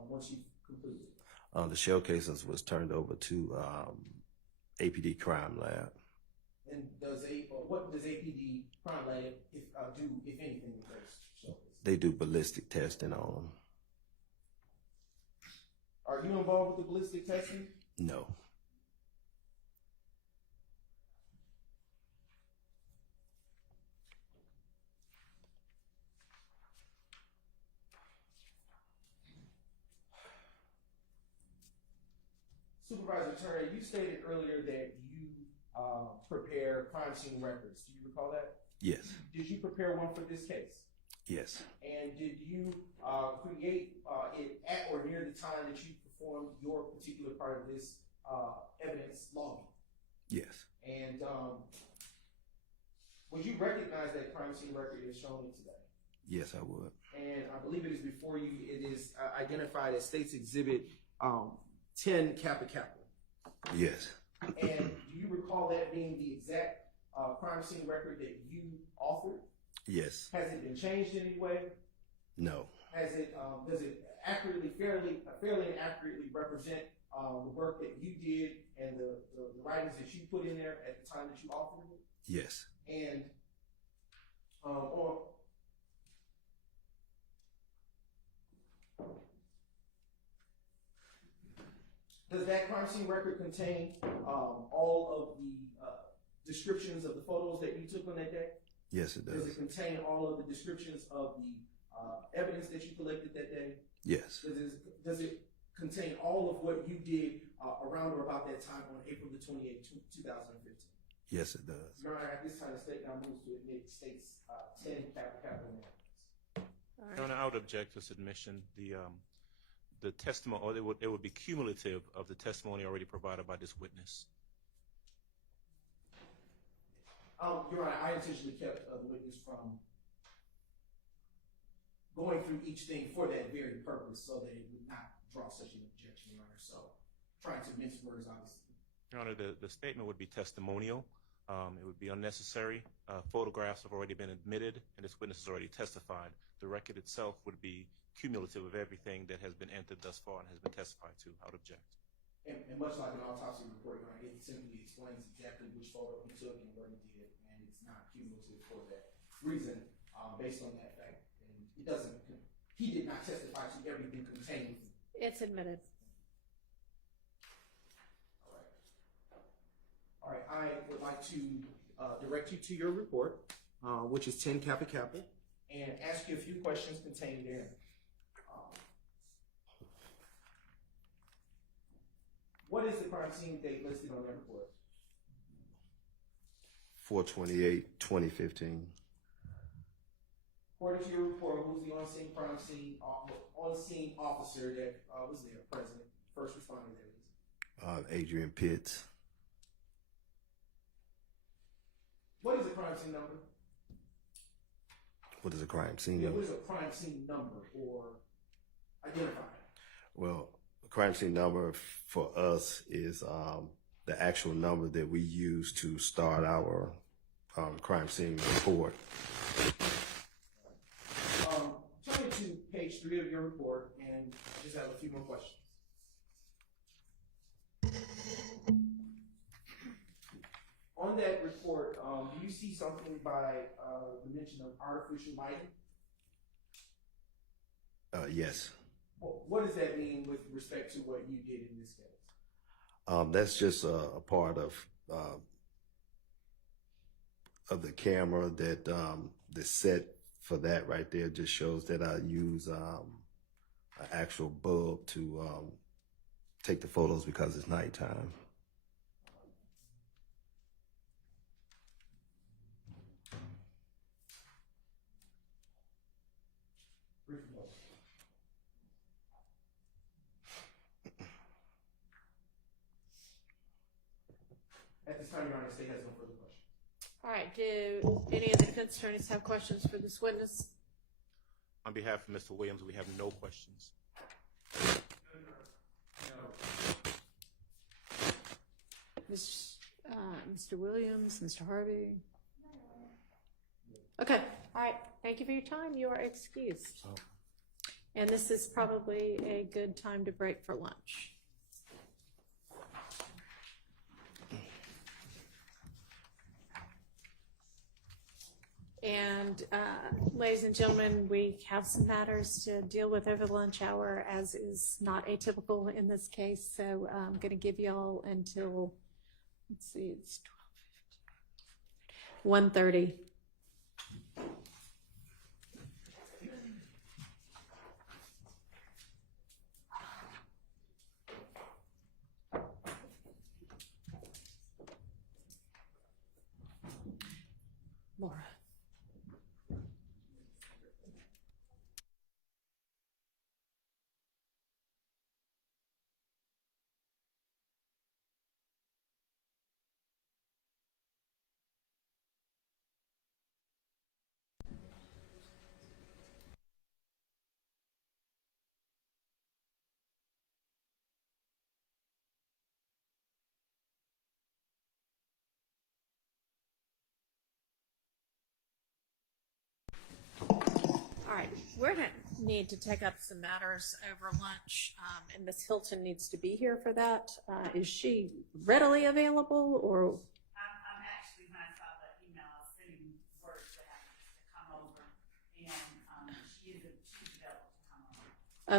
once you completed it? The shell cases was turned over to APD Crime Lab. And what does APD Crime Lab do, if anything, with those shell cases? They do ballistic testing on them. Are you involved with the ballistic testing? No. Supervisor Turner, you stated earlier that you prepare crime scene records. Do you recall that? Yes. Did you prepare one for this case? Yes. And did you create it at or near the time that you performed your particular part of this evidence logging? Yes. And would you recognize that crime scene record is shown today? Yes, I would. And I believe it is before you. It is identified as State's Exhibit 10 Kappa Kappa. Yes. And do you recall that being the exact crime scene record that you authored? Yes. Has it been changed in any way? No. Has it? Does it fairly and accurately represent the work that you did and the writings that you put in there at the time that you authored it? Yes. And does that crime scene record contain all of the descriptions of the photos that you took on that day? Yes, it does. Does it contain all of the descriptions of the evidence that you collected that day? Yes. Does it contain all of what you did around or about that time on April the 28th, 2015? Yes, it does. Your Honor, at this time, the state now moves to admit state's 10 capital evidence. Your Honor, I would object to submission. The testimony, or it would be cumulative of the testimony already provided by this witness. Your Honor, I intentionally kept the witness from going through each thing for that very purpose, so that it would not draw such an objection, Your Honor. So, trying to mince words, obviously. Your Honor, the statement would be testimonial. It would be unnecessary. Photographs have already been admitted, and this witness has already testified. The record itself would be cumulative of everything that has been entered thus far and has been testified to. I would object. And much like an autopsy report, Your Honor, it simply explains exactly which photo he took and what he did, and it's not cumulative for that reason, based on that fact. And it doesn't, he did not testify to everything contained. It's admitted. All right, I would like to direct you to your report, which is 10 Kappa Kappa, and ask you a few questions contained therein. What is the crime scene date listed on that report? 4/28/2015. According to your report, who's the on-scene on-scene officer that was there, present, first responder there? Adrian Pitts. What is a crime scene number? What is a crime scene Yeah, number? what is a crime scene number or identifier? Well, the crime scene number for us is the actual number that we use to start our crime scene report. Turn to page 3 of your report, and I just have a few more questions. On that report, do you see something by the mention of artificial lighting? Yes. What does that mean with respect to what you did in this case? That's just a part of the camera that the set for that right there just shows that I use an actual bulb to take the photos because it's nighttime. At this time, Your Honor, the state has no further questions. All right, do any of the defense attorneys have questions for this witness? On behalf of Mr. Williams, we have no questions. Mr. Williams, Mr. Harvey? Okay, all right, thank you for your time. You are excused. And this is probably a good time to break for lunch. And ladies and gentlemen, we have some matters to deal with over the lunch hour, as is not atypical in this case. So I'm going to give y'all until, let's see, it's 1:30. Laura. All right, we're going to need to take up some matters over lunch, and Ms. Hilton needs to be here for that. Is she readily available, or? I'm actually, when I saw the email, I was sending word to her to come over, and she's available to come over.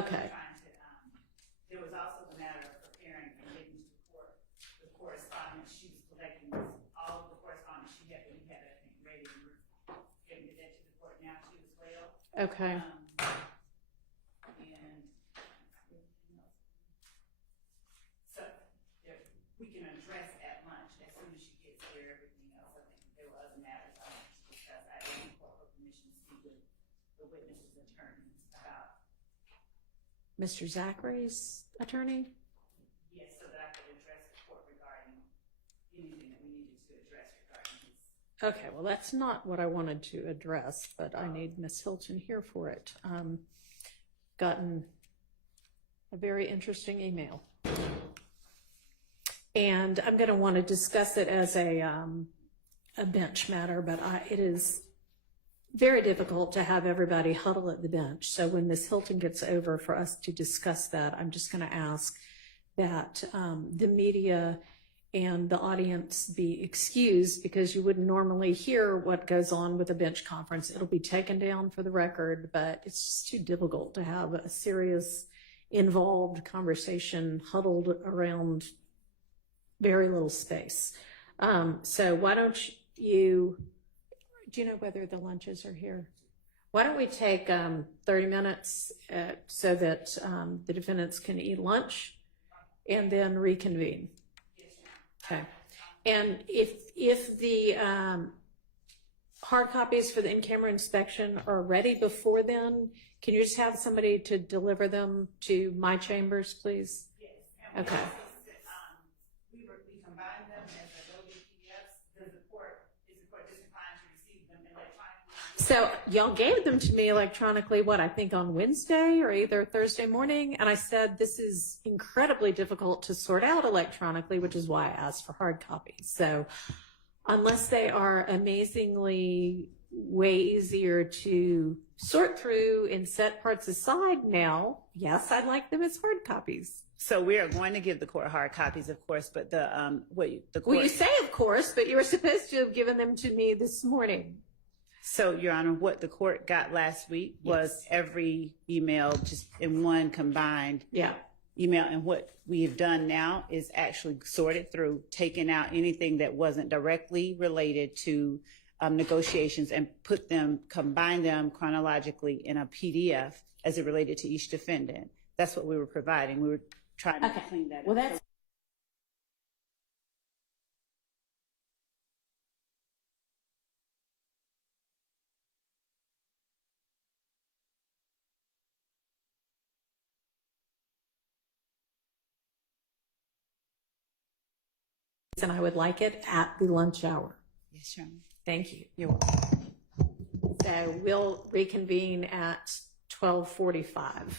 Okay. Trying to, there was also the matter of preparing and getting to court, the correspondence. She was collecting all of the correspondence she had, but you had everything ready. We're getting that to the court now too as well. Okay. And so we can address at lunch as soon as she gets here everything the witness's attorneys about, Mr. Zachary's attorney? yes, so that I could address the court regarding anything that we needed to address regarding his. Okay, well, that's not what I wanted to address, but I need Miss Hilton here for it. Gotten a very interesting email. And I'm going to want to discuss it as a bench matter, but it is very difficult to have everybody huddle at the bench. So when Miss Hilton gets over for us to discuss that, I'm just going to ask that the media and the audience be excused, because you wouldn't normally hear what goes on with a bench conference. It'll be taken down for the record, but it's just too difficult to have a serious, involved conversation huddled around very little space. So why don't do you know whether the lunches are here? Why don't we take 30 minutes so that the defendants can eat lunch and then reconvene? Okay. And if the hard copies for the in-camera inspection are ready before then, can you just have somebody to deliver them to my chambers, please? Yes. Okay. We combined them as Adobe PDFs. Is the court disinclined to receive them electronically? So y'all gave them to me electronically, I think on Wednesday or either Thursday morning. And I said, this is incredibly difficult to sort out electronically, which is why I asked for hard copies. So unless they are amazingly way easier to sort through and set parts aside now, yes, I'd like them as hard copies. So we are going to give the court hard copies, of course, but the court. Well, you say of course, but you were supposed to have given them to me this morning. So, Your Honor, what the court got last week was every email just in one combined email. And what we have done now is actually sorted through, taken out anything that wasn't directly related to negotiations and combine them chronologically in a PDF as it related to each defendant. That's what we were providing. We were trying to clean that up. Well, that's and I would like it at the lunch hour. Yes, Your Honor. Thank you. You're welcome. So we'll reconvene at 12:45.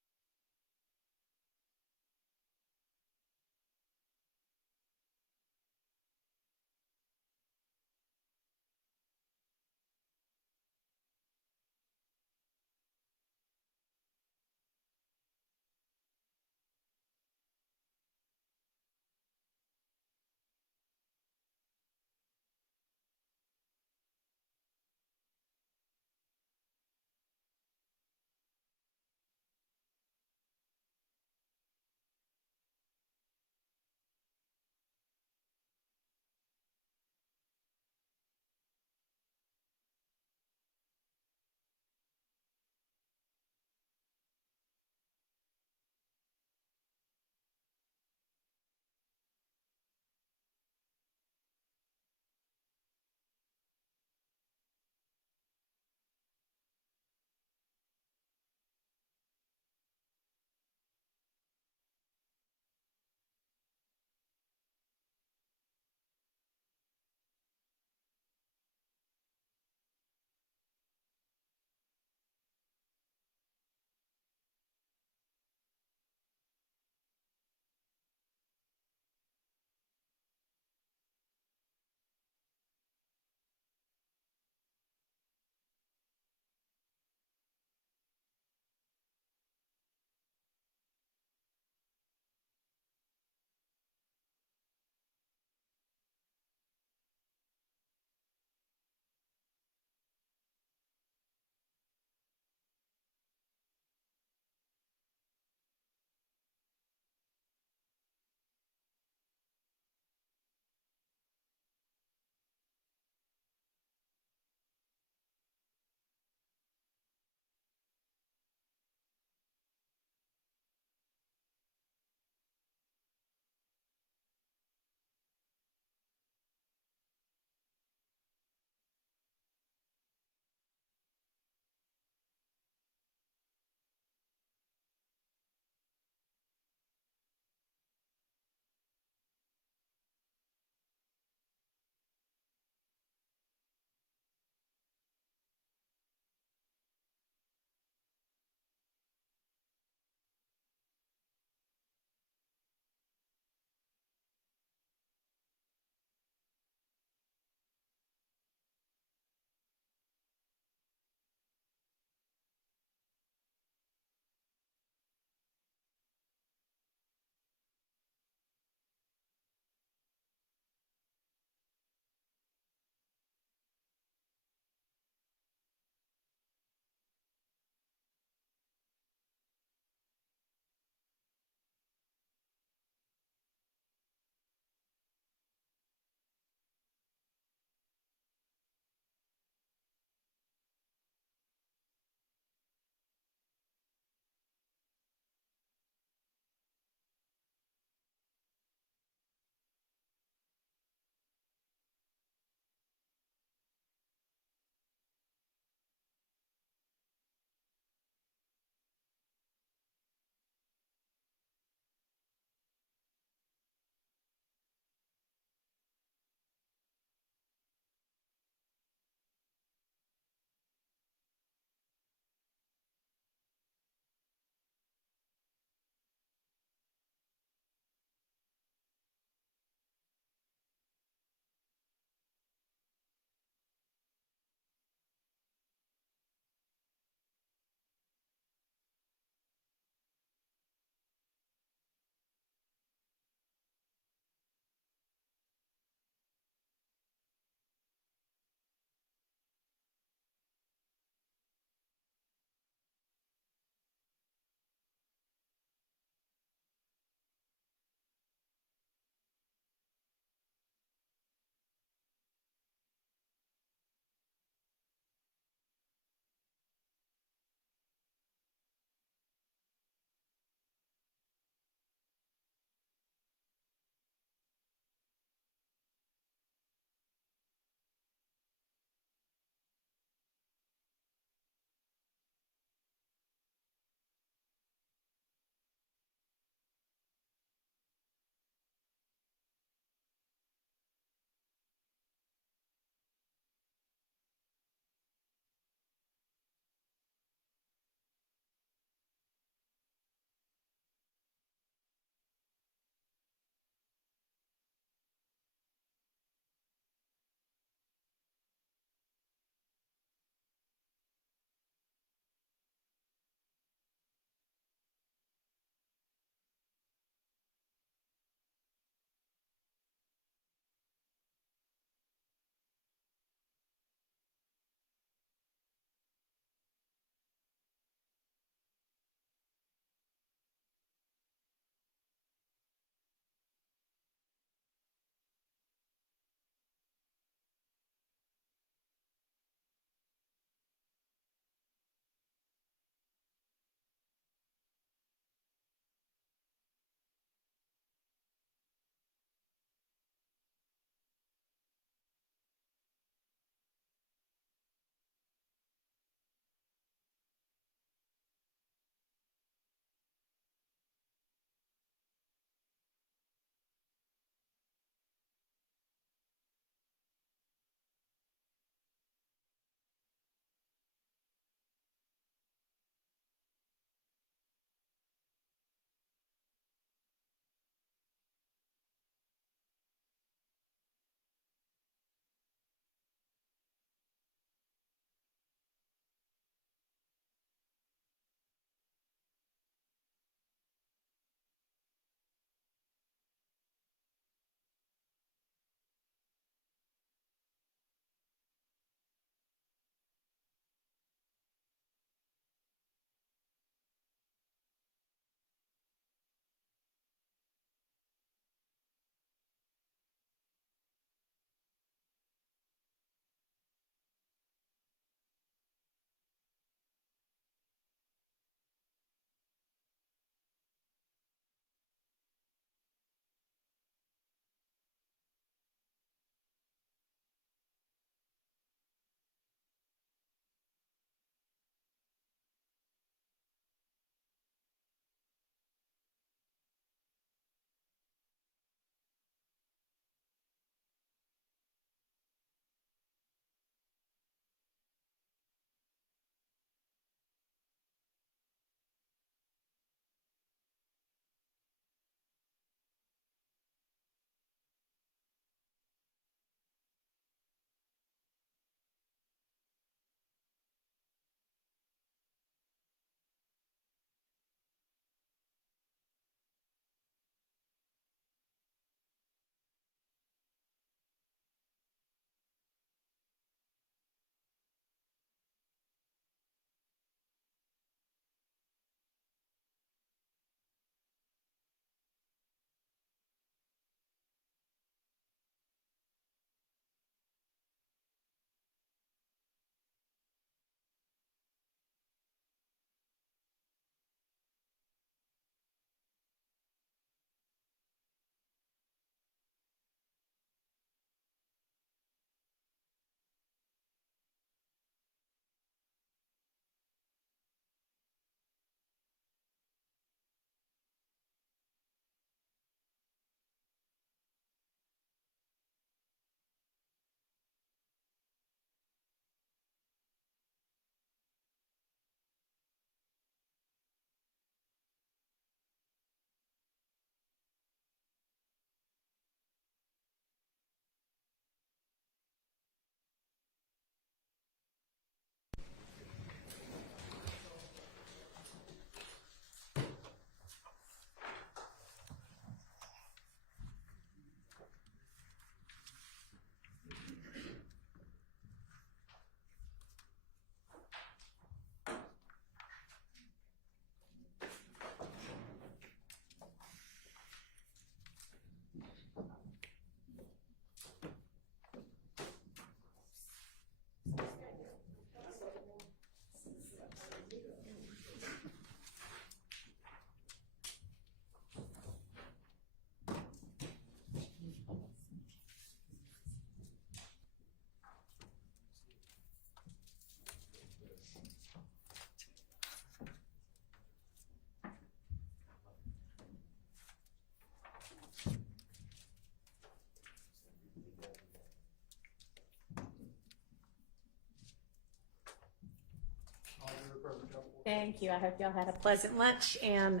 Thank you. I hope y'all had a pleasant lunch. And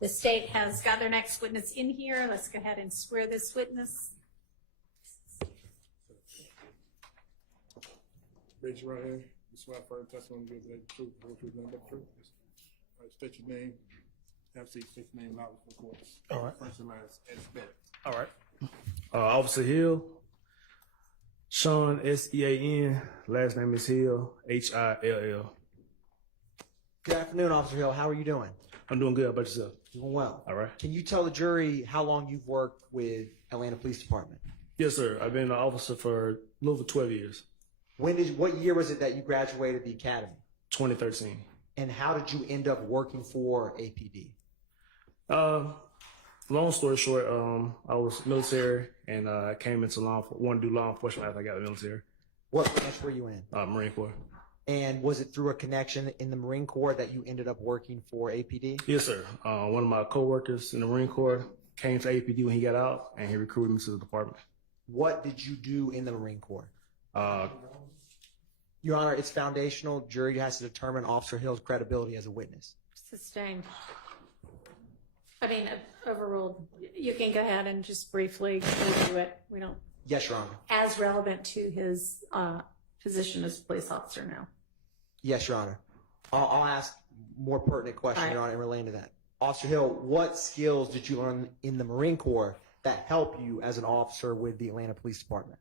the state has got their next witness in here. Let's go ahead and swear this witness. Raise your right hand. You swear firm testimony gives the truth, the whole truth, nothing but the truth. All right, state your name. Have a seat. State your name loudly for the court. All right. First and last, and spell it. All right. Officer Hill, Sean, S-E-A-N. Last name is Hill, H-I-L-L. Good afternoon, Officer Hill. How are you doing? I'm doing good. How about yourself? Doing well. All right. Can you tell the jury how long you've worked with Atlanta Police Department? Yes, sir. I've been an officer for a little over 12 years. What year was it that you graduated the academy? 2013. And how did you end up working for APD? Long story short, I was military and I came into wanted to do law enforcement after I got out of the military. What branch were you in? Marine Corps. And was it through a connection in the Marine Corps that you ended up working for APD? Yes, sir. One of my coworkers in the Marine Corps came to APD when he got out and he recruited me to the department. What did you do in the Marine Corps? Uh, Your Honor, it's foundational. Jury has to determine Officer Hill's credibility as a witness. Sustained. I mean, overruled. You can go ahead and just briefly go through it. We don't, Yes, Your Honor. as relevant to his position as a police officer now. Yes, Your Honor. I'll ask more pertinent questions, All right. Your Honor, in relating to that. Officer Hill, what skills did you learn in the Marine Corps that help you as an officer with the Atlanta Police Department?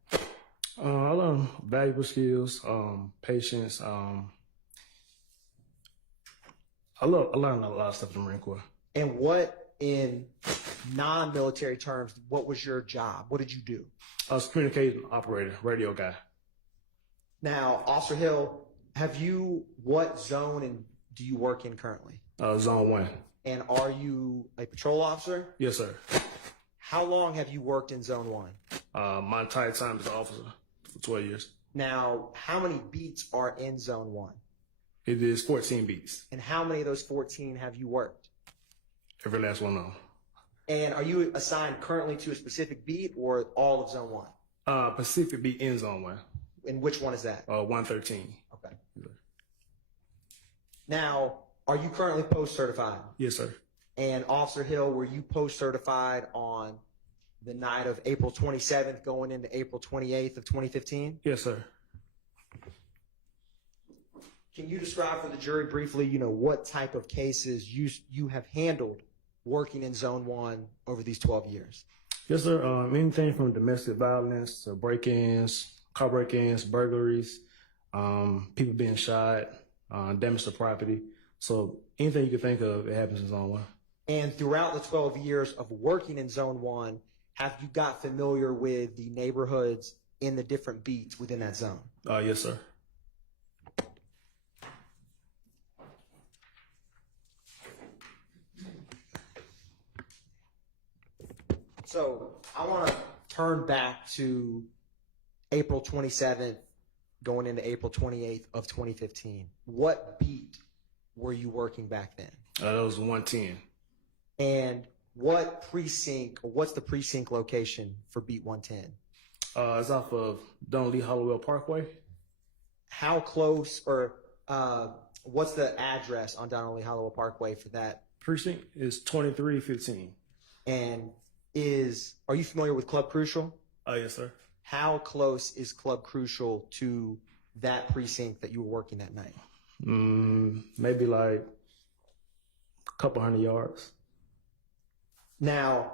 I learned valuable skills, patience. I learned a lot of stuff in the Marine Corps. And what, in non-military terms, what was your job? What did you do? I was a communication operator, radio guy. Now, Officer Hill, what zone do you work in currently? Zone 1. And are you a patrol officer? Yes, sir. How long have you worked in Zone 1? My entire time as an officer for 12 years. Now, how many beats are in Zone 1? It is 14 beats. And how many of those 14 have you worked? Every last one of them. And are you assigned currently to a specific beat or all of Zone 1? Pacific beat in Zone 1. And which one is that? 113. Okay. Now, are you currently post-certified? Yes, sir. And Officer Hill, were you post-certified on the night of April 27th going into April 28th of 2015? Yes, sir. Can you describe for the jury briefly, what type of cases you have handled working in Zone 1 over these 12 years? Yes, sir. Anything from domestic violence to break-ins, car break-ins, burglaries, people being shot, damage to property. So anything you can think of, it happens in Zone 1. And throughout the 12 years of working in Zone 1, have you got familiar with the neighborhoods in the different beats within that zone? Yes, sir. So I want to turn back to April 27th going into April 28th of 2015. What beat were you working back then? That was 110. And what precinct, or what's the precinct location for beat 110? It's off of Dunley Hollowell Parkway. How close, or what's the address on Donnelly Hollowell Parkway for that? Precinct is 2315. And are you familiar with Club Crucial? Yes, sir. How close is Club Crucial to that precinct that you were working that night? Maybe like a couple hundred yards. Now,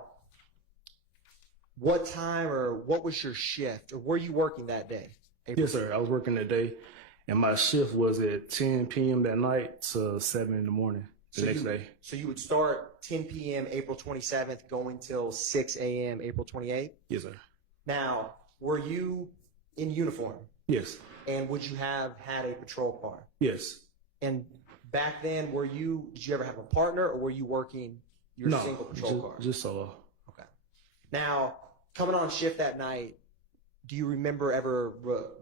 what time or what was your shift, or were you working that day? Yes, sir. I was working that day, and my shift was at 10 p.m. that night to 7 in the morning the next day. So you would start 10 p.m. April 27th, going till 6 a.m. April 28th? Yes, sir. Now, were you in uniform? Yes. And would you have had a patrol car? Yes. And back then, did you ever have a partner, or were you working your single patrol car? Just solo. Okay. Now, coming on shift that night, do you remember ever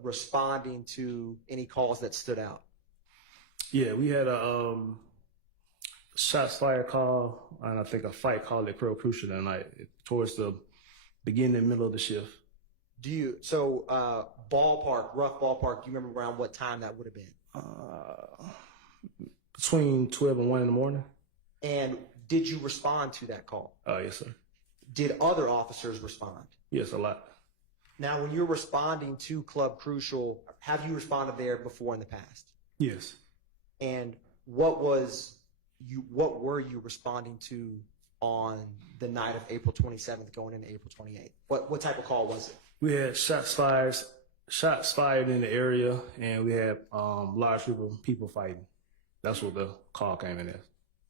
responding to any calls that stood out? Yeah, we had a shots fired call, and I think a fight call at Club Crucial that night towards the beginning and middle of the shift. Rough ballpark, do you remember around what time that would have been? Between 12 and 1 in the morning. And did you respond to that call? Yes, sir. Did other officers respond? Yes, a lot. Now, when you're responding to Club Crucial, have you responded there before in the past? Yes. And what were you responding to on the night of April 27th going into April 28th? What type of call was it? We had shots fired in the area, and we had large group of people fighting. That's what the call came in as.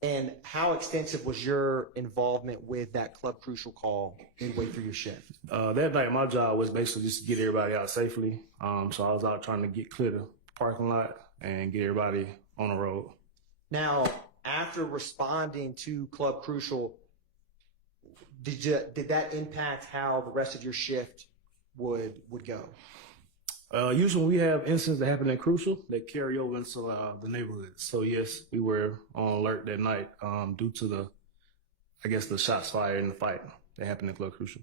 And how extensive was your involvement with that Club Crucial call midway through your shift? That night, my job was basically just to get everybody out safely. So I was out trying to get clear the parking lot and get everybody on the road. Now, after responding to Club Crucial, did that impact how the rest of your shift would go? Usually when we have incidents that happen at Crucial, they carry over into the neighborhood. So yes, we were on alert that night due to the shots fired in the fight that happened at Club Crucial.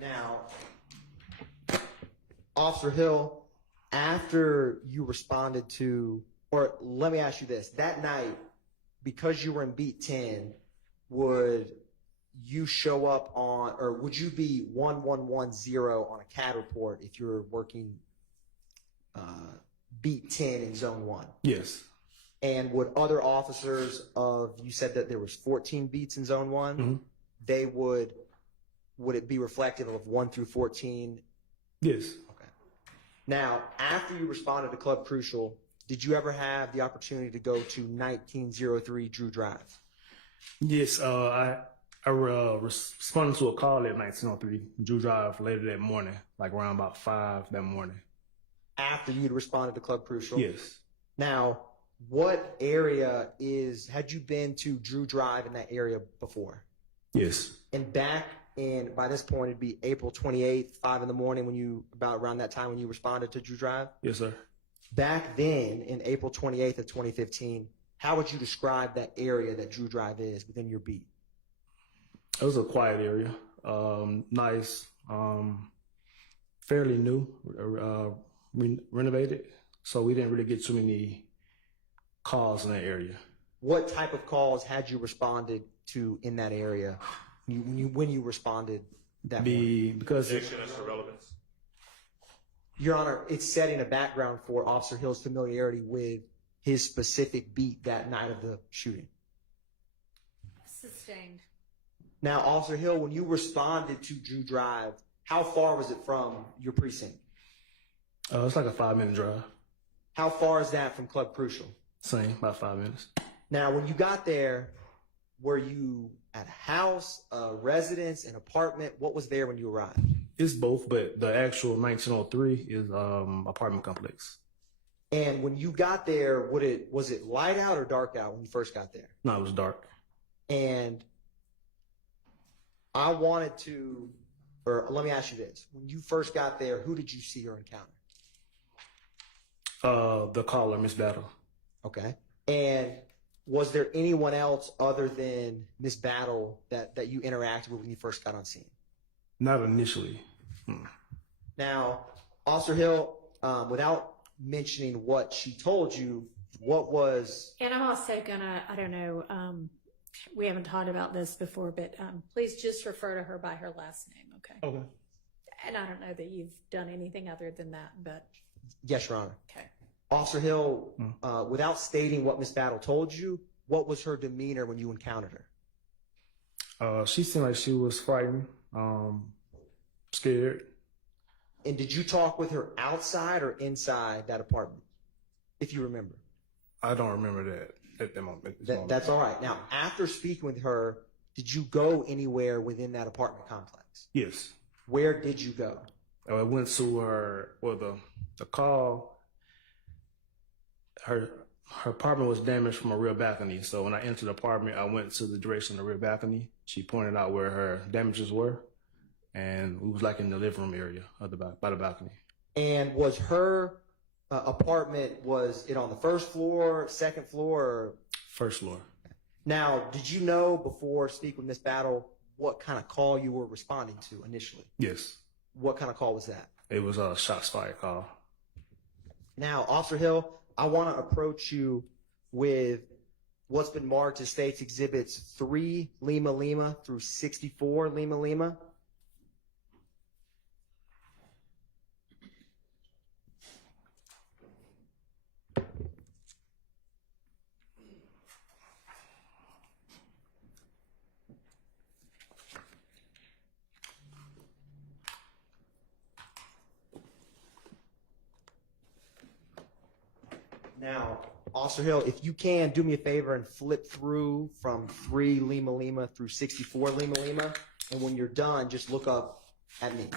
Now, Officer Hill, after you responded to, or let me ask you this, that night, because you were in beat 10, would you show up on, or would you be 1110 on a CAD report if you're working beat 10 in zone 1? Yes. And would other officers you said that there was 14 beats in zone 1, Mm-hmm. they would it be reflective of 1 through 14? Yes. Okay. Now, after you responded to Club Crucial, did you ever have the opportunity to go to 1903 Drew Drive? Yes, I responded to a call at 1903 Drew Drive later that morning, like around about 5 that morning. After you'd responded to Club Crucial? Yes. Now, what area had you been to Drew Drive in that area before? Yes. And by this point, it'd be April 28th, 5 in the morning, about around that time when you responded to Drew Drive? Yes, sir. Back then, in April 28th of 2015, how would you describe that area that Drew Drive is within your beat? It was a quiet area, nice, fairly new, renovated. So we didn't really get too many calls in that area. What type of calls had you responded to in that area when you responded that morning? Because relevance. Your Honor, it's setting a background for Officer Hill's familiarity with his specific beat that night of the shooting. Sustained. Now, Officer Hill, when you responded to Drew Drive, how far was it from your precinct? It's like a 5-minute drive. How far is that from Club Crucial? Same, about 5 minutes. Now, when you got there, were you at a house, a residence, an apartment? What was there when you arrived? It's both, but the actual 1903 is apartment complex. And when you got there, was it light out or dark out when you first got there? No, it was dark. And I wanted to, or let me ask you this. When you first got there, who did you see or encounter? The caller, Miss Battle. Okay. And was there anyone else other than Miss Battle that you interacted with when you first got on scene? Not initially. Now, Officer Hill, without mentioning what she told you, what was... And I'm also gonna, I don't know, we haven't talked about this before, but please just refer to her by her last name, okay? Okay. And I don't know that you've done anything other than that, but... Yes, Your Honor. Okay. Officer Hill, without stating what Miss Battle told you, what was her demeanor when you encountered her? She seemed like she was frightened, scared. And did you talk with her outside or inside that apartment, if you remember? I don't remember that at the moment. That's all right. Now, after speaking with her, did you go anywhere within that apartment complex? Yes. Where did you go? I went to the call. Her apartment was damaged from a rear balcony. So when I entered the apartment, I went to the direction of the rear balcony. She pointed out where her damages were. And we was like in the living room area by the balcony. And was her apartment, was it on the first floor, second floor? Or? First floor. Now, did you know before speaking with Miss Battle what kind of call you were responding to initially? Yes. What kind of call was that? It was a shots fired call. Now, Officer Hill, I want to approach you with what's been marked as State's Exhibits 3 Lima Lima through 64 Lima Lima. Now, Officer Hill, if you can, do me a favor and flip through from 3 Lima Lima through 64 Lima Lima. And when you're done, just look up at me.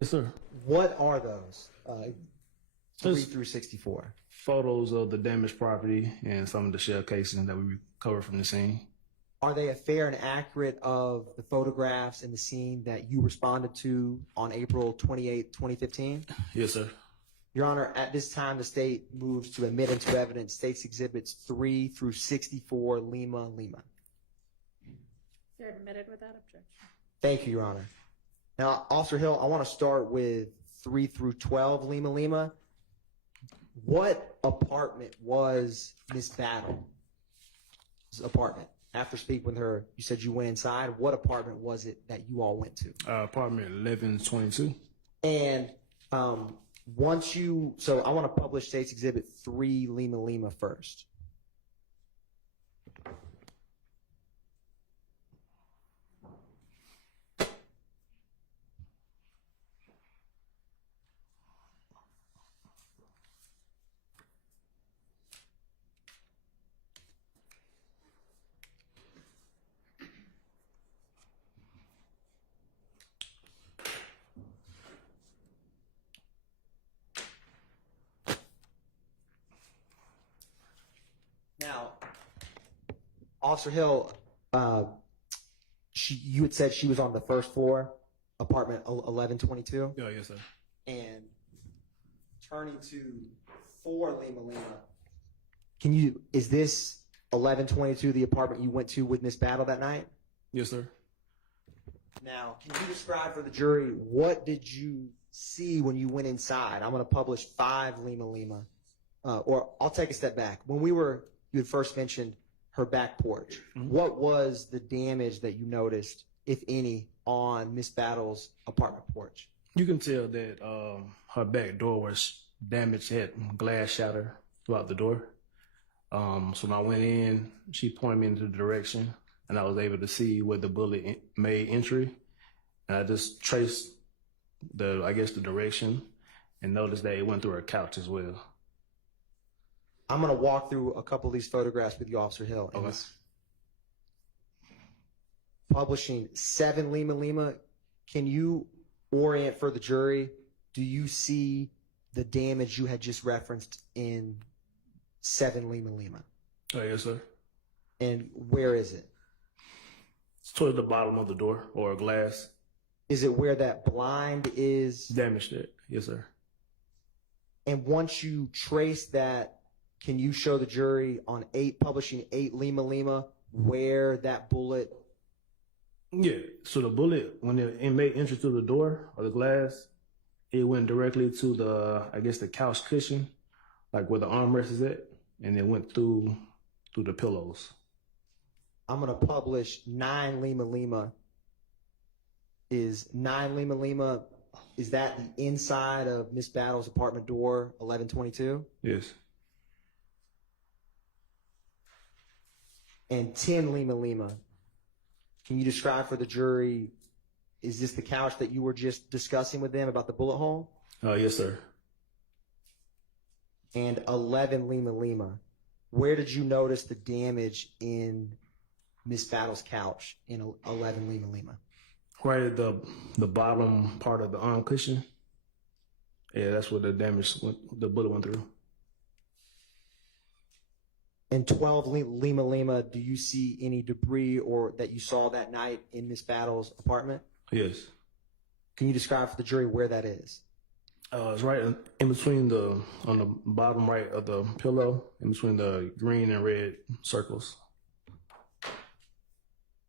Yes, sir. What are those? 3 Just through 64. photos of the damaged property and some of the shell casing that we recovered from the scene. Are they a fair and accurate of the photographs and the scene that you responded to on April 28, 2015? Yes, sir. Your Honor, at this time, the state moves to admit into evidence State's Exhibits 3 through 64, Lima, Lima. They're admitted without objection. Thank you, Your Honor. Now, Officer Hill, I want to start with 3 through 12, Lima, Lima. What apartment was Miss Battle's apartment? After speaking with her, you said you went inside. What apartment was it that you all went to? Apartment 1122. And so I want to publish State's Exhibit 3, Lima, Lima first. Now, Officer Hill, you had said she was on the first floor, apartment 1122, Yeah, yes, sir. and turning to 4 Lima Lima. Is this 1122 the apartment you went to with Miss Battle that night? Yes, sir. Now, can you describe for the jury what did you see when you went inside? I'm going to publish 5 Lima Lima, or I'll take a step back. When you had first mentioned her back porch. Mm-hmm. What was the damage that you noticed, if any, on Miss Battle's apartment porch? You can tell that her back door was damaged, had glass shatter throughout the door. So when I went in, she pointed me into the direction, and I was able to see where the bullet made entry. And I just traced the direction and noticed that it went through her couch as well. I'm going to walk through a couple of these photographs with you, Officer Hill. And Okay. Publishing 7 Lima Lima, can you orient for the jury? Do you see the damage you had just referenced in 7 Lima Lima? Oh, yes, sir. And where is it? It's towards the bottom of the door or glass. Is it where that blind is? Damaged it. Yes, sir. And once you trace that, can you show the jury on publishing 8 Lima Lima where that bullet? Yeah. So the bullet, when it made entry to the door or the glass, it went directly to the couch cushion, like where the armrest is at, and it went through the pillows. I'm going to publish 9 Lima Lima. Is 9 Lima Lima, is that the inside of Miss Battle's apartment door, 1122? Yes. And 10 Lima Lima, can you describe for the jury, is this the couch that you were just discussing with them about the bullet hole? Yes, sir. And 11 Lima Lima, where did you notice the damage in Miss Battle's couch in 11 Lima Lima? Right at the bottom part of the arm cushion. Yeah, that's where the bullet went through. And 12 Lima Lima, do you see any debris or that you saw that night in Miss Battle's apartment? Yes. Can you describe for the jury where that is? It's right in between on the bottom right of the pillow, in between the green and red circles.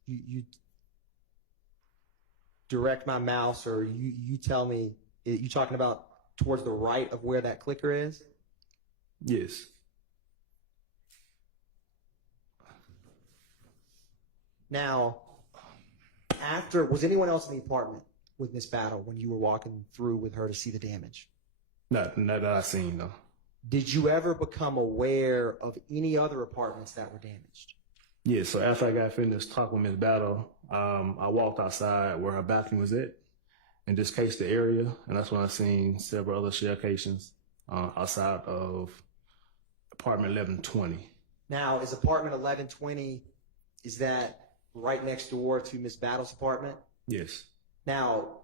You direct my mouse, or you tell me, you talking about towards the right of where that clicker is? Yes. Now, was anyone else in the apartment with Miss Battle when you were walking through with her to see the damage? Not that I seen, though. Did you ever become aware of any other apartments that were damaged? Yeah, so after I got finished talking with Miss Battle, I walked outside where her bathroom was at and just cased the area, and that's when I seen several other shell casings outside of apartment 1120. Now, is apartment 1120, is that right next door to Miss Battle's apartment? Yes. Now,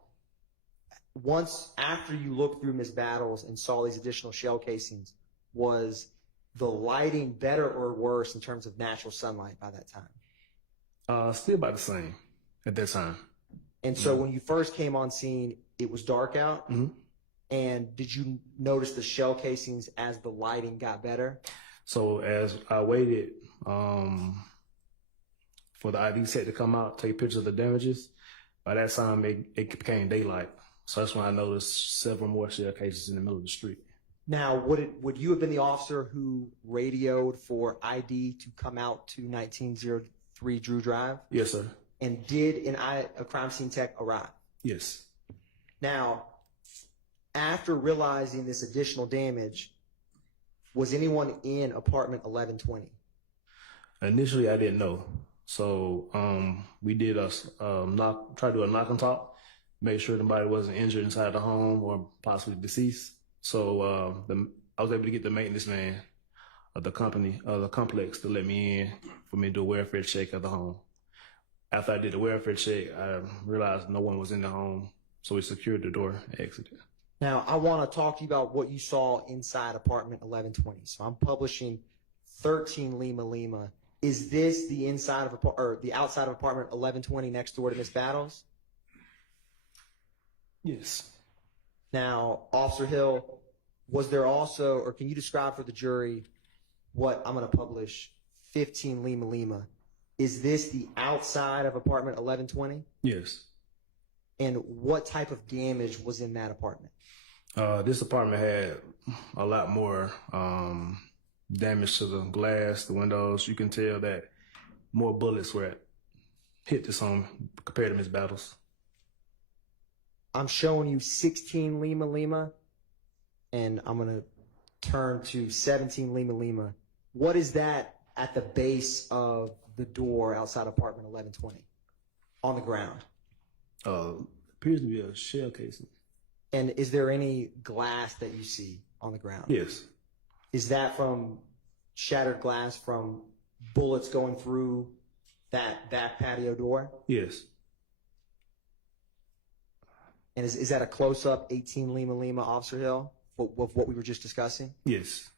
after you looked through Miss Battle's and saw these additional shell casings, was the lighting better or worse in terms of natural sunlight by that time? Still about the same at that time. And so when you first came on scene, it was dark out. Mhm. And did you notice the shell casings as the lighting got better? So as I waited for the ID set to come out, take pictures of the damages, by that time it became daylight. So that's when I noticed several more shell cases in the middle of the street. Now, would you have been the officer who radioed for ID to come out to 1903 Drew Drive? Yes, sir. And did a crime scene tech arrive? Yes. Now, after realizing this additional damage, was anyone in apartment 1120? Initially, I didn't know. So we did try to do a knock and talk, make sure nobody wasn't injured inside the home or possibly deceased. So I was able to get the maintenance man of the complex to let me in for me to do a welfare check of the home. After I did the welfare check, I realized no one was in the home, so we secured the door and exited. Now, I want to talk to you about what you saw inside apartment 1120. So I'm publishing 13 Lima Lima. Is this the inside of the outside of apartment 1120 next door to Miss Battles? Yes. Now, Officer Hill, was there also, or can you describe for the jury what I'm going to publish 15 Lima Lima? Is this the outside of apartment 1120? Yes. And what type of damage was in that apartment? This apartment had a lot more damage to the glass, the windows. You can tell that more bullets hit this home compared to Miss Battles. I'm showing you 16 Lima Lima, and I'm going to turn to 17 Lima Lima. What is that at the base of the door outside apartment 1120 on the ground? Appears to be a shell casing. And is there any glass that you see on the ground? Yes. Is that from shattered glass from bullets going through that back patio door? Yes. And is that a close-up 18 Lima Lima, Officer Hill, of what we were just discussing? Yes.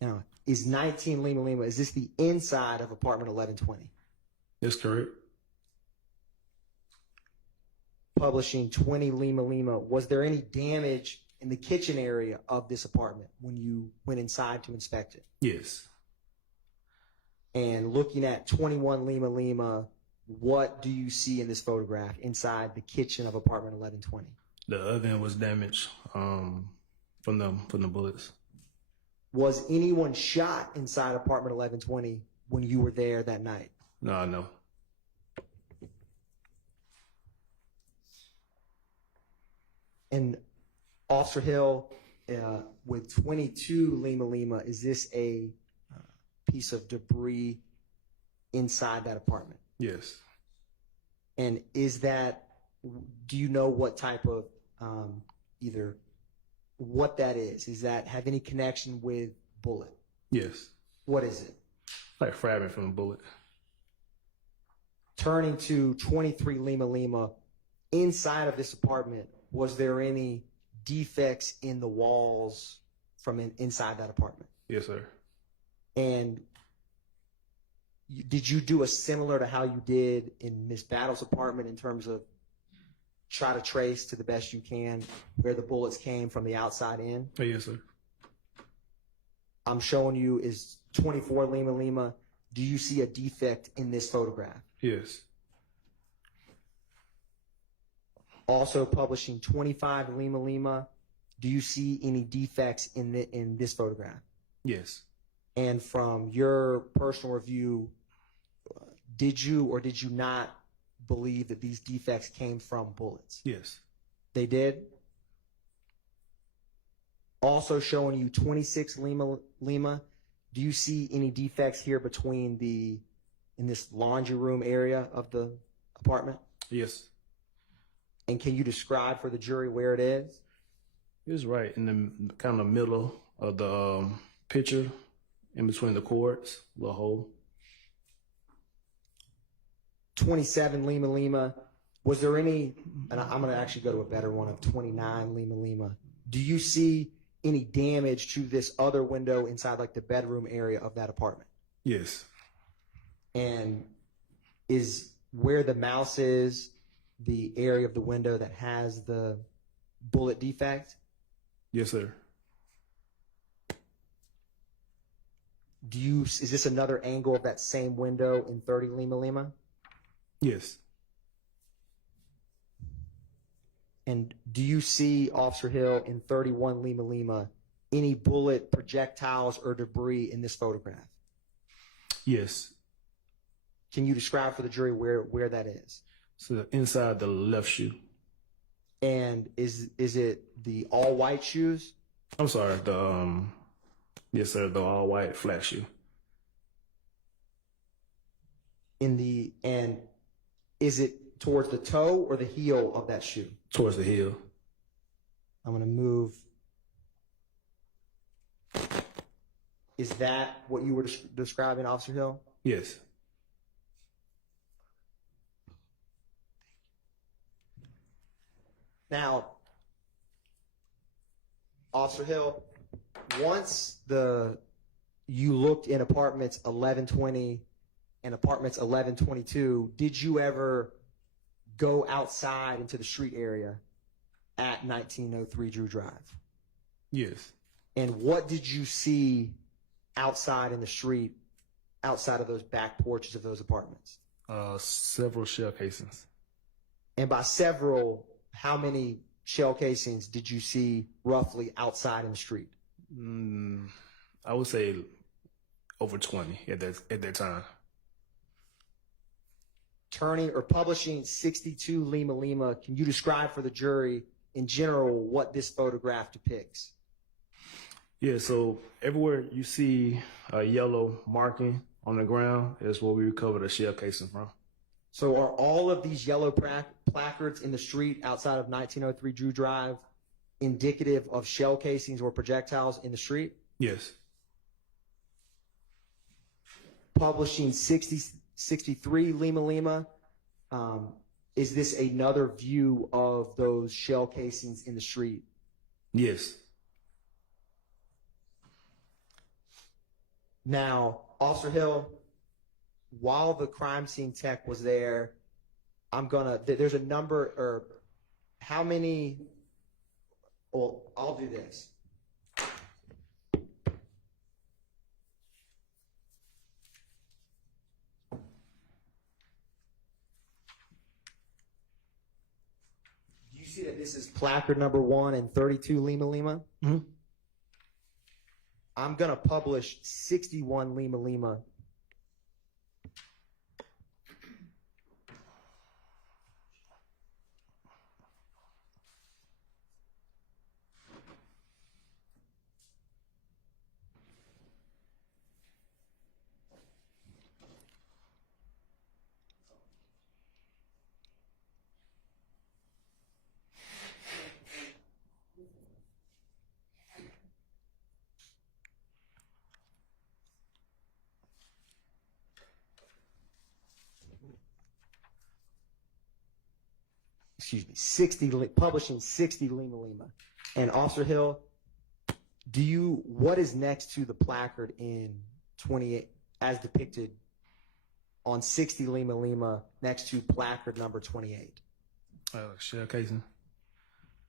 Now, is 19 Lima Lima, is this the inside of apartment 1120? That's correct. Publishing 20 Lima Lima, was there any damage in the kitchen area of this apartment when you went inside to inspect it? Yes. And looking at 21 Lima Lima, what do you see in this photograph inside the kitchen of apartment 1120? The oven was damaged from the bullets. Was anyone shot inside apartment 1120 when you were there that night? No. And Officer Hill, with 22 Lima Lima, is this a piece of debris inside that apartment? Yes. And do you know what type of, either what that is? Does that have any connection with bullet? Yes. What is it? Like fragment from a bullet. Turning to 23 Lima Lima, inside of this apartment, was there any defects in the walls from inside that apartment? Yes, sir. And did you do a similar to how you did in Miss Battle's apartment in terms of try to trace to the best you can where the bullets came from the outside in? Oh, yes, sir. I'm showing you is 24 Lima Lima. Do you see a defect in this photograph? Yes. Also publishing 25 Lima Lima. Do you see any defects in this photograph? Yes. And from your personal review, did you or did you not believe that these defects came from bullets? Yes. They did? Also showing you 26 Lima Lima. Do you see any defects here in this laundry room area of the apartment? Yes. And can you describe for the jury where it is? It's right in the kind of middle of the picture, in between the cords, the hole. 27 Lima Lima. Was there any, and I'm going to actually go to a better one of 29 Lima Lima. Do you see any damage to this other window inside like the bedroom area of that apartment? Yes. And is where the mouse is the area of the window that has the bullet defect? Yes, sir. Is this another angle of that same window in 30 Lima Lima? Yes. And do you see, Officer Hill, in 31 Lima Lima, any bullet, projectiles, or debris in this photograph? Yes. Can you describe for the jury where that is? So inside the left shoe. And is it the all white shoes? I'm sorry, yes, sir, the all white flat shoe. And is it towards the toe or the heel of that shoe? Towards the heel. I'm going to move. Is that what you were describing, Officer Hill? Yes. Now, Officer Hill, once you looked in apartments 1120 and apartments 1122, did you ever go outside into the street area at 1903 Drew Drive? Yes. And what did you see outside in the street, outside of those back porches of those apartments? Several shell casings. And by several, how many shell casings did you see roughly outside in the street? I would say over 20 at that time. Turning or publishing 62 Lima Lima, can you describe for the jury in general what this photograph depicts? Yeah, so everywhere you see a yellow marking on the ground is where we recovered a shell casing from. So are all of these yellow placards in the street outside of 1903 Drew Drive indicative of shell casings or projectiles in the street? Yes. Publishing 63 Lima Lima, is this another view of those shell casings in the street? Yes. Now, Officer Hill, while the crime scene tech was there, there's a number, or how many, well, I'll do this. Do you see that this is placard number 1 in 32 Lima Lima? Mm-hmm. I'm going to publish 61 Lima Lima. Publishing 60 Lima Lima. And Officer Hill, what is next to the placard in 28, as depicted on 60 Lima Lima, next to placard number 28? Shell casing.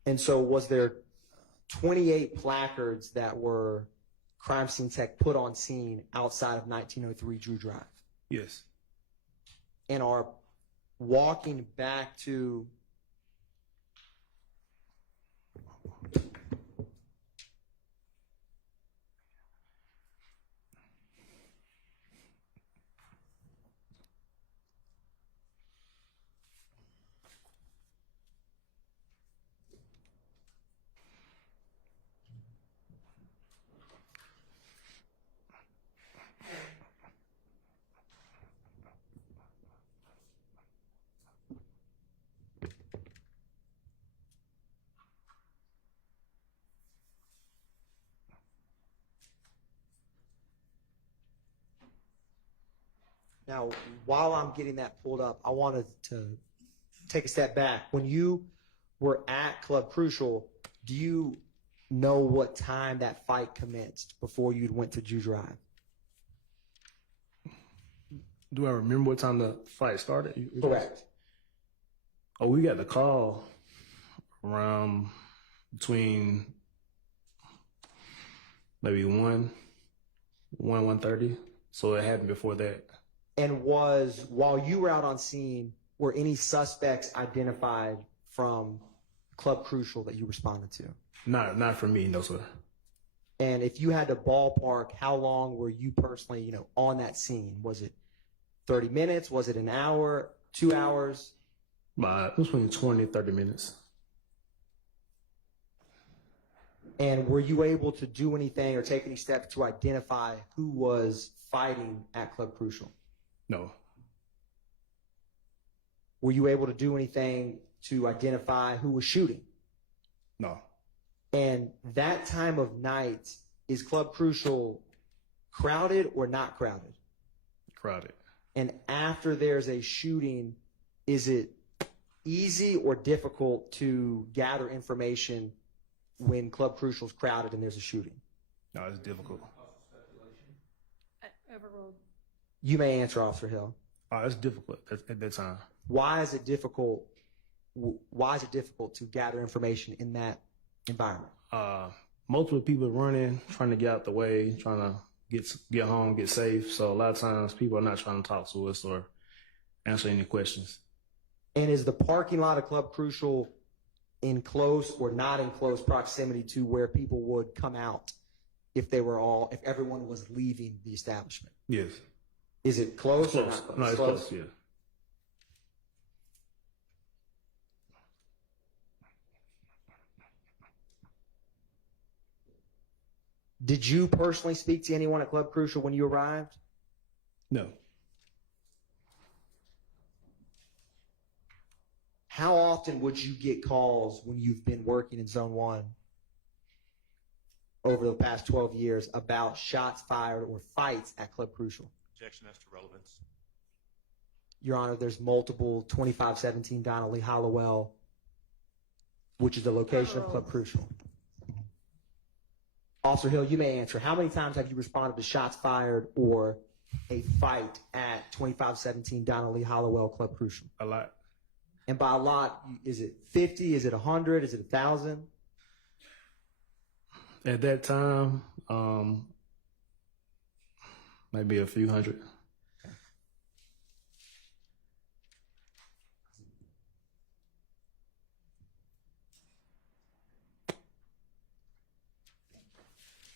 And so was there 28 placards that were crime scene tech put on scene outside of 1903 Drew Drive? Yes. And are walking back to Now, while I'm getting that pulled up, I wanted to take a step back. When you were at Club Crucial, do you know what time that fight commenced before you went to Drew Drive? Do I remember what time the fight started? Correct. Oh, we got the call around between maybe 1:30. So it happened before that. And while you were out on scene, were any suspects identified from Club Crucial that you responded to? Not for me, no sir. And if you had to ballpark, how long were you personally, on that scene? Was it 30 minutes? Was it an hour, 2 hours? It was between 20 and 30 minutes. And were you able to do anything or take any steps to identify who was fighting at Club Crucial? No. Were you able to do anything to identify who was shooting? No. And that time of night, is Club Crucial crowded or not crowded? Crowded. And after there's a shooting, is it easy or difficult to gather information when Club Crucial's crowded and there's a shooting? No, it's difficult. Overruled. You may answer, Officer Hill. It's difficult at that time. Why is it difficult? Why is it difficult to gather information in that environment? Multiple people running, trying to get out the way, trying to get home, get safe. So a lot of times people are not trying to talk to us or answer any questions. And is the parking lot of Club Crucial in close or not in close proximity to where people would come out if everyone was leaving the establishment? Yes. Is it close or Close. not close? No, it's close, yeah. Did you personally speak to anyone at Club Crucial when you arrived? No. How often would you get calls when you've been working in Zone 1 over the past 12 years about shots fired or fights at Club Crucial? Objection as to relevance. Your Honor, there's multiple 2517 Donnelly Hollowell, which is the location of Club Crucial. Officer Hill, you may answer. How many times have you responded to shots fired or a fight at 2517 Donnelly Hollowell Club Crucial? A lot. And by a lot, is it 50? Is it 100? Is it 1,000? At that time, maybe a few hundred.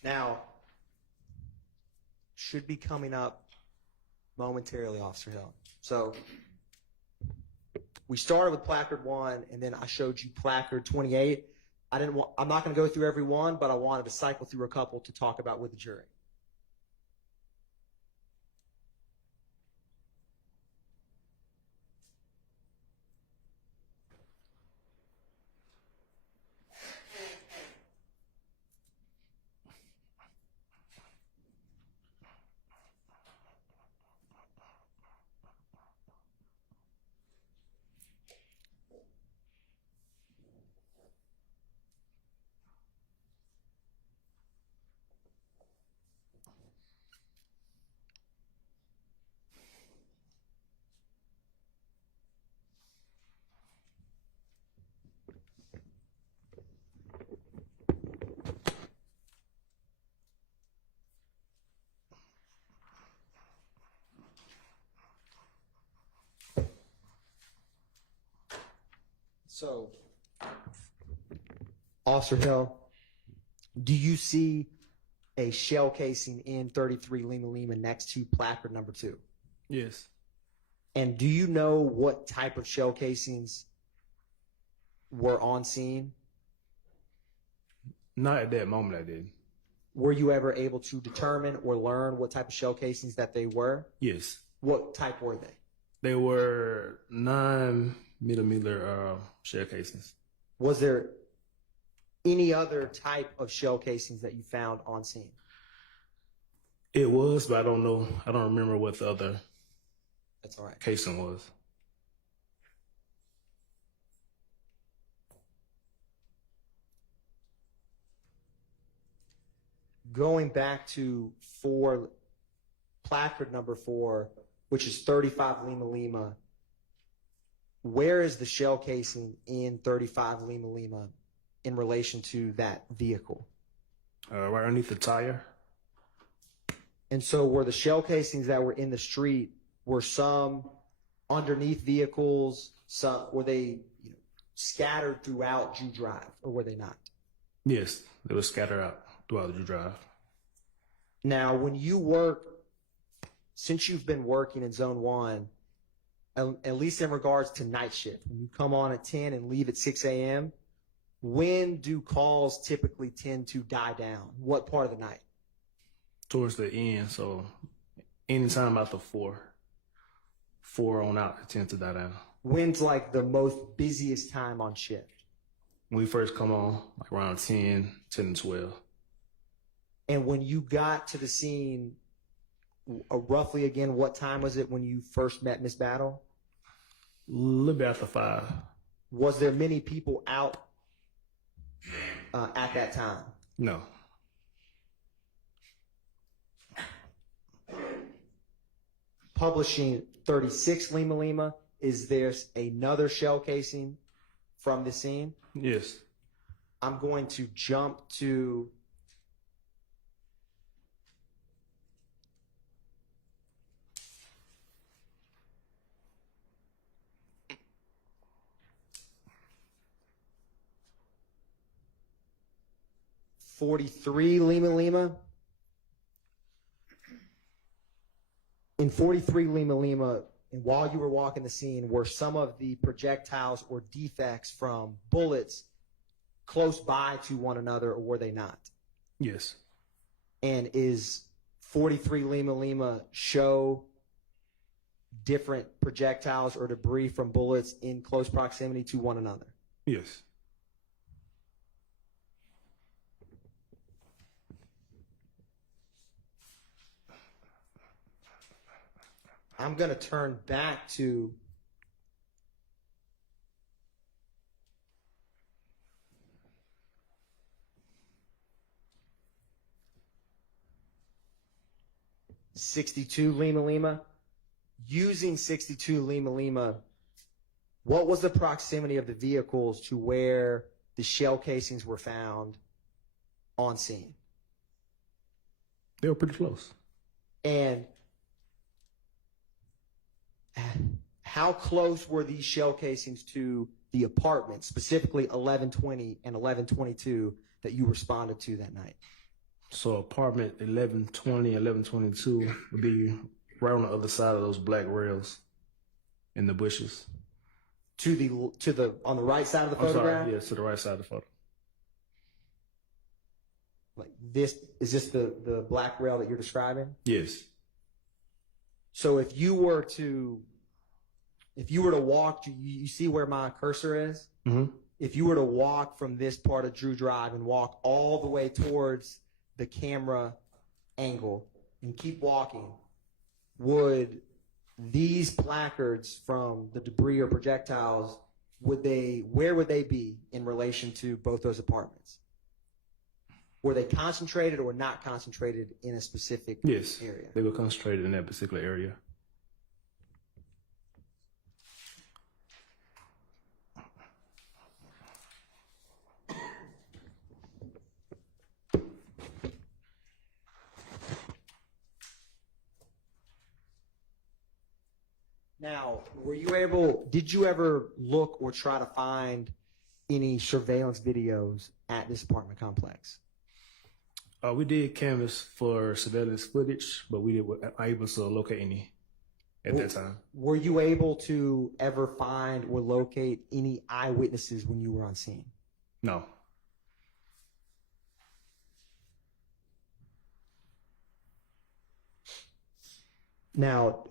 Now, should be coming up momentarily, Officer Hill. So we started with placard 1, and then I showed you placard 28. I'm not going to go through every one, but I wanted to cycle through a couple to talk about with the jury. So, Officer Hill, do you see a shell casing in 33 Lima Lima next to placard number 2? Yes. And do you know what type of shell casings were on scene? Not at that moment, I did. Were you ever able to determine or learn what type of shell casings that they were? Yes. What type were they? They were 9mm shell casings. Was there any other type of shell casings that you found on scene? It was, but I don't know. I don't remember what the other That's all right. casing was. Going back to placard number 4, which is 35 Lima Lima. Where is the shell casing in 35 Lima Lima in relation to that vehicle? Right underneath the tire. And so were the shell casings that were in the street, were some underneath vehicles, some were they scattered throughout Jew Drive, or were they not? Yes, they were scattered out throughout the Jew Drive. Now, when you work, since you've been working in Zone 1, at least in regards to night shift, when you come on at 10 and leave at 6 a.m., when do calls typically tend to die down? What part of the night? Towards the end, so anytime after 4 on out, it tends to die down. When's like the most busiest time on shift? When we first come on, like around 10 and 12. And when you got to the scene, roughly again, what time was it when you first met Miss Battle? A little bit after 5. Was there many people out at that time? No. Publishing 36 Lima Lima, is there another shell casing from the scene? Yes. I'm going to jump to .43 Lima Lima. In 43 Lima Lima, and while you were walking the scene, were some of the projectiles or defects from bullets close by to one another, or were they not? Yes. And is 43 Lima Lima show different projectiles or debris from bullets in close proximity to one another? Yes. I'm going to turn back to .62 Lima Lima. Using 62 Lima Lima, what was the proximity of the vehicles to where the shell casings were found on scene? They were pretty close. And how close were these shell casings to the apartment, specifically 1120 and 1122 that you responded to that night? So apartment 1120, 1122 would be right on the other side of those black rails in the bushes. To the on the right side of the I'm photograph? sorry, yes, to the right side of the photo. Like this, is this the black rail that you're describing? Yes. So if you were to walk, you see where my cursor is? Mm-hmm. If you were to walk from this part of Drew Drive and walk all the way towards the camera angle and keep walking, would these placards from the debris or projectiles, where would they be in relation to both those apartments? Were they concentrated or not concentrated in a specific Yes, area? they were concentrated in that particular area. Now, did you ever look or try to find any surveillance videos at this apartment complex? We did canvass for surveillance footage, but we were able to locate any at that time. Were you able to ever find or locate any eyewitnesses when you were on scene? No. Now,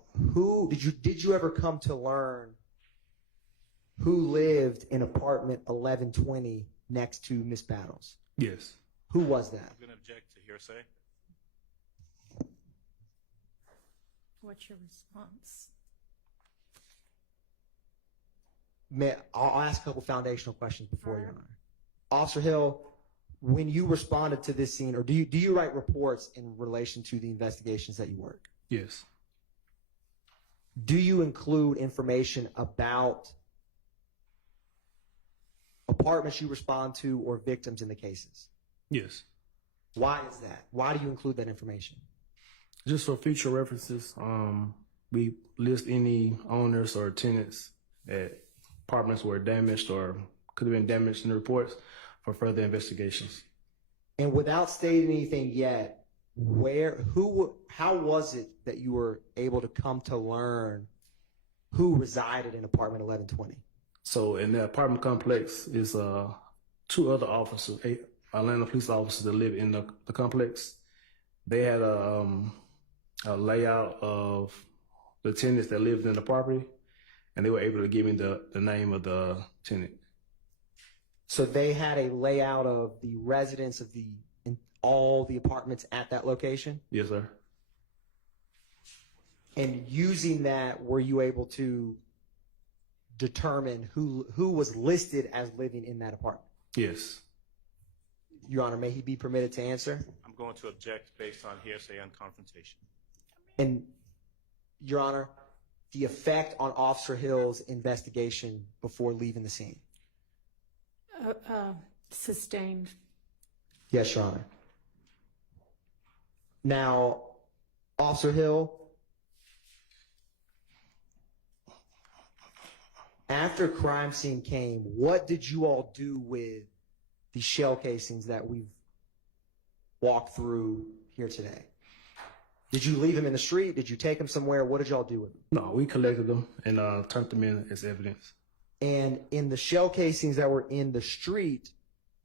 did you ever come to learn who lived in apartment 1120 next to Miss Battles? Yes. Who was that? I'm going to object to hearsay. What's your response? I'll ask a couple foundational questions before Your Honor. Officer Hill, when you responded to this scene, or do you write reports in relation to the investigations that you work? Yes. do you include information about apartments you respond to or victims in the cases? Yes. Why is that? Why do you include that information? Just for future references, we list any owners or tenants that apartments were damaged or could have been damaged in the reports for further investigations. And without stating anything yet, how was it that you were able to come to learn who resided in apartment 1120? So in the apartment complex is two other officers, Atlanta police officers that live in the complex. They had a layout of the tenants that lived in the property, and they were able to give me the name of the tenant. So they had a layout of the residents of all the apartments at that location? Yes, sir. And using that, were you able to determine who was listed as living in that apartment? Yes. Your Honor, may he be permitted to answer? I'm going to object based on hearsay and confrontation. And, Your Honor, the effect on Officer Hill's investigation before leaving the scene? Sustained. Yes, Your Honor. Now, Officer Hill, after crime scene came, what did you all do with the shell casings that we've walked through here today? Did you leave them in the street? Did you take them somewhere? What did y'all do with them? No, we collected them and turned them in as evidence. And in the shell casings that were in the street,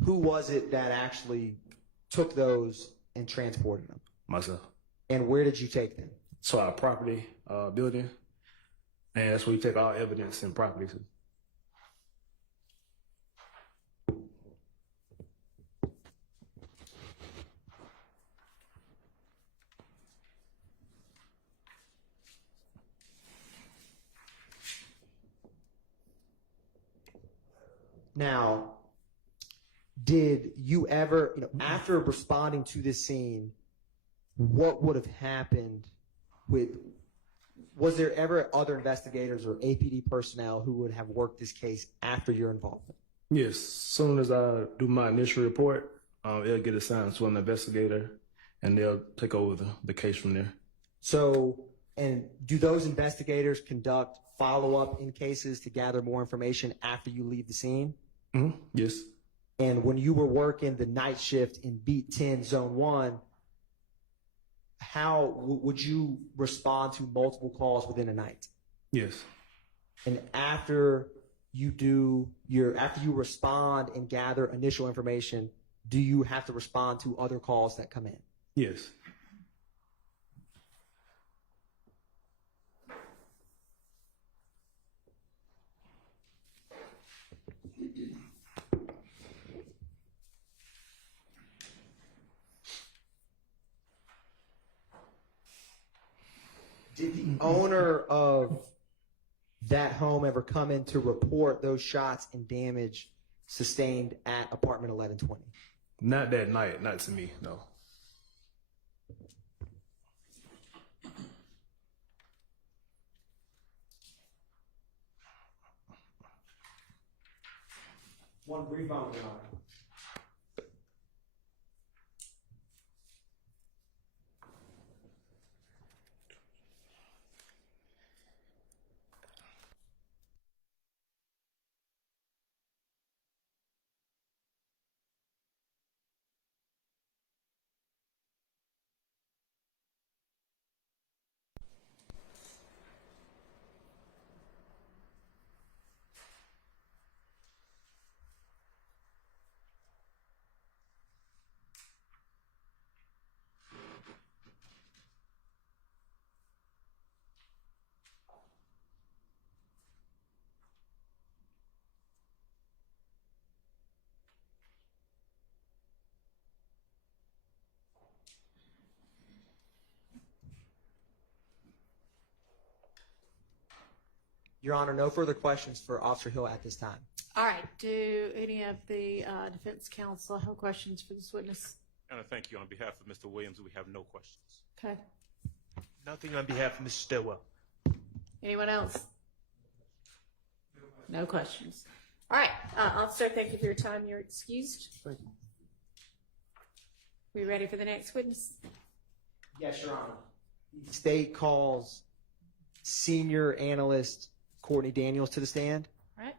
who was it that actually took those and transported them? Myself. And where did you take them? So our property building, and that's where we take all evidence and properties. Now, did you ever, after responding to this scene, what would have happened was there ever other investigators or APD personnel who would have worked this case after your involvement? Yes, as soon as I do my initial report, it'll get assigned to an investigator, and they'll take over the case from there. So, and do those investigators conduct follow-up in cases to gather more information after you leave the scene? Mm-hmm. Yes. And when you were working the night shift in Beat 10, Zone 1, how would you respond to multiple calls within a night? Yes. And after you respond and gather initial information, do you have to respond to other calls that come in? Yes. Did the owner of that home ever come in to report those shots and damage sustained at apartment 1120? Not that night, not to me, no. One brief moment, Your Honor. Your Honor, no further questions for Officer Hill at this time. All right. Do any of the defense counsel have questions for this witness? And I thank you. On behalf of Mr. Williams, we have no questions. Okay. Nothing on behalf of Mr. Stillwell. Anyone else? No questions. All right, officer, thank you for your time. You're excused. Thank you. We ready for the next witness? Yes, Your Honor. The state calls senior analyst Courtney Daniels to the stand. All right.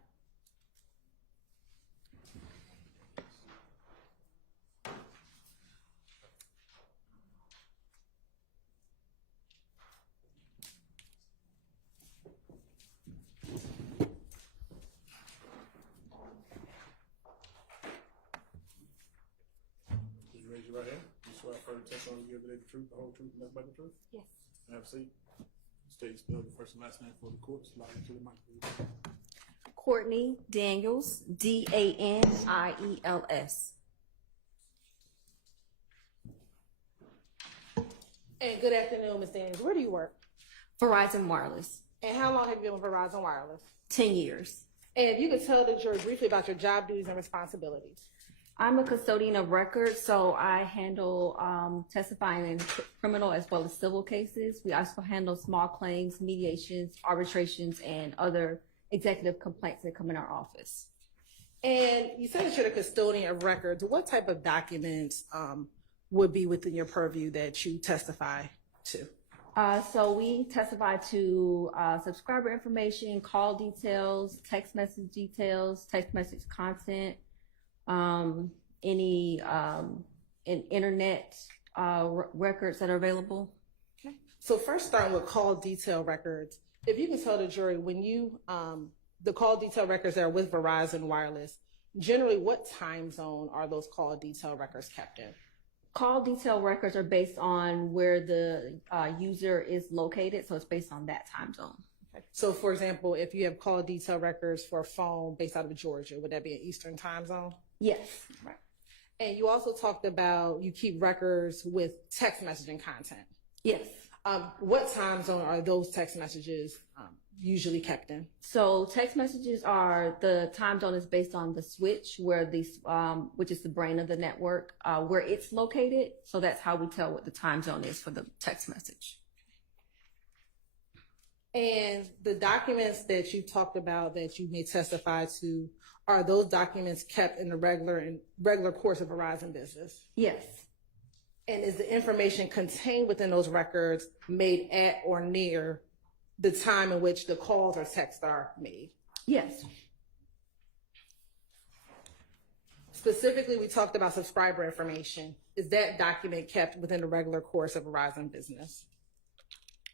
Please raise your right hand. You swear affirm the testimony you give today the truth, the whole truth, and nothing but the truth? Yes. Have a seat. State spell the first and last name for the court. Slide into the mic, please. Courtney Daniels, Daniels. And good afternoon, Ms. Daniels. Where do you work? Verizon Wireless, And how long have you been with Verizon Wireless? 10 years. And if you could tell the jury briefly about your job duties and responsibilities. I'm a custodian of record, so I handle testifying in criminal as well as civil cases. We also handle small claims, mediations, arbitrations, and other executive complaints that come in our office. And you said that you're the custodian of records. What type of documents would be within your purview that you testify to? So we testify to subscriber information, call details, text message details, text message content, any internet records that are available. Okay. So first starting with call detail records, if you can tell the jury when you, the call detail records that are with Verizon Wireless, generally what time zone are those call detail records kept in? Call detail records are based on where the user is located, so it's based on that time zone. Okay. So for example, if you have call detail records for a phone based out of Georgia, would that be an Eastern time zone? Yes. Right. And you also talked about you keep records with text messaging content. Yes. What time zone are those text messages usually kept in? So text messages are, the time zone is based on the switch where these, which is the brain of the network, where it's located. So that's how we tell what the time zone is for the text message. And the documents that you talked about that you may testify to, are those documents kept in the regular course of Verizon business? Yes. And is the information contained within those records made at or near the time in which the calls or texts are made? Yes. Specifically, we talked about subscriber information. Is that document kept within the regular course of Verizon business?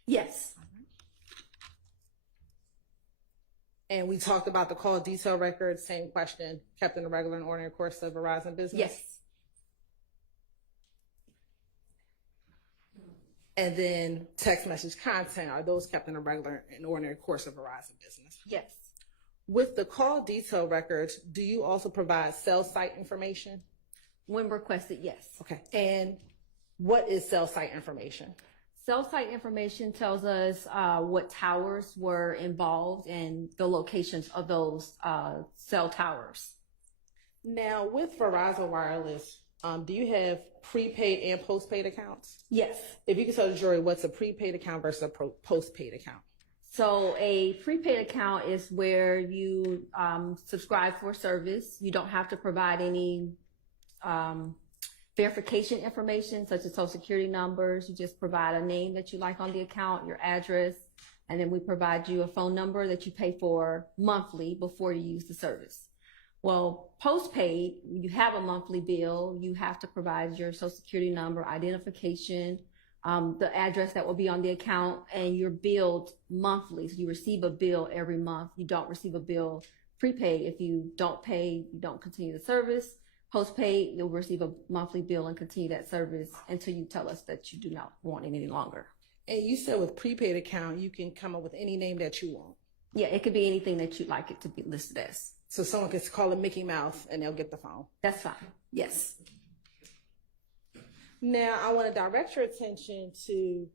Yes. And we talked about the call detail records, same question, kept in the regular and ordinary course of Verizon business? Yes. And then text message content, are those kept in the regular and ordinary course of Verizon business? Yes. With the call detail records, do you also provide cell site information? When requested, yes. Okay. And what is cell site information? Cell site information tells us what towers were involved and the locations of those cell towers. Now, with Verizon Wireless, do you have prepaid and postpaid accounts? Yes. If you could tell the jury what's a prepaid account versus a postpaid account. So a prepaid account is where you subscribe for service. You don't have to provide any verification information such as social security numbers. You just provide a name that you like on the account, your address, and then we provide you a phone number that you pay for monthly before you use the service. Well, postpaid, you have a monthly bill, you have to provide your social security number, identification, the address that will be on the account, and you're billed monthly. So you receive a bill every month. You don't receive a bill prepaid. If you don't pay, you don't continue the service. Postpaid, you'll receive a monthly bill and continue that service until you tell us that you do not want it any longer. And you said with prepaid account, you can come up with any name that you want. Yeah, it could be anything that you'd like it to be listed as. So someone can call it Mickey Mouse and they'll get the phone. That's fine. Yes. Now, I want to direct your attention to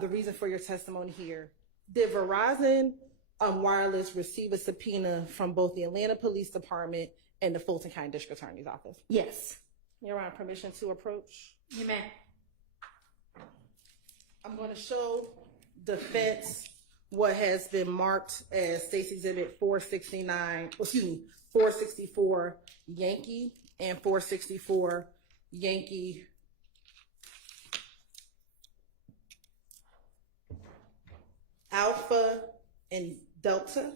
the reason for your testimony here. Did Verizon Wireless receive a subpoena from both the Atlanta Police Department and the Fulton County District Attorney's Office? Yes. Your Honor, permission to approach? You may. I'm going to show defense what has been marked as State's Exhibit 464 Yankee and 464 Yankee Alpha and Delta.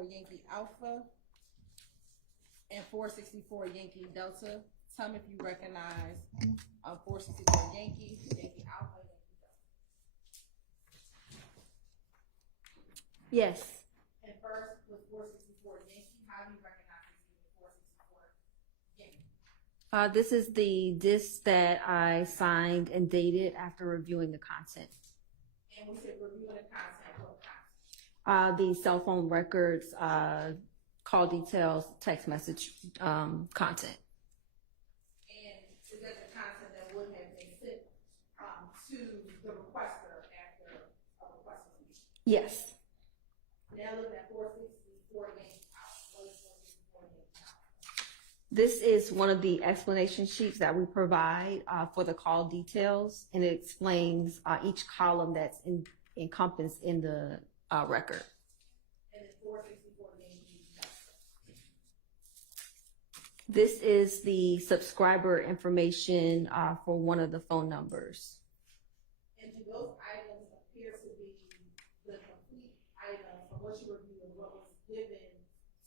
464 Yankee Alpha and 464 Yankee Delta. Tell me if you recognize 464 Yankee, Yankee Alpha, Yankee Delta. Yes. And first, with 464 Yankee, how do you recognize this as 464 Yankee? This is the disc that I signed and dated after reviewing the content. And we said reviewing the content, what content? The cell phone records, call details, text message content. And is that the content that would have been sent to the requester after a request was made? Yes. Now looking at 464 Yankee Alpha. What is 464 Yankee Alpha? This is one of the explanation sheets that we provide for the call details, and it explains each column that's encompassed in the record. And it's 464 Yankee Delta. This is the subscriber information for one of the phone numbers. And do those items appear to be the complete items from what you reviewed and what was given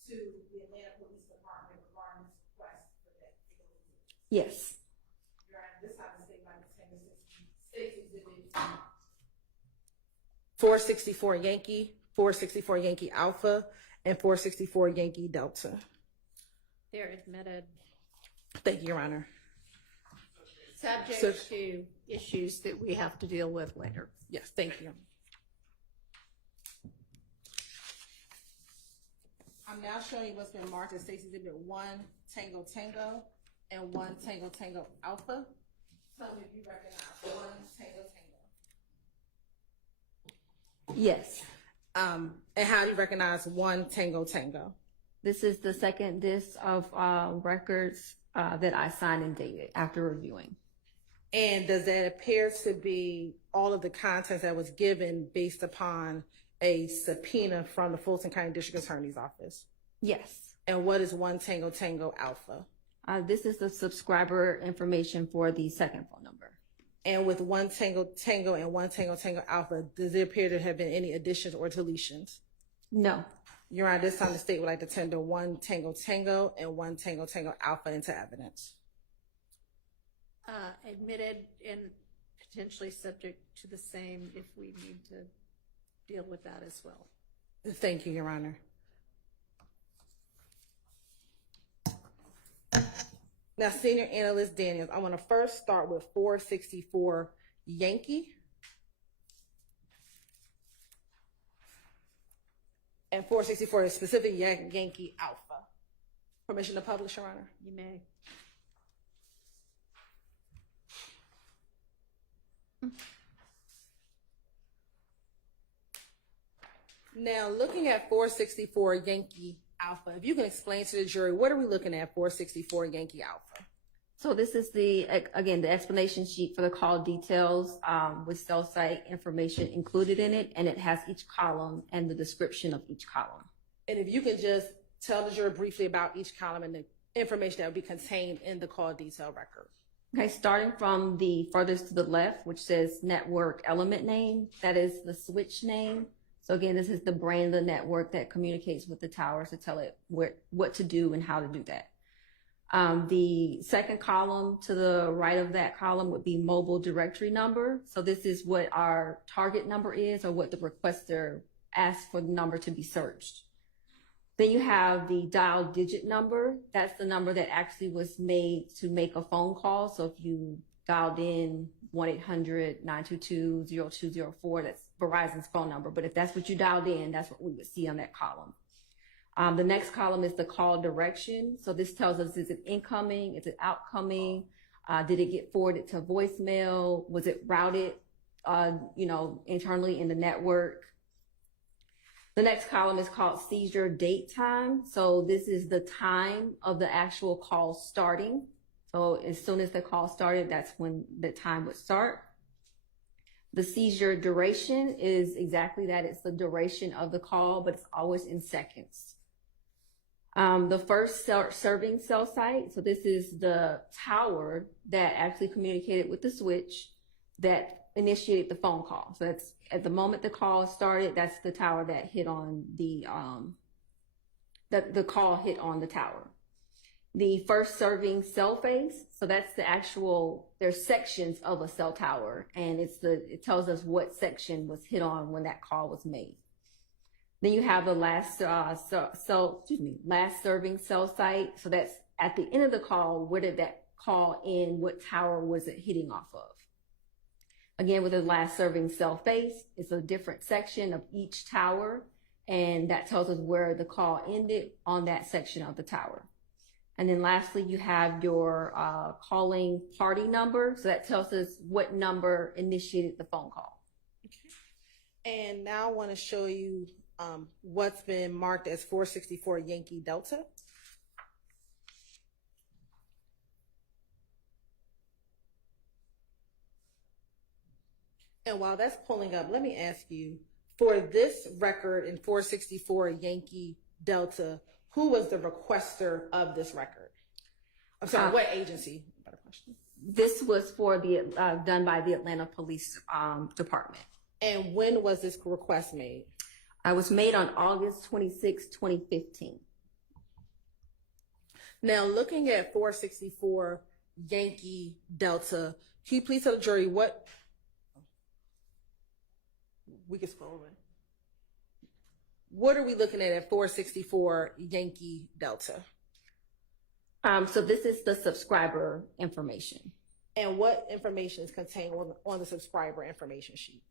to the Atlanta Police Department regarding this request for that particular reason? Yes. Your Honor, this time the state by the State's Exhibit 464 Yankee, 464 Yankee Alpha, and 464 Yankee Delta. They're admitted. Thank you, Your Honor. Subject to issues that we have to deal with later. Yes, thank you. I'm now showing you what's been marked as State's Exhibit 1 Tango Tango and 1 Tango Tango Alpha. Tell me if you recognize 1 Tango Tango. Yes. And how do you recognize 1 Tango Tango? This is the second disc of records that I signed and dated after reviewing. And does that appear to be all of the contents that was given based upon a subpoena from the Fulton County District Attorney's Office? Yes. And what is 1 Tango Tango Alpha? This is the subscriber information for the second phone number. And with 1 Tango Tango and 1 Tango Tango Alpha, does there appear to have been any additions or deletions? No. Your Honor, this time the state would like to tender 1 Tango Tango and 1 Tango Tango Alpha into evidence. Admitted and potentially subject to the same if we need to deal with that as well. Thank you, Your Honor. Now, Senior Analyst Daniels, I want to first start with 464 Yankee. And 464 is specific Yankee Alpha. Permission to publish, Your Honor? You may. Now, looking at 464 Yankee Alpha, if you can explain to the jury, what are we looking at 464 Yankee Alpha? So this is the explanation sheet for the call details with cell site information included in it, and it has each column and the description of each column. And if you can just tell the jury briefly about each column and the information that would be contained in the call detail record. Okay, starting from the furthest to the left, which says network element name, that is the switch name. So again, this is the brand of the network that communicates with the towers to tell it what to do and how to do that. The second column to the right of that column would be mobile directory number. So this is what our target number is, or what the requester asks for the number to be searched. Then you have the dial digit number. That's the number that actually was made to make a phone call. So if you dialed in 1-800-922-0204, that's Verizon's phone number. But if that's what you dialed in, that's what we would see on that column. The next column is the call direction. So this tells us, is it incoming? Is it outcoming? Did it get forwarded to voicemail? Was it routed, internally in the network? The next column is called seizure date time. So this is the time of the actual call starting. So as soon as the call started, that's when the time would start. The seizure duration is exactly that. It's the duration of the call, but it's always in seconds. The first serving cell site. So this is the tower that actually communicated with the switch that initiated the phone call. So that's at the moment the call started, that's the tower that hit on the the call hit on the tower. The first serving cell phase, so that's the actual, there's sections of a cell tower, and it tells us what section was hit on when that call was made. Then you have the last serving cell site, so that's at the end of the call, where did that call end, what tower was it hitting off of? Again, with the last serving cell phase, it's a different section of each tower, and that tells us where the call ended on that section of the tower. And then lastly, you have your calling party number. So that tells us what number initiated the phone call. Okay. And now I want to show you what's been marked as 464 Yankee Delta. And while that's pulling up, let me ask you, for this record in 464 Yankee Delta, who was the requester of this request? I'm sorry, what agency? Better question. This was for the done by the Atlanta Police Department. And when was this request made? It was made on August 26, 2015. Now, looking at 464 Yankee Delta, can you please tell the jury what? We can scroll in. What are we looking at 464 Yankee Delta? So this is the subscriber information. And what information is contained on the subscriber information sheet?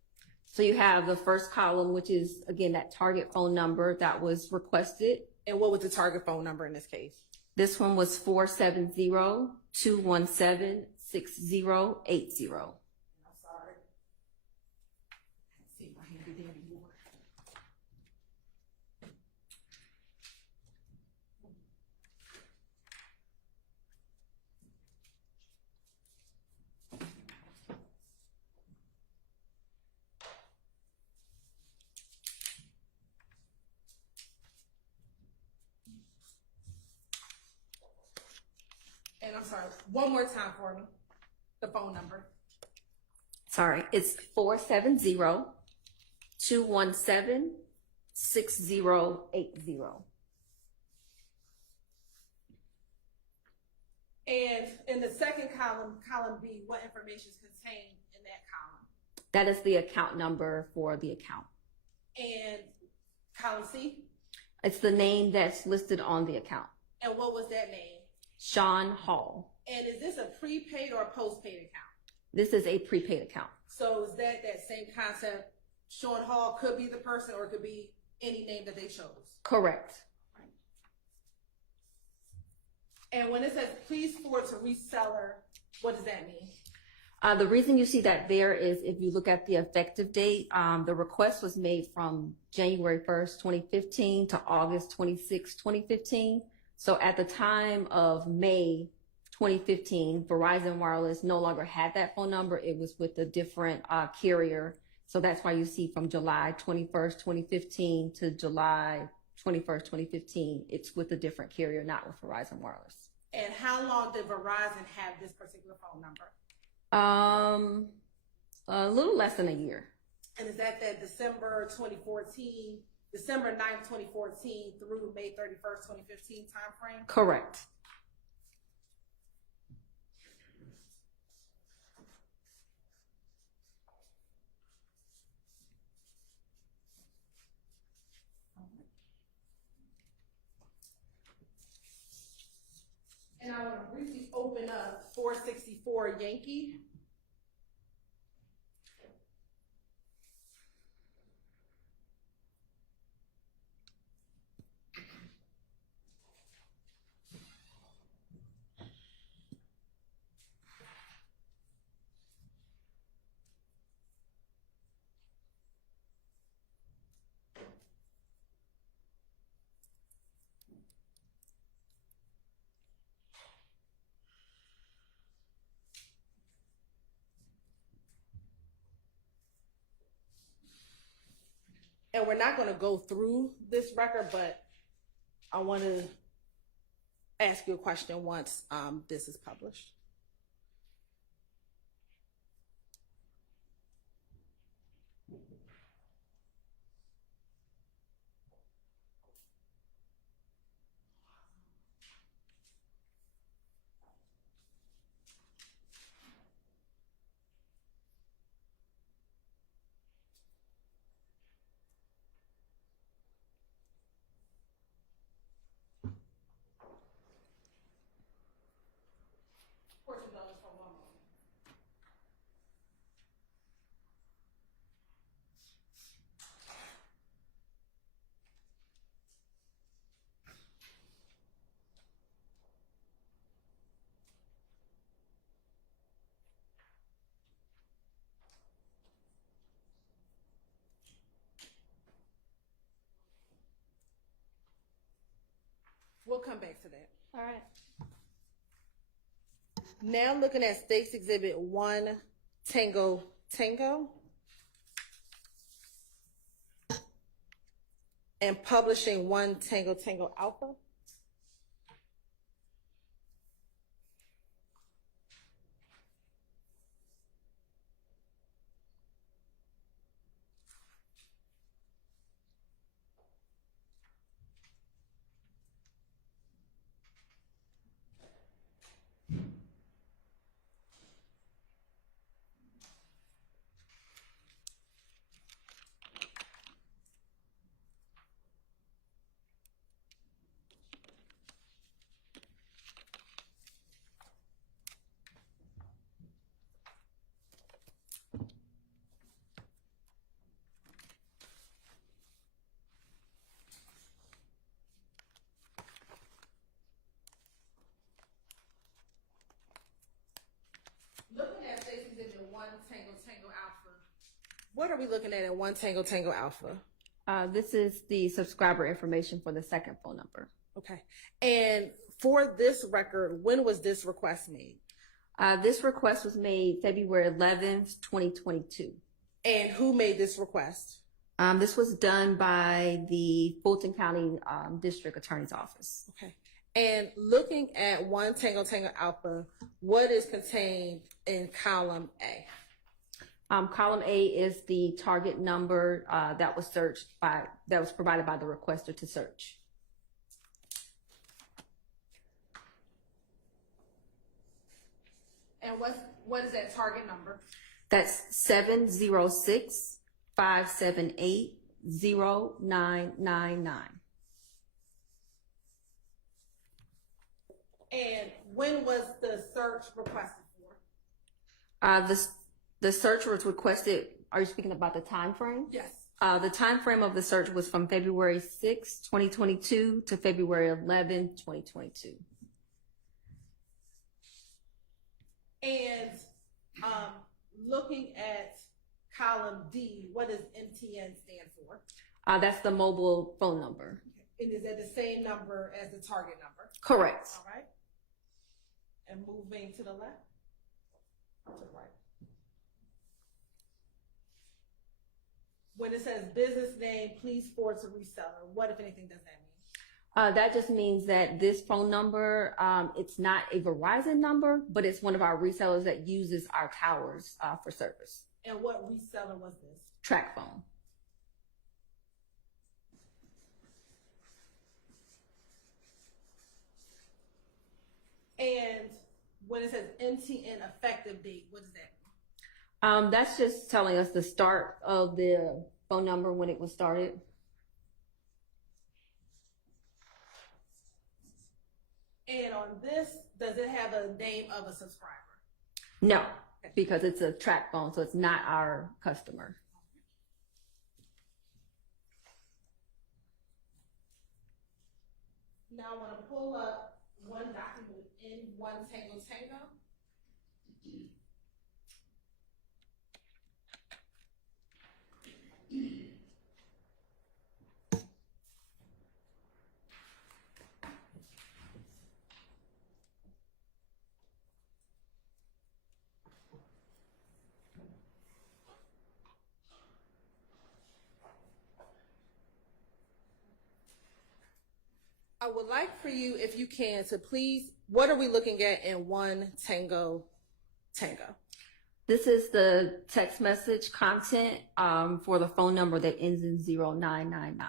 So you have the first column, which is, again, that target phone number that was requested. And what was the target phone number in this case? This one was 470-217-6080. And I'm sorry, one more time for me, the phone number. Sorry, it's 470-217-6080. And in the second column, column B, what information is contained in that column? That is the account number for the account. And column C? It's the name that's listed on the account. And what was that name? Sean Hall. And is this a prepaid or a postpaid account? This is a prepaid account. So is that same concept? Sean Hall could be the person, or it could be any name that they chose? Correct. And when it says please forward to reseller, what does that mean? The reason you see that there is if you look at the effective date, the request was made from January 1st, 2015 to August 26, 2015. So at the time of May 2015, Verizon Wireless no longer had that phone number. It was with a different carrier. So that's why you see from July 21st, 2015 to July 21st, 2015, it's with a different carrier, not with Verizon Wireless. And how long did Verizon have this particular phone number? A little less than a year. And is that December 2014, December 9th, 2014 through May 31st, 2015 timeframe? Correct. And I want to briefly open up 464 Yankee. And we're not going to go through this record, but I want to ask you a question once this is published. come back to that. All right. Now looking at State's Exhibit 1, Tango Tango. And publishing 1 Tango Tango Alpha. Looking at State's Exhibit 1 Tango Tango Alpha, what are we looking at in 1 Tango Tango Alpha? This is the subscriber information for the second phone number. Okay. And for this record, when was this request made? This request was made February 11th, 2022. And who made this request? This was done by the Fulton County District Attorney's Office. Okay. And looking at 1 Tango Tango Alpha, what is contained in column A? Column A is the target number that was provided by the requester to search. And what is that target number? That's 706-578-0999. And when was the search requested for? The search was requested. Are you speaking about the time frame? Yes. The time frame of the search was from February 6, 2022 to February 11, 2022. And looking at column D, what does MTN stand for? That's the mobile phone number. And is that the same number as the target number? Correct. All right. And moving to the left, to the right. When it says business name, please forward to reseller, what, if anything, does that mean? That just means that this phone number, it's not a Verizon number, but it's one of our resellers that uses our towers for service. And what reseller was this? Track phone. And when it says MTN effective date, what does that mean? That's just telling us the start of the phone number when it was started. And on this, does it have a name of a subscriber? No, because it's a track phone, so it's not our customer. Now I want to pull up one document in 1 Tango Tango. I would like for you, if you can, to please, what are we looking at in 1 Tango Tango? This is the text message content for the phone number that ends in 0999.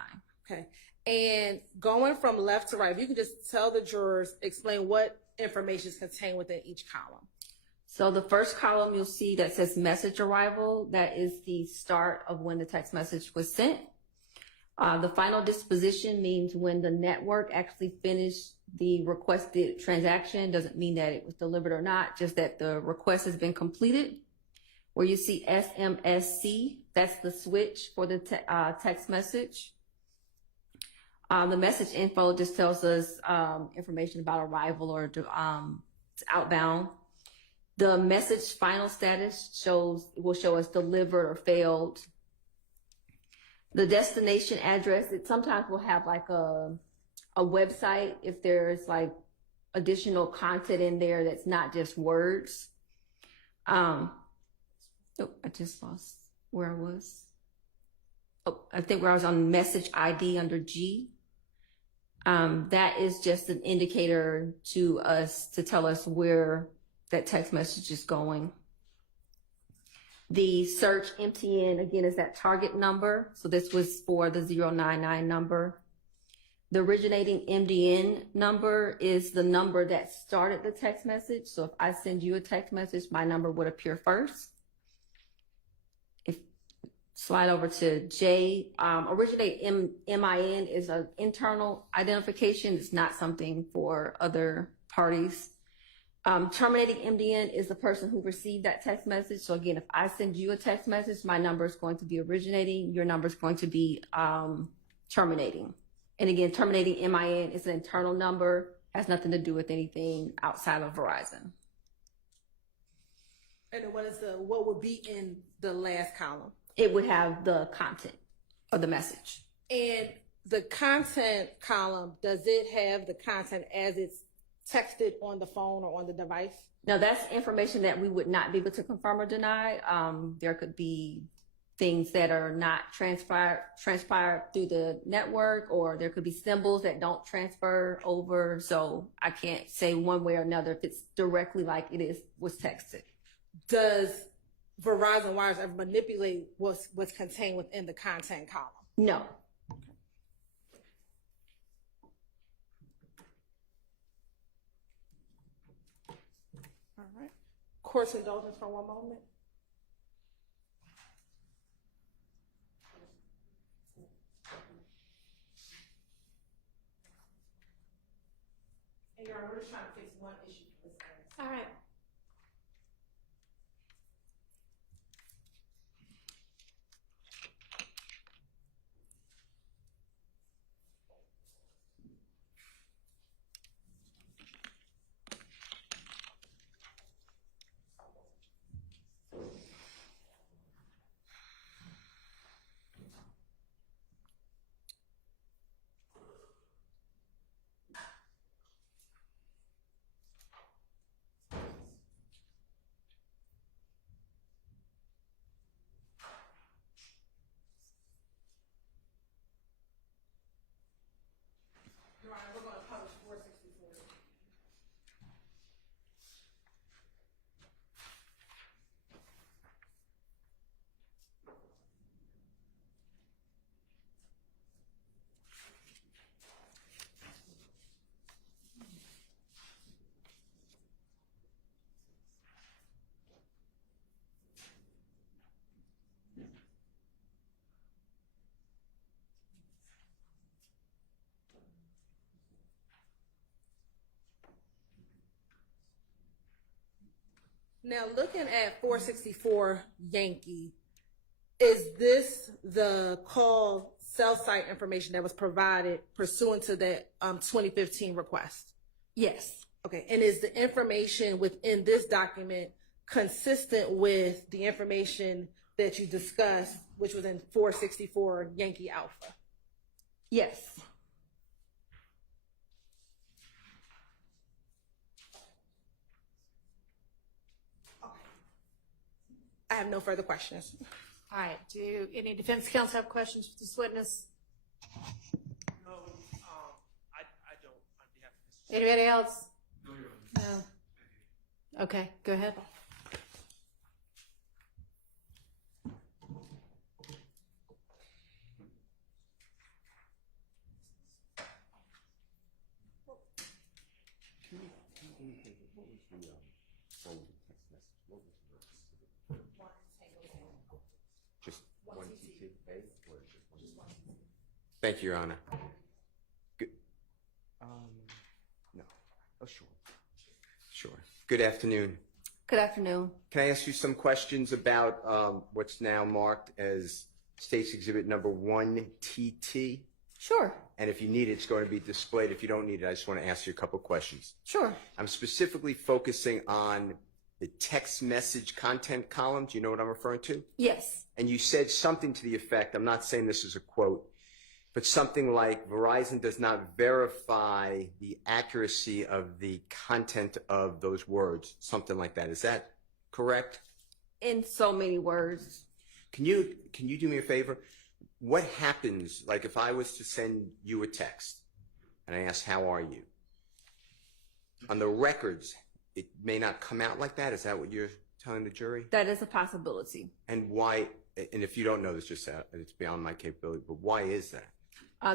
Okay. And going from left to right, if you can just tell the jurors, explain what information is contained within each column. So the first column you'll see that says message arrival. That is the start of when the text message was sent. The final disposition means when the network actually finished the requested transaction. Doesn't mean that it was delivered or not, just that the request has been completed. Where you see SMSC, that's the switch for the text message. The message info just tells us information about arrival or it's outbound. The message final status will show us delivered or failed. The destination address, it sometimes will have like a a website if there's like additional content in there that's not just words. Oh, I just lost where I was. Oh, I think where I was on message ID under G. That is just an indicator to us to tell us where that text message is going. The search MTN, again, is that target number. So this was for the 099 number. The originating MDN number is the number that started the text message. So if I send you a text message, my number would appear first. If slide over to J, originate MIN is an internal identification. It's not something for other parties. Terminating MDN is the person who received that text message. So again, if I send you a text message, my number is going to be originating. Your number is going to be terminating. And again, terminating MIN is an internal number, has nothing to do with anything outside of Verizon. And what would be in the last column? It would have the content of the message. And the content column, does it have the content as it's texted on the phone or on the device? Now that's information that we would not be able to confirm or deny. There could be things that are not transpired through the network, or there could be symbols that don't transfer over. So I can't say one way or another if it's directly like was texted. Does Verizon Wires ever manipulate what's contained within the content column? No. All right. Court's indulgence for one moment. And Your Honor, we're just trying to fix one issue for this case. All right. Your Honor, we're going to publish 464. Now, looking at 464 Yankee, is this the call cell site information that was provided pursuant to that 2015 request? Yes. Okay, and is the information within this document consistent with the information that you discussed, which was in 464 Yankee Alpha? Yes. I have no further questions. All right. Do any defense counsel have questions for this witness? No, I don't. On behalf of Mr. Anybody else? No. Okay, go ahead. Thank you, Your Honor. Good. No. Oh, sure. Sure. Good afternoon. Good afternoon. Can I ask you some questions about what's now marked as State's Exhibit number 1TT? Sure. And if you need it, it's going to be displayed. If you don't need it, I just want to ask you a couple questions. Sure. I'm specifically focusing on the text message content column. Do you know what I'm referring to? Yes. And you said something to the effect, I'm not saying this is a quote, But something like Verizon does not verify the accuracy of the content of those words, something like that. Is that correct? In so many words. Can you do me a favor? What happens, like if I was to send you a text and I ask, how are you? On the records, it may not come out like that. Is that what you're telling the jury? That is a possibility. And why, and if you don't know this, just it's beyond my capability, but why is that?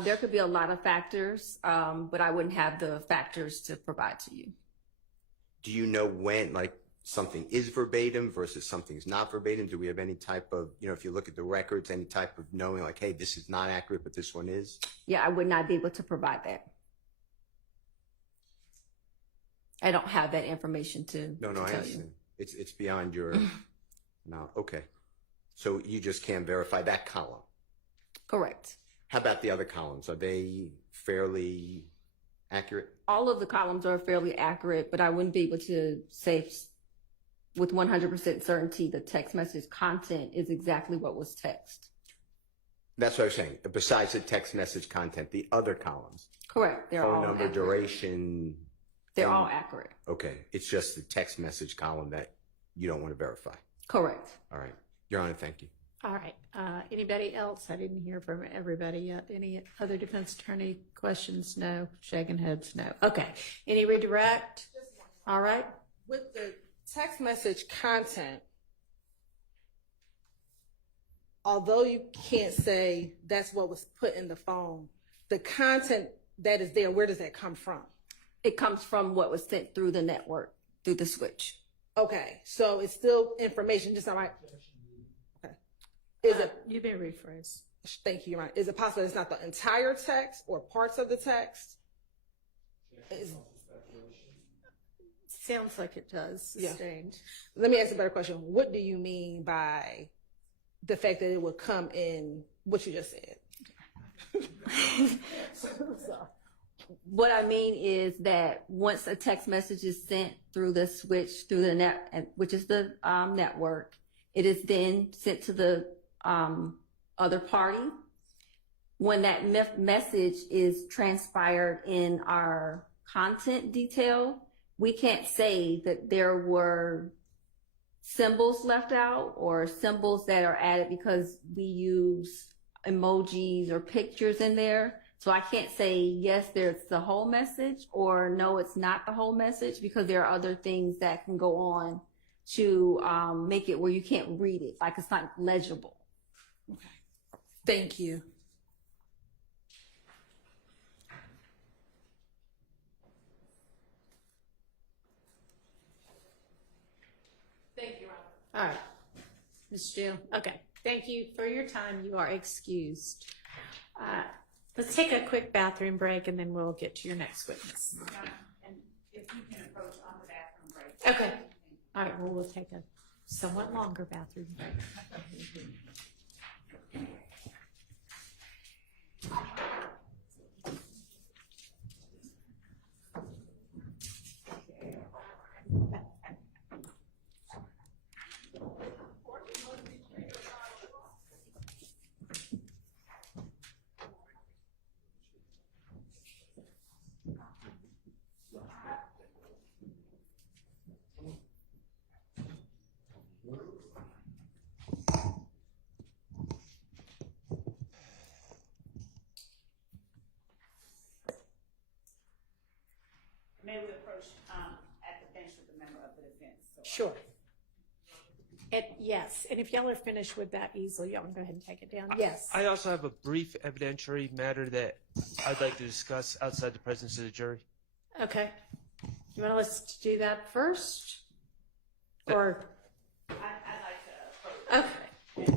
There could be a lot of factors, but I wouldn't have the factors to provide to you. Do you know when, like, something is verbatim versus something's not verbatim? Do we have any type of, if you look at the records, any type of knowing, like, hey, this is not accurate, but this one is? Yeah, I would not be able to provide that. I don't have that information to No, to I tell understand. you. It's beyond your, no, okay. So you just can't verify that column. Correct. How about the other columns? Are they fairly accurate? All of the columns are fairly accurate, but I wouldn't be able to say with 100% certainty the text message content is exactly what was text. That's what I was saying. Besides the text message content, the other columns. Correct. They're Phone all number, accurate. duration. They're all accurate. Okay. It's just the text message column that you don't want to verify. Correct. All right. Your Honor, thank you. All right. Anybody else? I didn't hear from everybody yet. Any other defense attorney questions? No. Shaking heads? No. Okay. Any redirect? All right. With the text message content, although you can't say that's what was put in the phone, the content that is there, where does that come from? It comes from what was sent through the network, through the switch. Okay, so it's still information, just not right. Okay. Is it? You may rephrase. Thank you, Your Honor. Is it possible it's not the entire text or parts of the text? Sounds like it does. Yeah. Sustained. Let me ask a better question. What do you mean by the fact that it would come in what you just said? What I mean is that once a text message is sent through the switch, through the net, which is the network, it is then sent to the other party. When that message is transpired in our content detail, we can't say that there were symbols left out or symbols that are added because we use emojis or pictures in there. So I can't say, yes, there's the whole message, or no, it's not the whole message, because there are other things that can go on to make it where you can't read it, like it's not legible. Okay. Thank you. Thank you, Robert. All right. Ms. Jill. Okay. Thank you for your time. You are excused. Let's take a quick bathroom break and then we'll get to your next witness. And if you can approach on the bathroom break. Okay. All right. Well, we'll take a somewhat longer bathroom break. May we approach at the bench with a member of the defense? So Sure. Yes, and if y'all are finished with that easily, y'all can go ahead and take it down. Yes. I also have a brief evidentiary matter that I'd like to discuss outside the presence of the jury. Okay. You want us to do that first? Or, I'd like to approach. okay.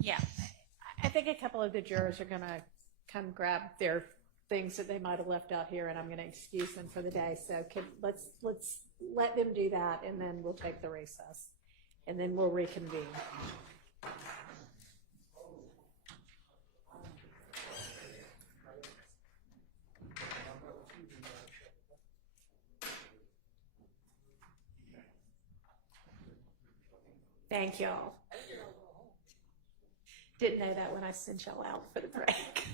Yeah, I think a couple of the jurors are gonna come grab their things that they might have left out here, and I'm gonna excuse them for the day. So let's let them do that, and then we'll take the recess, and then we'll reconvene. Thank y'all. Didn't know that when I sent y'all out for the break.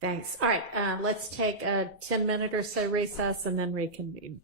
Thanks. All right, let's take a 10-minute or so recess and then reconvene.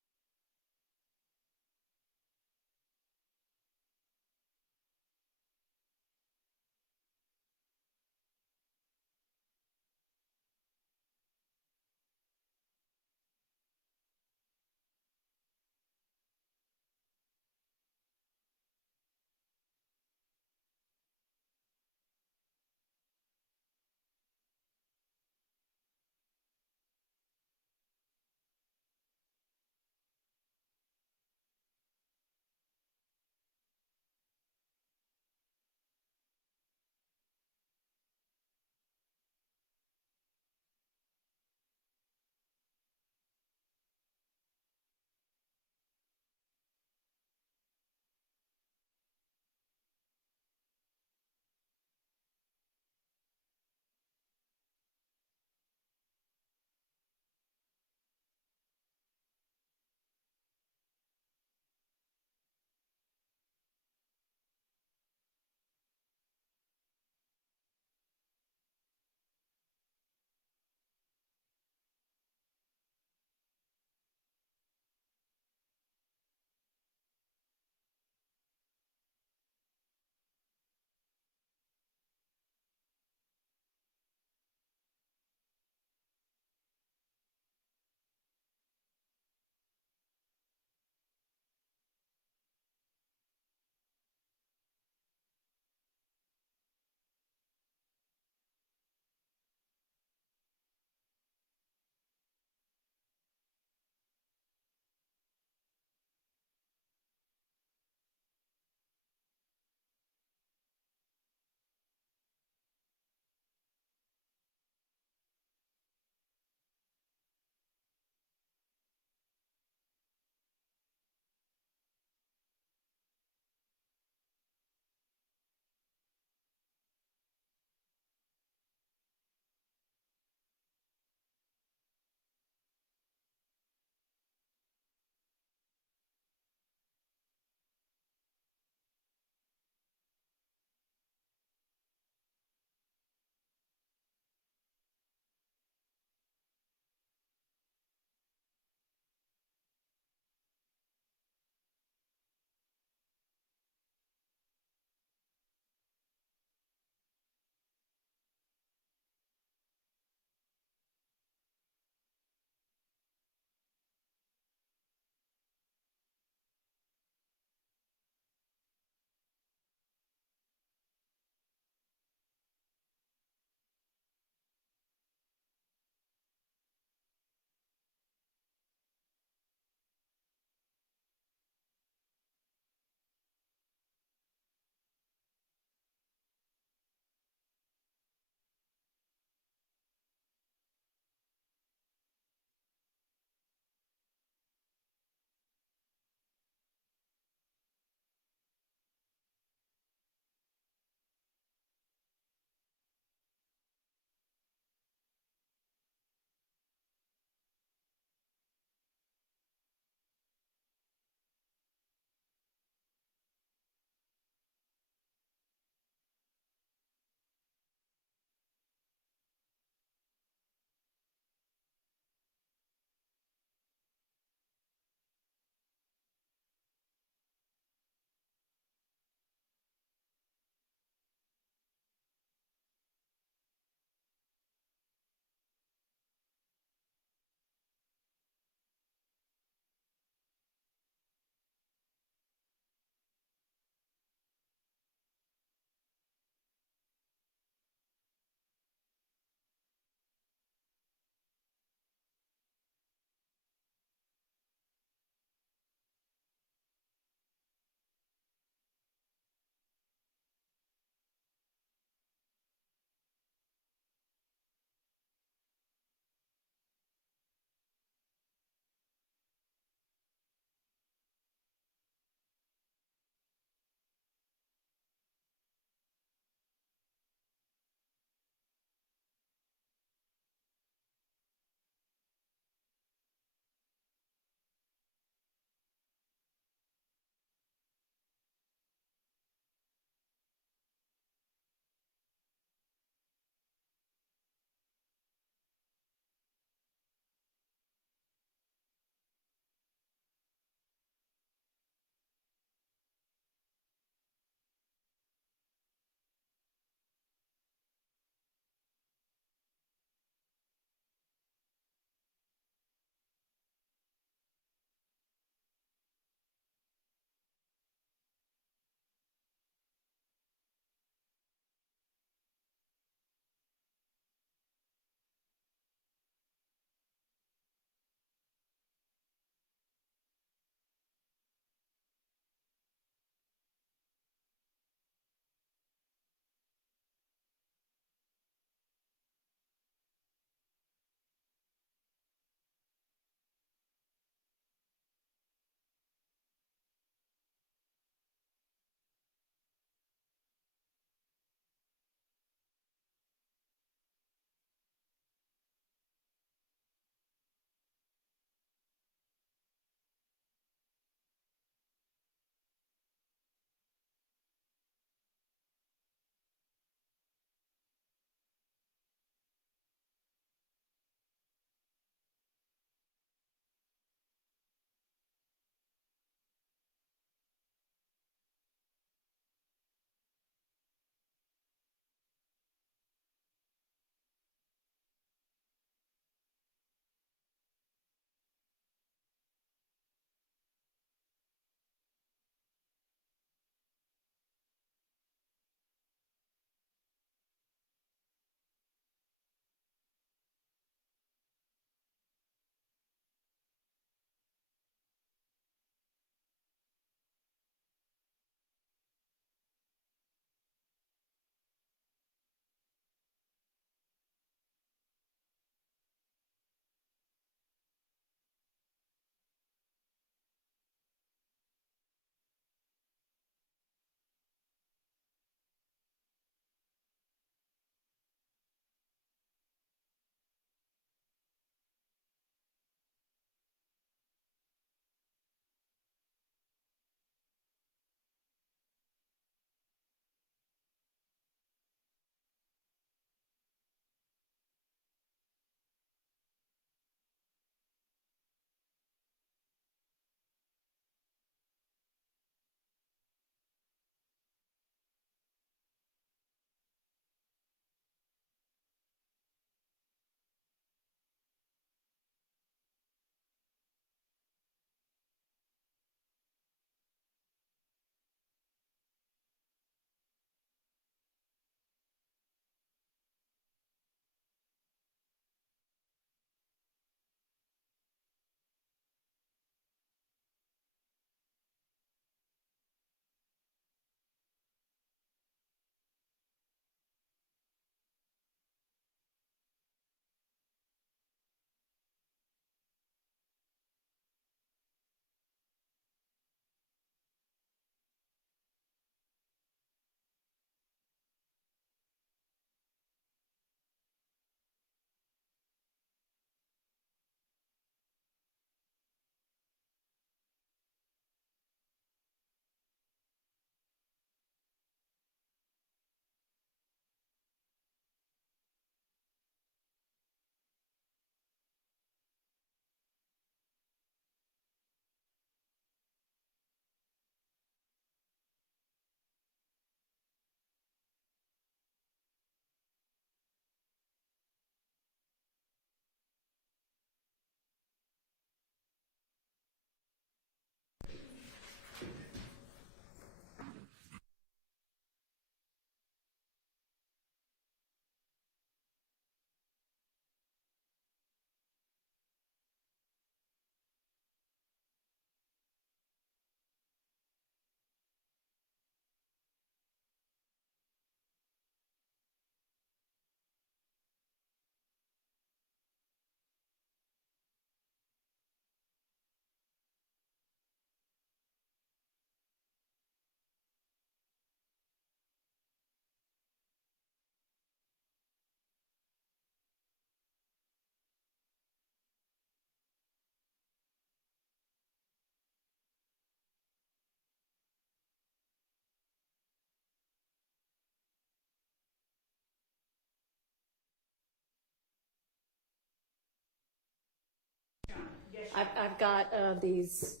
I've got these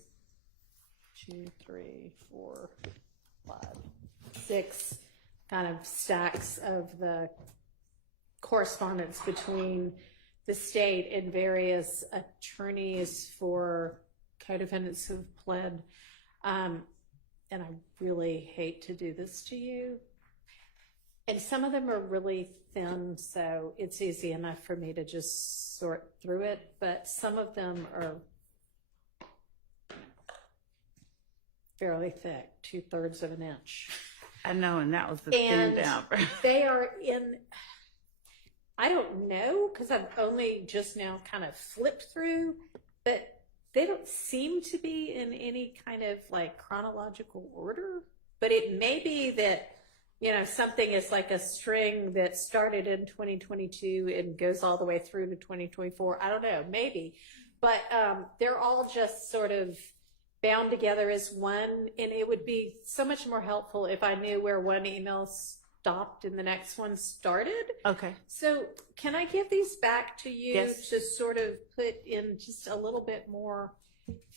2, 3, 4, 5, 6 kind of stacks of the correspondence between the state and various attorneys for co-defendants who've pled. And I really hate to do this to you. And some of them are really thin, so it's easy enough for me to just sort through it. But some of them are fairly thick, 2/3 of an inch. I know, and that was the thing down. They are in, I don't know, because I've only just now kind of flipped through, but they don't seem to be in any kind of like chronological order. But it may be that, you know, something is like a string that started in 2022 and goes all the way through to 2024. I don't know, maybe. But they're all just sort of bound together as one, and it would be so much more helpful if I knew where one email stopped and the next one started. Okay. So can I give these back to you Yes. to sort of put in just a little bit more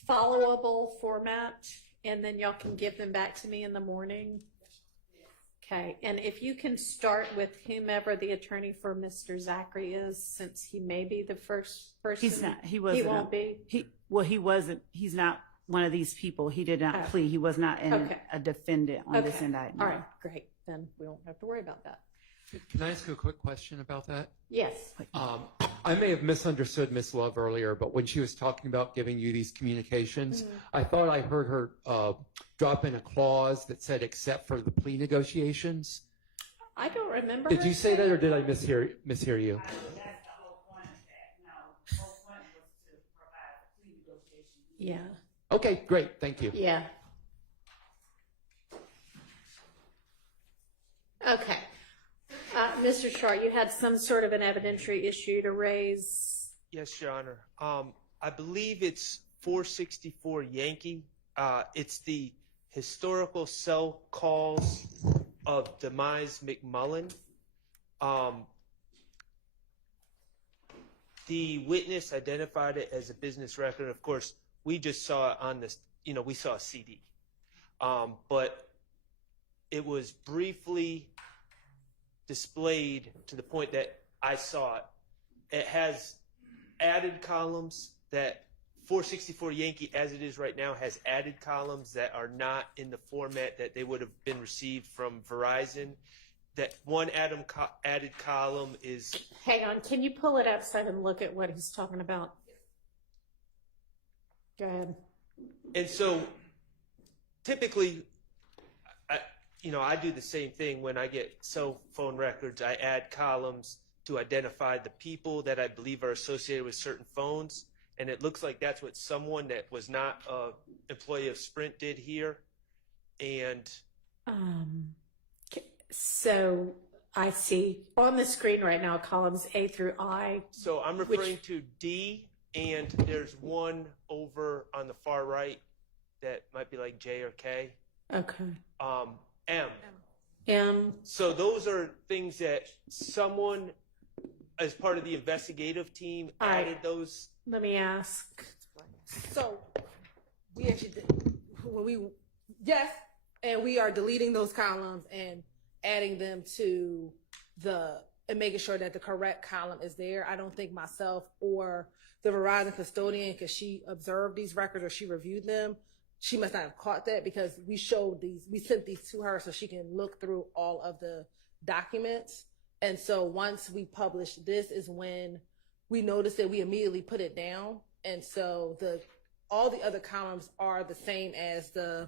followable format, and then y'all can give them back to me in the morning? Okay, and if you can start with whomever the attorney for Mr. Zachary is, since he may be the first person. He's not. He wasn't. He won't be? He wasn't. He's not one of these people. He did not plea. He was not a defendant on this indictment. All right, great. Then we won't have to worry about that. Can I ask you a quick question about that? Yes. I may have misunderstood Ms. Love earlier, but when she was talking about giving you these communications, I thought I heard her drop in a clause that said except for the plea negotiations. I don't remember. Did her you say that, saying or did I mishear you? That's the whole point of that. No, the whole point was to provide plea negotiations. Yeah. Okay, great. Thank you. Yeah. Okay. Mr. Shaw, you had some sort of an evidentiary issue to raise. Yes, Your Honor. I believe it's 464 Yankee. It's the historical cell calls of Demise McMullen. The witness identified it as a business record. Of course, we just saw it on this, we saw a CD. But it was briefly displayed to the point that I saw it. It has added columns that 464 Yankee, as it is right now, has added columns that are not in the format that they would have been received from Verizon. That one added column is... Hang on, can you pull it up so I can look at what he's talking about? Go ahead. And so, typically, I do the same thing when I get cell phone records. I add columns to identify the people that I believe are associated with certain phones. And it looks like that's what someone that was not an employee of Sprint did here. And so I see on the screen right now columns A through I. So I'm referring to D, and there's one over on the far right that might be like J or K. Okay. M. So those are things that someone, as part of the investigative team, added those. Let me ask. So we actually did, and we are deleting those columns and adding them to and making sure that the correct column is there. I don't think myself or the Verizon custodian, because she observed these records or she reviewed them, she must not have caught that, because we sent these to her so she can look through all of the documents. And so once we published this is when we noticed that we immediately put it down. And so all the other columns are the same as the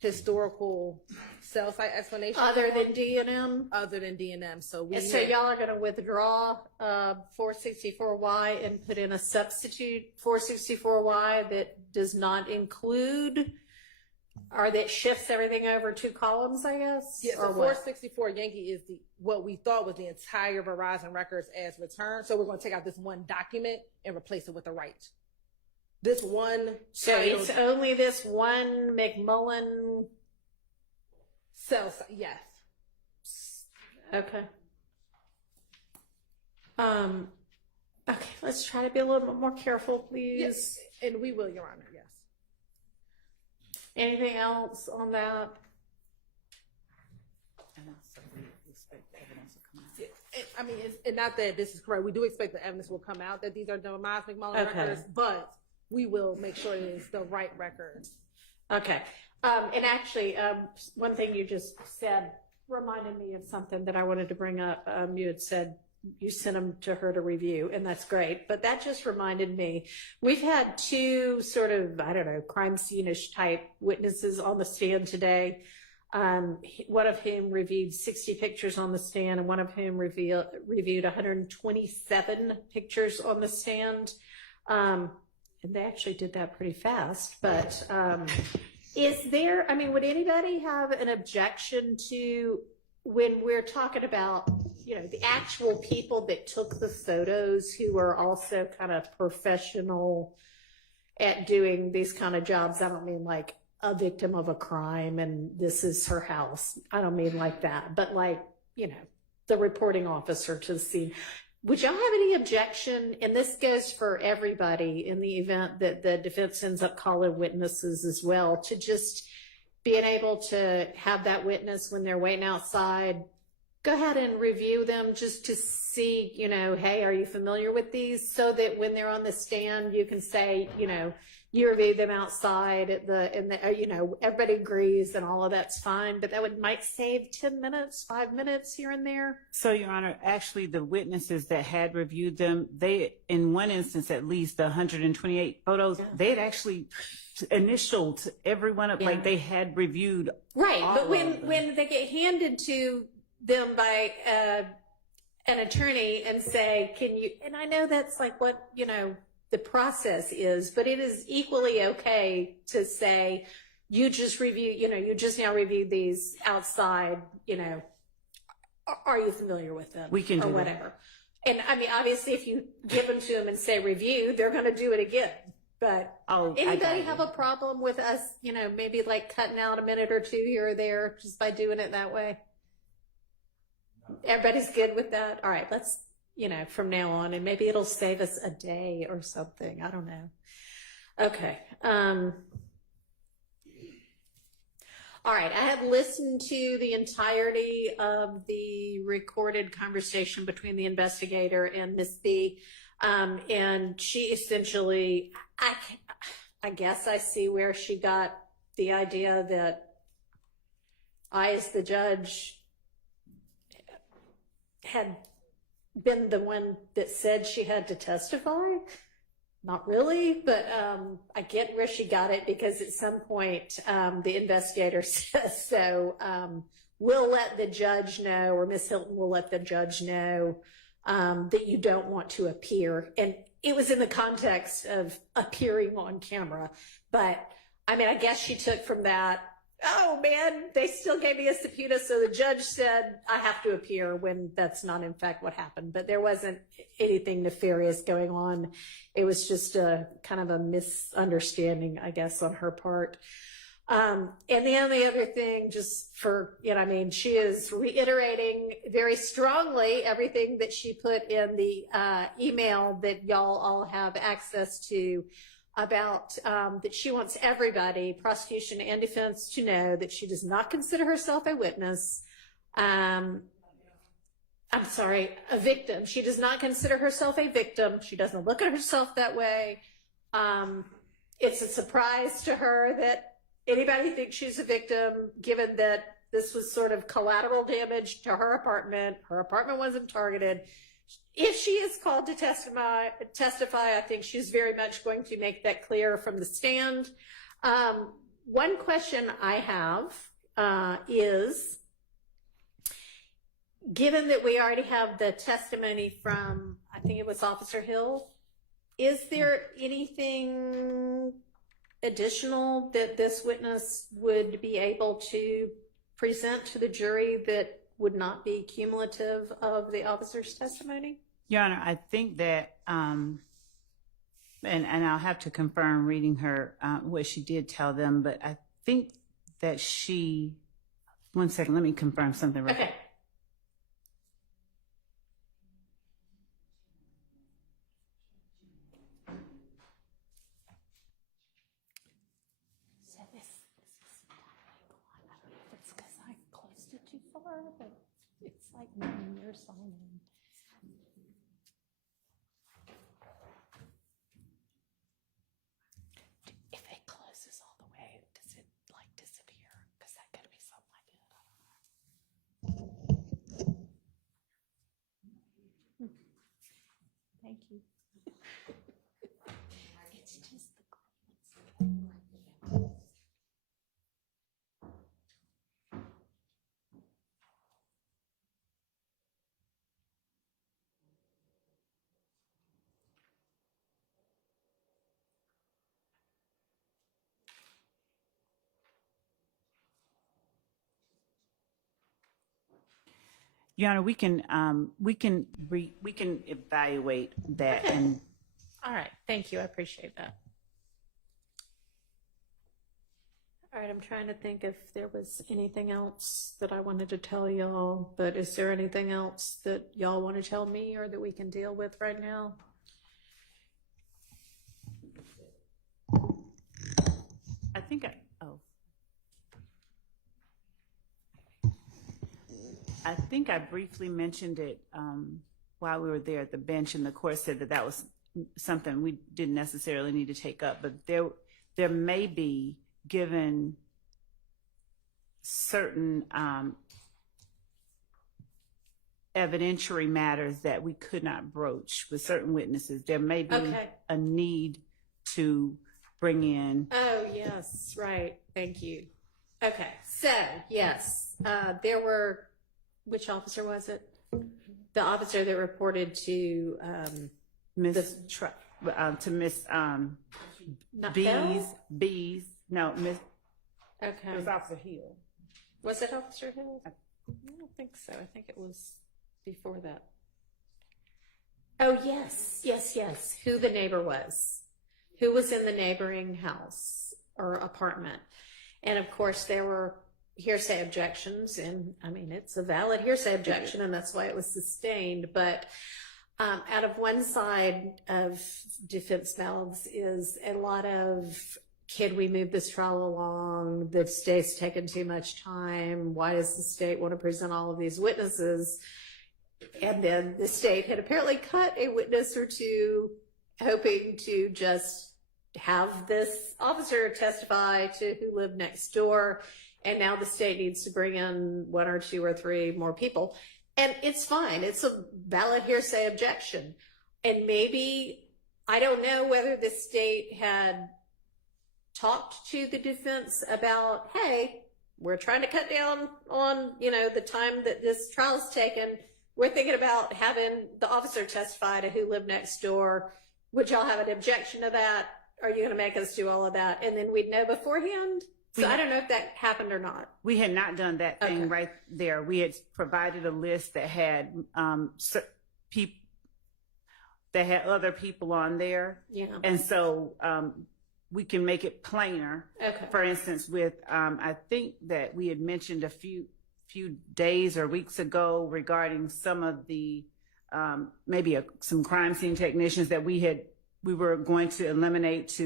historical cell site explanation. Other than D&M? Other than D&M. So y'all are going to withdraw 464Y and put in a substitute 464Y that does not include, or that shifts everything over 2 columns, I guess? Yeah, so 464 Yankee is what we thought was the entire Verizon records as returned. So we're going to take out this one document and replace it with the right. This one. So it's only this one McMullen cell site, yes. Okay. Okay, let's try to be a little bit more careful, please. Yes, and we will, Your Honor, yes. Anything else on that? I mean, it's not that this is correct. We do expect the evidence will come out that these are Demise McMullen Okay. records, but we will make sure it is the right records. Okay. And actually, one thing you just said reminded me of something that I wanted to bring up. You had said you sent them to her to review, and that's great. But that just reminded me, we've had two sort of, I don't know, crime scene-ish type witnesses on the stand today. One of whom reviewed 60 pictures on the stand, and one of whom reviewed 127 pictures on the stand. And they actually did that pretty fast. But is there, I mean, would anybody have an objection to when we're talking about, you know, the actual people that took the photos who are also kind of professional at doing these kind of jobs? I don't mean like a victim of a crime and this is her house. I don't mean like that, but like, you know, the reporting officer to the scene. Would y'all have any objection, and this goes for everybody in the event that the defense ends up calling witnesses as well, to just being able to have that witness when they're waiting outside, go ahead and review them just to see, you know, hey, are you familiar with these? So that when they're on the stand, you can say, you know, you reviewed them outside at you know, everybody agrees and all of that's fine, but that might save 10 minutes, 5 minutes here and there. So, Your Honor, actually the witnesses that had reviewed them, they, in one instance at least, the 128 photos, they had actually initialed every one of, like they had reviewed. Right, all but of when them. they get handed to them by an attorney and say, can you, and I know that's like what, you know, the process is, but it is equally okay to say, you just review, you know, you just now reviewed these outside, you know, are you familiar with them? We can or do that. whatever. And I mean, obviously if you give them to them and say review, they're going to do it again. But anybody have a problem with us, you know, maybe like cutting out a minute or two here or there just by doing it that way? Everybody's good with that? All right, let's, you know, from now on, and maybe it'll save us a day or something. I don't know. Okay. All right. I have listened to the entirety of the recorded conversation between the investigator and Miss B. And she essentially, I guess I see where she got the idea that I, as the judge, had been the one that said she had to testify. Not really, but I get where she got it, because at some point the investigator says, so we'll let the judge know, or Miss Hilton will let the judge know that you don't want to appear. And it was in the context of appearing on camera. But I mean, I guess she took from that, oh man, they still gave me a subpoena, so the judge said I have to appear, when that's not in fact what happened. But there wasn't anything nefarious going on. It was just a kind of a misunderstanding, I guess, on her part. And the only other thing, just for, you know, I mean, she is reiterating very strongly everything that she put in the email that y'all all have access to, about that she wants everybody, prosecution and defense, to know that she does not consider herself a witness. I'm sorry, a victim. She does not consider herself a victim. She doesn't look at herself that way. It's a surprise to her that anybody thinks she's a victim, given that this was sort of collateral damage to her apartment. Her apartment wasn't targeted. If she is called to testify, I think she's very much going to make that clear from the stand. One question I have is, given that we already have the testimony from, I think it was Officer Hill, is there anything additional that this witness would be able to present to the jury that would not be cumulative of the officer's testimony? Your Honor, I think that, and I'll have to confirm reading her, what she did tell them, but I think that she, one second, let me confirm something real quick. Okay. sure, but it's like when you're signing. If it closes all the way, does it like disappear? Because that could be something like it. Thank you. It's just the grades. Your Honor, we can evaluate that. Okay. And All right, thank you, I appreciate that. All right, I'm trying to think if there was anything else that I wanted to tell y'all, but is there anything else that y'all want to tell me or that we can deal with right now? I think I think I briefly mentioned it while we were there at the bench, and the court said that was something we didn't necessarily need to take up, but there may be, given certain evidentiary matters that we could not broach with certain witnesses, there may be a need to bring in. Oh, yes, right, thank you. Okay, so, yes, there were, which officer was it? The officer that reported to Miss not Bees. Bell? No, Miss. Okay. It was Officer Hill. Was it Officer Hill? I don't think so. I think it was before that. Oh, yes. Who the neighbor was. Who was in the neighboring house or apartment. And of course, there were hearsay objections. And I mean, it's a valid hearsay objection, and that's why it was sustained. But out of one side of defense mouths is a lot of, can we move this trial along? The state's taken too much time. Why does the state want to present all of these witnesses? And then the state had apparently cut a witness or two, hoping to just have this officer testify to who lived next door. And now the state needs to bring in one or two or three more people. And it's fine. It's a valid hearsay objection. And maybe, I don't know whether the state had talked to the defense about, hey, we're trying to cut down on, the time that this trial's taken. We're thinking about having the officer testify to who lived next door. Would y'all have an objection to that? Are you going to make us do all of that? And then we'd know beforehand. So I don't know if that happened or not. We had not done that thing right there. We had provided a list that had other people on there. Yeah. And so we can make it plainer. Okay. For instance, with I think that we had mentioned a few days or weeks ago regarding some of the some crime scene technicians that we were going to eliminate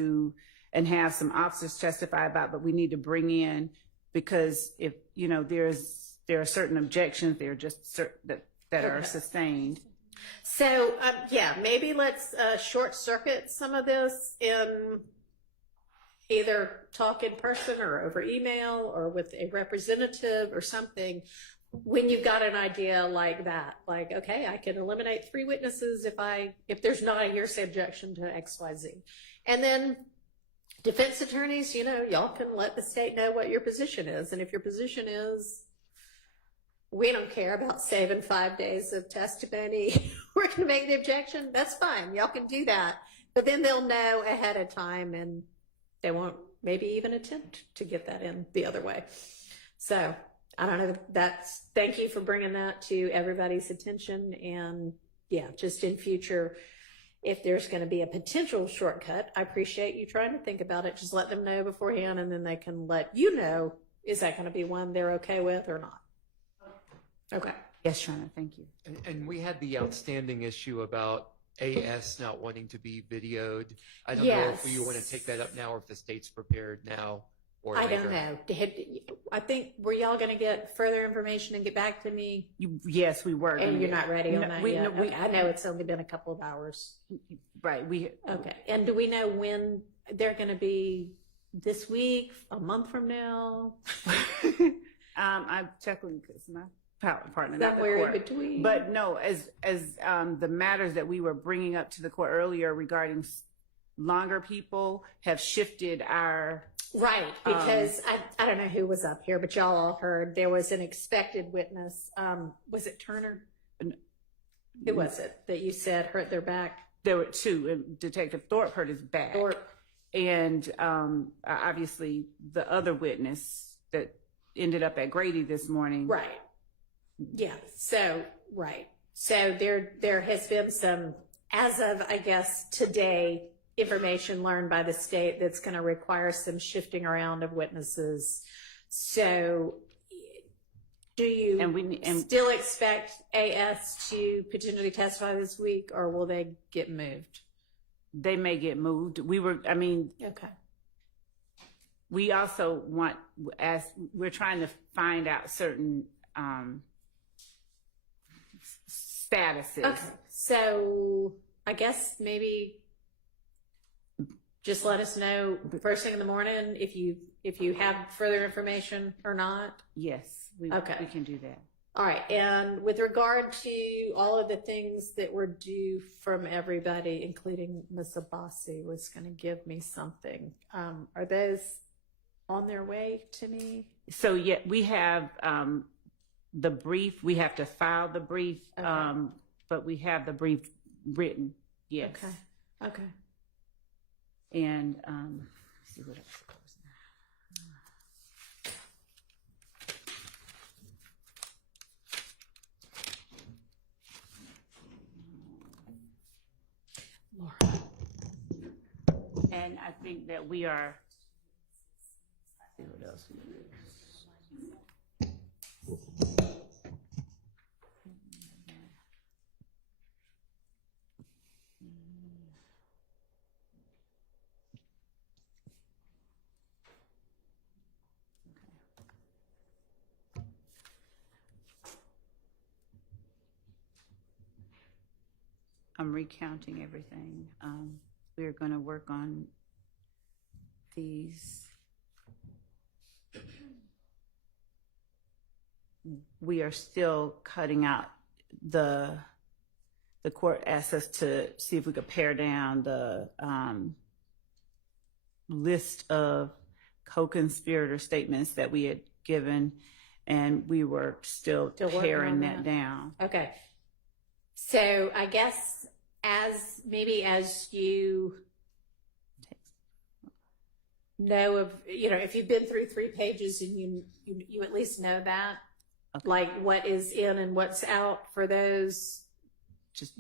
and have some officers testify about, but we need to bring in, because if there are certain objections, they're just certain that are sustained. So maybe let's short circuit some of this in either talk in person or over email or with a representative or something. When you've got an idea like that, like, okay, I can eliminate 3 witnesses if there's not a hearsay objection to XYZ. And then defense attorneys, y'all can let the state know what your position is. And if your position is, we don't care about saving 5 days of testimony, we're going to make the objection, that's fine. Y'all can do that. But then they'll know ahead of time, and they won't maybe even attempt to get that in the other way. So I don't know. Thank you for bringing that to everybody's attention. And just in future, if there's going to be a potential shortcut, I appreciate you trying to think about it. Just let them know beforehand, and then they can let you know, is that going to be one they're okay with or not? Okay. Yes, Your Honor, thank you. And we had the outstanding issue about AS not wanting to be videoed. I don't know if you want to take that up now or if the state's prepared now or I later? don't know. I think, were y'all going to get further information and get back to me? Yes, we were. And you're not ready on No, that we- yet? no, we- Okay, I know it's only been a couple of hours. Right, Okay, and do we know when they're going to be, this week, a month from now? I'm checking because my partner, not the Somewhere in court. between? But no, as the matters that we were bringing up to the court earlier regarding longer people have shifted our. Right, because I don't know who was up here, but y'all all heard there was an expected witness. Was it Turner? Who was it that you said hurt their back? There were two, and Detective Thorpe hurt his back. Thorpe. And obviously the other witness that ended up at Grady this morning. Right. Yeah. So, right. So there has been some, as of, I guess, today, information learned by the state that's going to require some shifting around of witnesses. So do you still expect AS to potentially testify this week, or will they get moved? They may get moved. Okay. We also want, as we're trying to find out certain statuses. Okay. So I guess maybe just let us know first thing in the morning if you have further information or not. Yes, we can do that. All right. And with regard to all of the things that were due from everybody, including Ms. Abbasi was going to give me something. Are those on their way to me? So yeah, we have the brief. We have to file the brief, Okay. but we have the brief written. Yes. Okay. And let's see what else. Laura. And I think that we are. Let's see what else we do. I'm recounting everything. We're going to work on these. We are still cutting out the court asked us to see if we could pare down the list of co-conspirator statements that we had given, and we were still working paring on that down. Okay. So I guess as you know of, if you've been through 3 pages and you at least know that, Okay. like what is in and what's out for those, just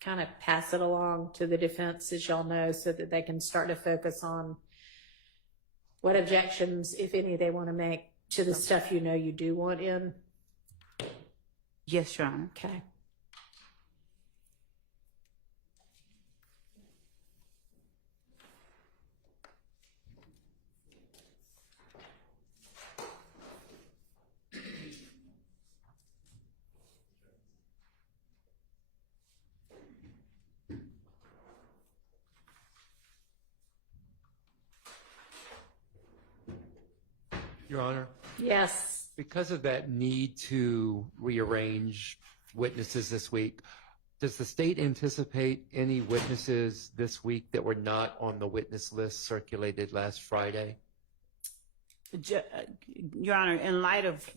kind of pass it along to the defense, as y'all know, so that they can start to focus on what objections, if any, they want to make to the stuff you do want in. Yes, Your Honor. Okay. Your Honor, Yes. because of that need to rearrange witnesses this week, does the state anticipate any witnesses this week that were not on the witness list circulated last Friday? Your Honor, in light of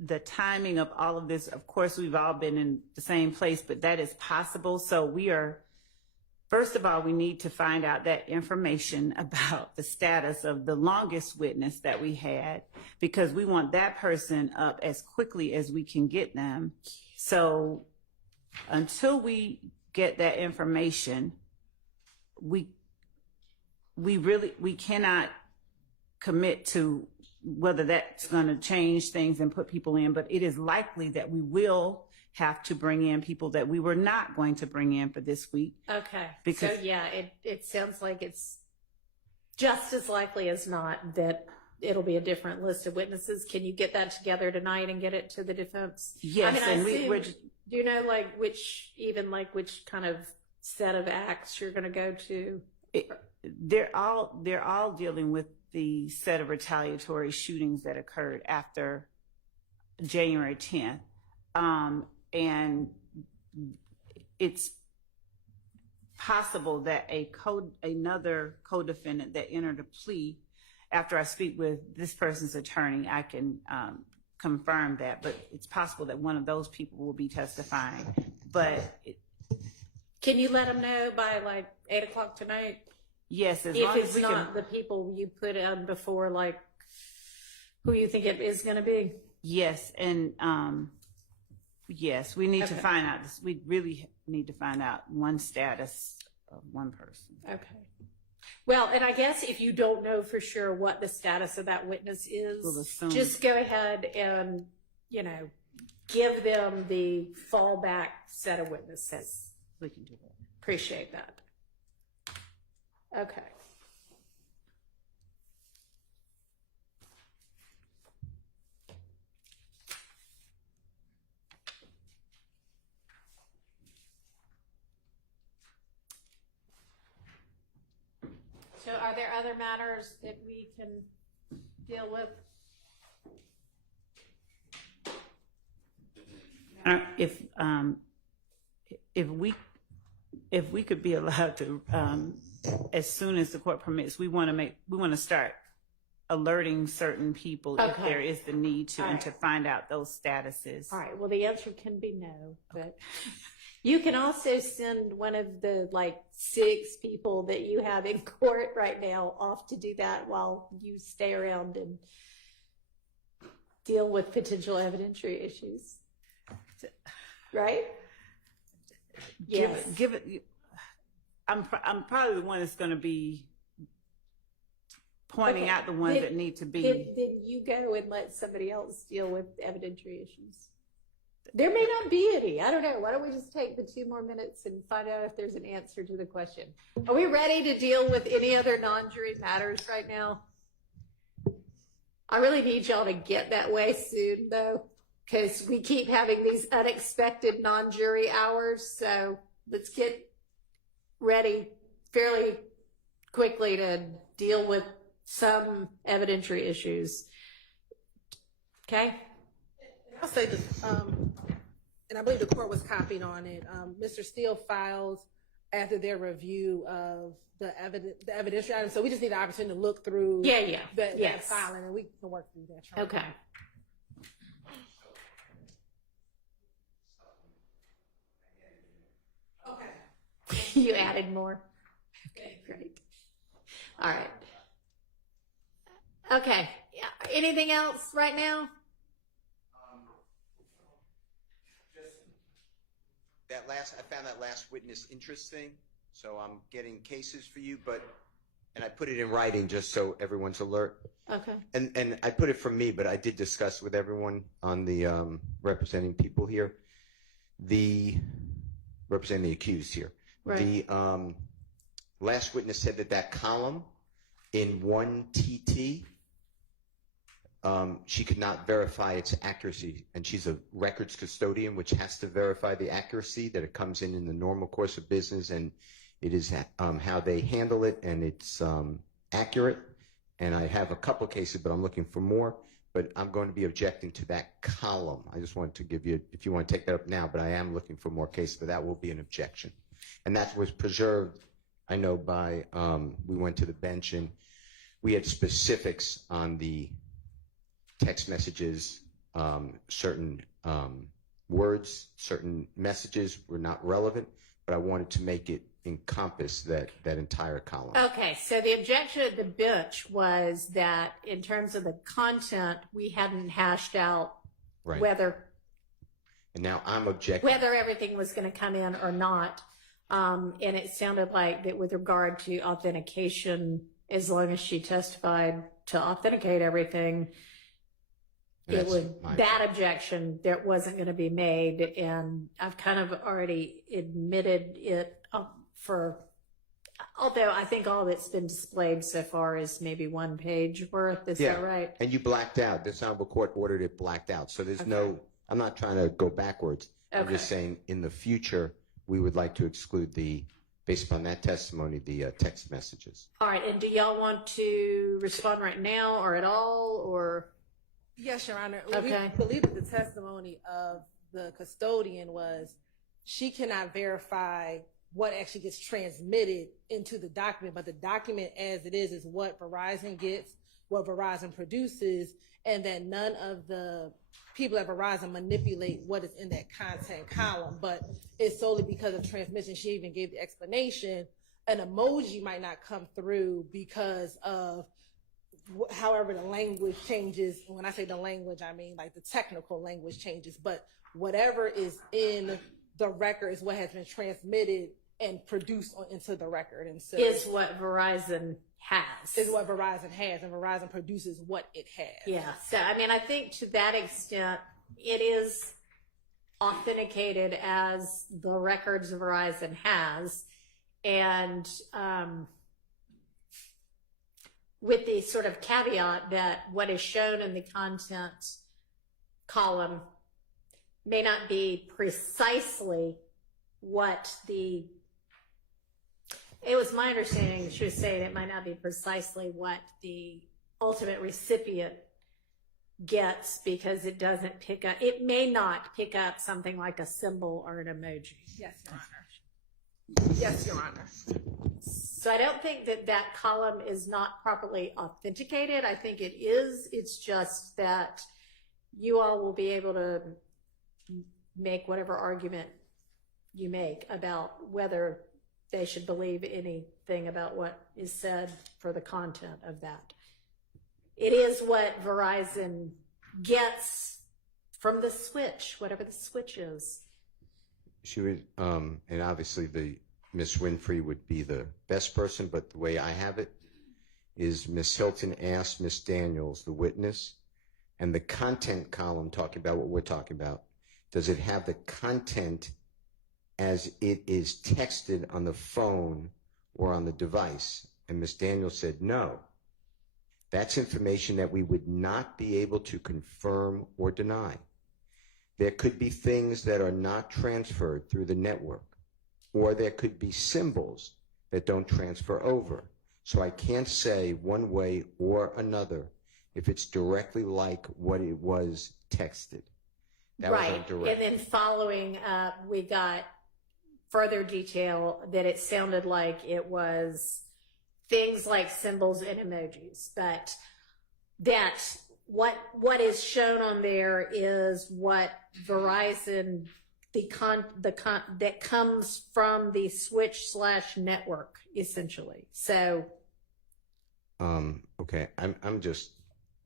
the timing of all of this, of course, we've all been in the same place, but that is possible. So first of all, we need to find out that information about the status of the longest witness that we had, because we want that person up as quickly as we can get them. So until we get that information, we cannot commit to whether that's going to change things and put people in, but it is likely that we will have to bring in people that we were not going to bring in for this week. Okay. Because- so yeah, it sounds like it's just as likely as not that it'll be a different list of witnesses. Can you get that together tonight and get it to the defense? Yes, I mean, and we're just, do you know which kind of set of acts you're going to go to? they're all dealing with the set of retaliatory shootings that occurred after January 10th. And it's possible that another co-defendant that entered a plea, after I speak with this person's attorney, I can confirm that, but it's possible that one of those people will be testifying. But Can you let them know by like 8 o'clock tonight? yes, as If long as it's we not can. the people you put in before, like who you think it is going to be? Yes, and yes, we need to Okay. find out. We really need to find out one status of one person. Okay. Well, and I guess if you don't know for sure what the status of that witness is, We'll assume. just go ahead and, give them the fallback set of witnesses. We can do that. Appreciate that. Okay. So are there other matters that we can deal with? If we could be allowed to, as soon as the court permits, we want to start alerting certain people if Okay. there is the need to, All and right. to find out those statuses. All right, well, the answer can be no, but you can also send one of the 6 people that you have in court right now off to do that while you stay around and deal with potential evidentiary issues. Right? Yes. Give it. I'm probably the one that's going to be pointing Okay. out the ones Then- that need to be. Then you go and let somebody else deal with evidentiary issues. There may not be any. I don't know. Why don't we just take the 2 more minutes and find out if there's an answer to the question? Are we ready to deal with any other non-jury matters right now? I really need y'all to get that way soon, though, because we keep having these unexpected non-jury hours. So let's get ready fairly quickly to deal with some evidentiary issues. Okay? I'll say this, and I believe the court was copied on it. Mr. Steele files after their review of the evidentiary item. So we just need the opportunity to look through Yeah. that Yes. filing, and we can work through that. Okay. Okay. You added more? Okay, great. All right. Okay. Yeah. Anything else right now? I found that last witness interesting, so I'm getting cases for you, and I put it in writing just so everyone's alert. Okay. And I put it from me, but I did discuss with everyone on the representing people here, representing the accused here. Right. The last witness said that column in 1TT, she could not verify its accuracy, and she's a records custodian, which has to verify the accuracy, that it comes in the normal course of business, and it is how they handle it, and it's accurate. And I have a couple cases, but I'm looking for more. But I'm going to be objecting to that column. I just wanted to give you, if you want to take that up now, but I am looking for more cases, but that will be an objection. And that was preserved, I know, by, we went to the bench and we had specifics on the text messages, certain words, certain messages were not relevant, but I wanted to make it encompass that entire column. Okay. So the objection at the bench was that in terms of the content, we hadn't hashed out Right. whether And now I'm objecting. whether everything was going to come in or not. And it sounded like that with regard to authentication, as long as she testified to authenticate everything, That's that objection that wasn't going to be made. And I've kind of already admitted it for Although I think all that's been displayed so far is maybe 1 page worth. Is that right? And you blacked out. This honorable court ordered it blacked out. So there's no, I'm not trying to go backwards. I'm just saying in the future, we would like to exclude based upon that testimony, the text messages. All right. And do y'all want to respond right now or at all, or? Yes, Your Honor. Okay. We believe that the testimony of the custodian was she cannot verify what actually gets transmitted into the document, but the document as it is what Verizon gets, what Verizon produces, and that none of the people at Verizon manipulate what is in that content column, but it's solely because of transmission. She even gave the explanation. An emoji might not come through because of however the language changes. When I say the language, I mean like the technical language changes, but whatever is in the record is what has been transmitted and produced into the record. And so is what Verizon has. Is what Verizon has, and Verizon produces what it has. Yeah. So, I mean, I think to that extent, it is authenticated as the records Verizon has. And with the sort of caveat that what is shown in the content column may not be precisely what it was my understanding she was saying it might not be precisely what the ultimate recipient gets because it doesn't pick up, it may not pick up something like a symbol or an emoji. Yes, Your Honor. Yes, Your Honor. So I don't think that that column is not properly authenticated. I think it is. It's just that you all will be able to make whatever argument you make about whether they should believe anything about what is said for the content of that. It is what Verizon gets from the switch, whatever the switch is. She would, and obviously Miss Winfrey would be the best person, but the way I have it is Miss Hilton asked Miss Daniels, the witness, and the content column talking about what we're talking about, does it have the content as it is texted on the phone or on the device? And Miss Daniels said no. That's information that we would not be able to confirm or deny. There could be things that are not transferred through the network, or there could be symbols that don't transfer over. So I can't say one way or another if it's directly like what it was texted. That right. was direct. And then following up, we got further detail that it sounded like it was things like symbols and emojis, but that what is shown on there is what Verizon, that comes from the switch/network, essentially. So, okay, I'm just,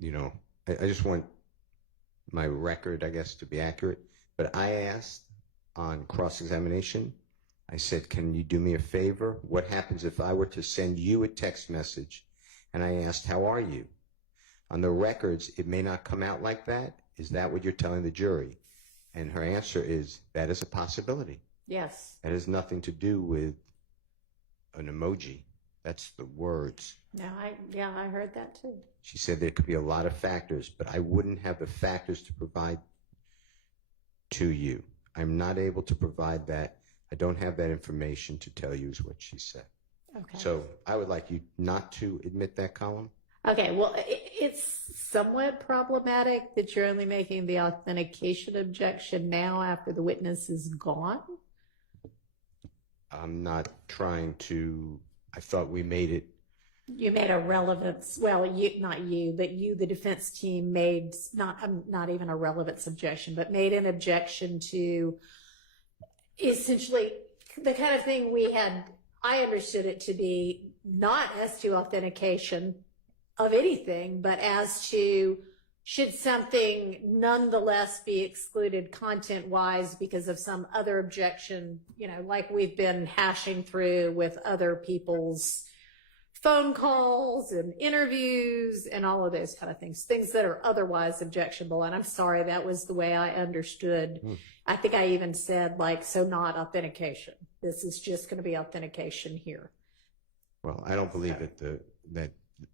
I just want my record, I guess, to be accurate. But I asked on cross-examination, I said, can you do me a favor? What happens if I were to send you a text message and I asked, how are you? On the records, it may not come out like that. Is that what you're telling the jury? And her answer is, that is a possibility. yes. That has nothing to do with an emoji. That's the words. No, I heard that too. She said there could be a lot of factors, but I wouldn't have the factors to provide to you. I'm not able to provide that. I don't have that information to tell you is what she said. Okay. So I would like you not to admit that column. Okay, well, it's somewhat problematic that you're only making the authentication objection now after the witness is gone. I'm not trying to, I thought we made it. You made a relevance, well, not you, but you, the defense team, made not even a relevance objection, but made an objection to essentially the kind of thing I understood it to be, not as to authentication of anything, but as to should something nonetheless be excluded content-wise because of some other objection, like we've been hashing through with other people's phone calls and interviews and all of those kind of things that are otherwise objectionable. And I'm sorry, that was the way I understood. I think I even said so not authentication. This is just going to be authentication here. Well, I don't believe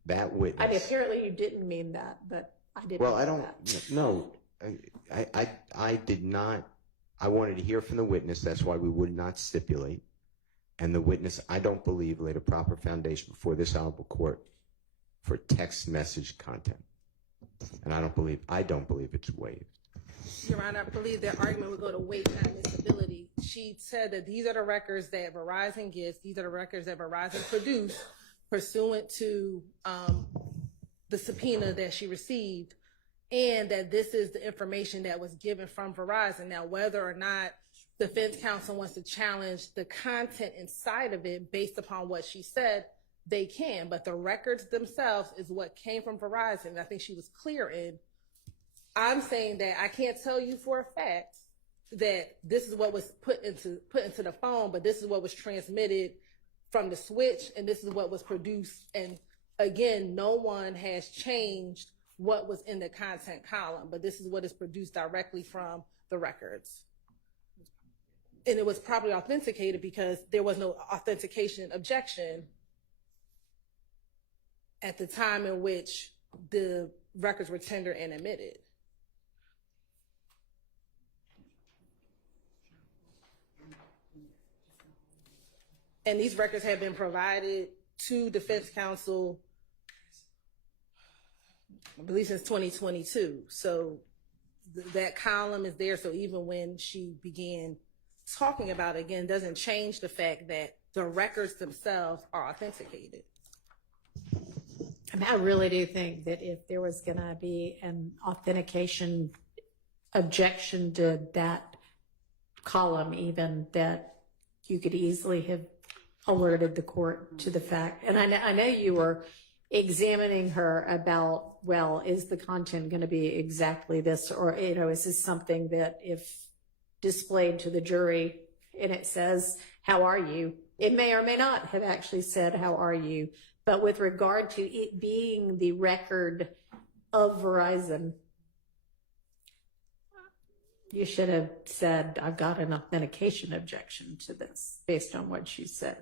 that witness. I mean, apparently you didn't mean that, but I didn't. Well, I mean don't. that. No, I did not. I wanted to hear from the witness. That's why we would not stipulate. And the witness, I don't believe, laid a proper foundation before this honorable court for text message content. And I don't believe it's waived. Your Honor, I believe their argument would go to weight and admissibility. She said that these are the records that Verizon gets. These are the records that Verizon produced pursuant to the subpoena that she received, and that this is the information that was given from Verizon. Now, whether or not defense counsel wants to challenge the content inside of it based upon what she said, they can, but the records themselves is what came from Verizon. And I think she was clear in. I'm saying that I can't tell you for a fact that this is what was put into the phone, but this is what was transmitted from the switch, and this is what was produced. And again, no one has changed what was in the content column, but this is what is produced directly from the records. And it was probably authenticated because there was no authentication objection at the time in which the records were tendered and admitted. And these records have been provided to defense counsel, I believe, since 2022. So that column is there. So even when she began talking about it again, doesn't change the fact that the records themselves are authenticated. I mean, I really do think that if there was going to be an authentication objection to that column, even, that you could easily have alerted the court to the fact. And I know you were examining her about, well, is the content going to be exactly this, or, is this something that if displayed to the jury and it says, how are you? It may or may not have actually said, how are you? But with regard to it being the record of Verizon, you should have said, I've got an authentication objection to this based on what she said.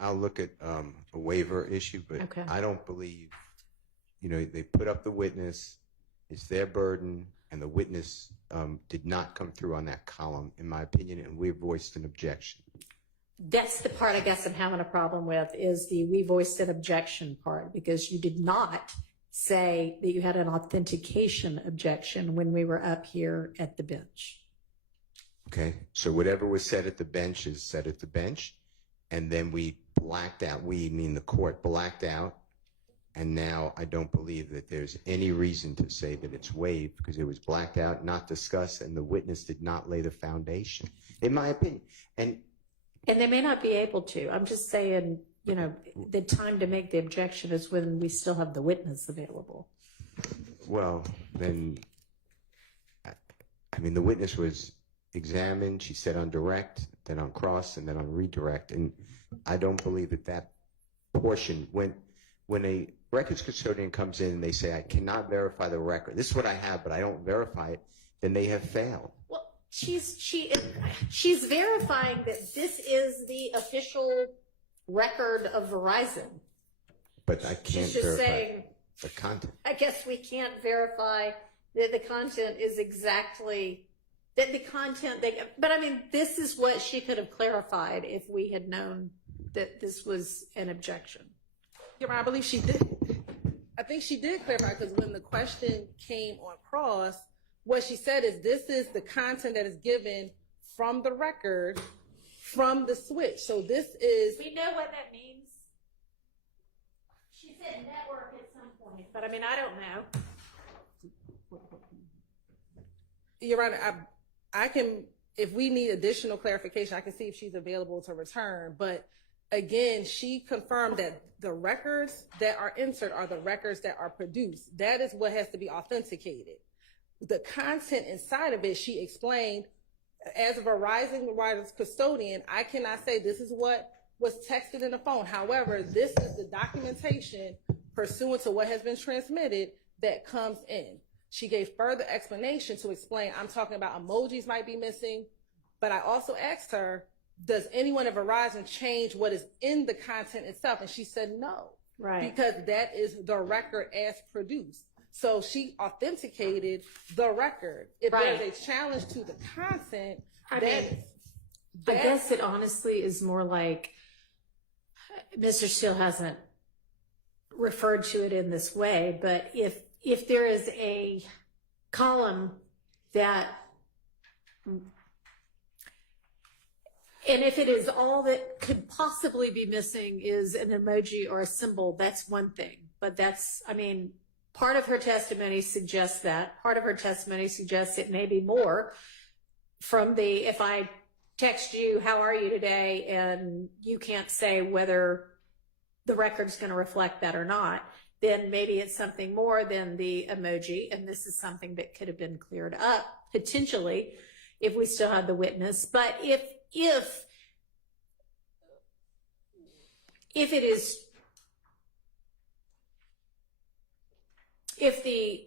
I'll look at a waiver issue, but Okay. I don't believe, they put up the witness, it's their burden, and the witness did not come through on that column, in my opinion, and we voiced an objection. That's the part I guess I'm having a problem with, is the we voiced an objection part, because you did not say that you had an authentication objection when we were up here at the bench. Okay, so whatever was said at the bench is said at the bench, and then we blacked out, we mean the court blacked out, and now I don't believe that there's any reason to say that it's waived, because it was blacked out, not discussed, and the witness did not lay the foundation, in my opinion. And they may not be able to. I'm just saying, the time to make the objection is when we still have the witness available. well, then, I mean, the witness was examined, she said on direct, then on cross, and then on redirect, and I don't believe that portion, when a records custodian comes in and they say, I cannot verify the record, this is what I have, but I don't verify it, then they have failed. Well, she's verifying that this is the official record of Verizon. But I can't She's just verify saying, the content. I guess we can't verify that the content is exactly that the content but I mean, this is what she could have clarified if we had known that this was an objection. Yeah, I believe she did. I think she did clarify, because when the question came on cross, what she said is, this is the content that is given from the record, from the switch. So this is... We know what that means. She said network at some point, but I mean, I don't know. Your Honor, I can, if we need additional clarification, I can see if she's available to return. But again, she confirmed that the records that are entered are the records that are produced. That is what has to be authenticated. The content inside of it, she explained, as a Verizon custodian, I cannot say this is what was texted in the phone. However, this is the documentation pursuant to what has been transmitted that comes in. She gave further explanation to explain, I'm talking about emojis might be missing, But I also asked her, does anyone at Verizon change what is in the content itself? And she said no. Right. Because that is the record as produced. So she authenticated the record. If Right. there's a challenge to the content, I guess it honestly is more like Mr. Steele hasn't referred to it in this way, but if there is a column that, and if it is all that could possibly be missing is an emoji or a symbol, that's one thing. But that's, I mean, part of her testimony suggests that. Part of her testimony suggests it may be more from the, if I text you, how are you today? And you can't say whether the record's going to reflect that or not, then maybe it's something more than the emoji. And this is something that could have been cleared up potentially if we still had the witness. But if it is, if the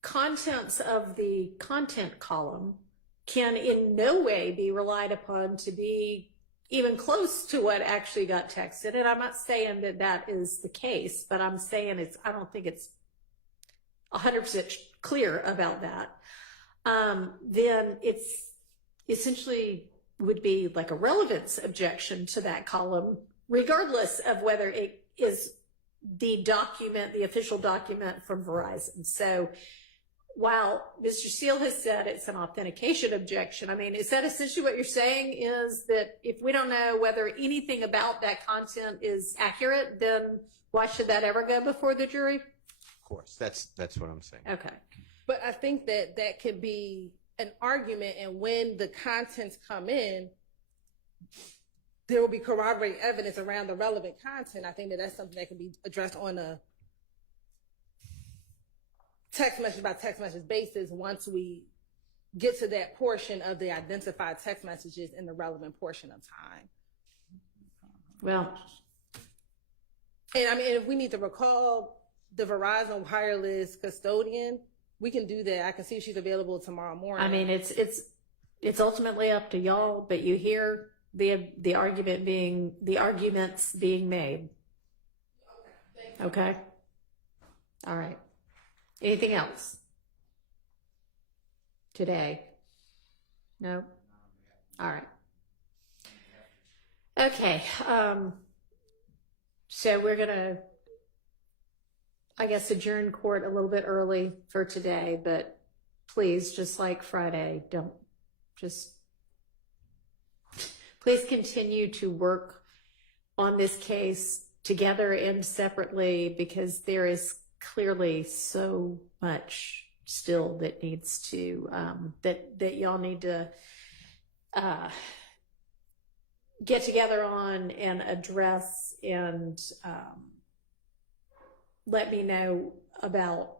contents of the content column can in no way be relied upon to be even close to what actually got texted, and I'm not saying that that is the case, but I'm saying I don't think it's 100% clear about that, then it's essentially would be like a relevance objection to that column, regardless of whether it is the document, the official document from Verizon. So while Mr. Steele has said it's an authentication objection, I mean, is that essentially what you're saying, is that if we don't know whether anything about that content is accurate, then why should that ever go before the jury? Of course, that's what I'm saying. Okay. But I think that that could be an argument, and when the contents come in, there will be corroborating evidence around the relevant content. I think that that's something that can be addressed on a text message by text message basis once we get to that portion of the identified text messages in the relevant portion of time. Well, and I mean, if we need to recall the Verizon wireless custodian, we can do that. I can see if she's available tomorrow morning. I mean, it's ultimately up to y'all, but you hear the arguments being made. Okay. All right. Anything else today? No. All right. Okay. So we're gonna, I guess, adjourn court a little bit early for today, but please, just like Friday, please continue to work on this case together and separately, because there is clearly so much still that needs to, that y'all need to get together on and address, and let me know about,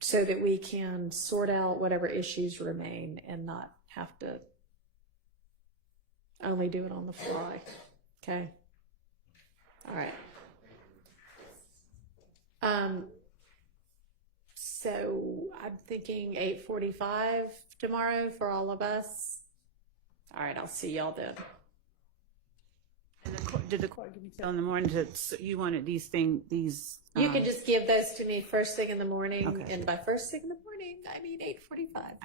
so that we can sort out whatever issues remain and not have to only do it on the fly. Okay. All right. So I'm thinking 8:45 tomorrow for all of us. All right, I'll see y'all then. And did the court give you till in the morning that you wanted these things? You can just give those to me first thing in the morning, Okay. and by first thing in the morning, I mean 8:45.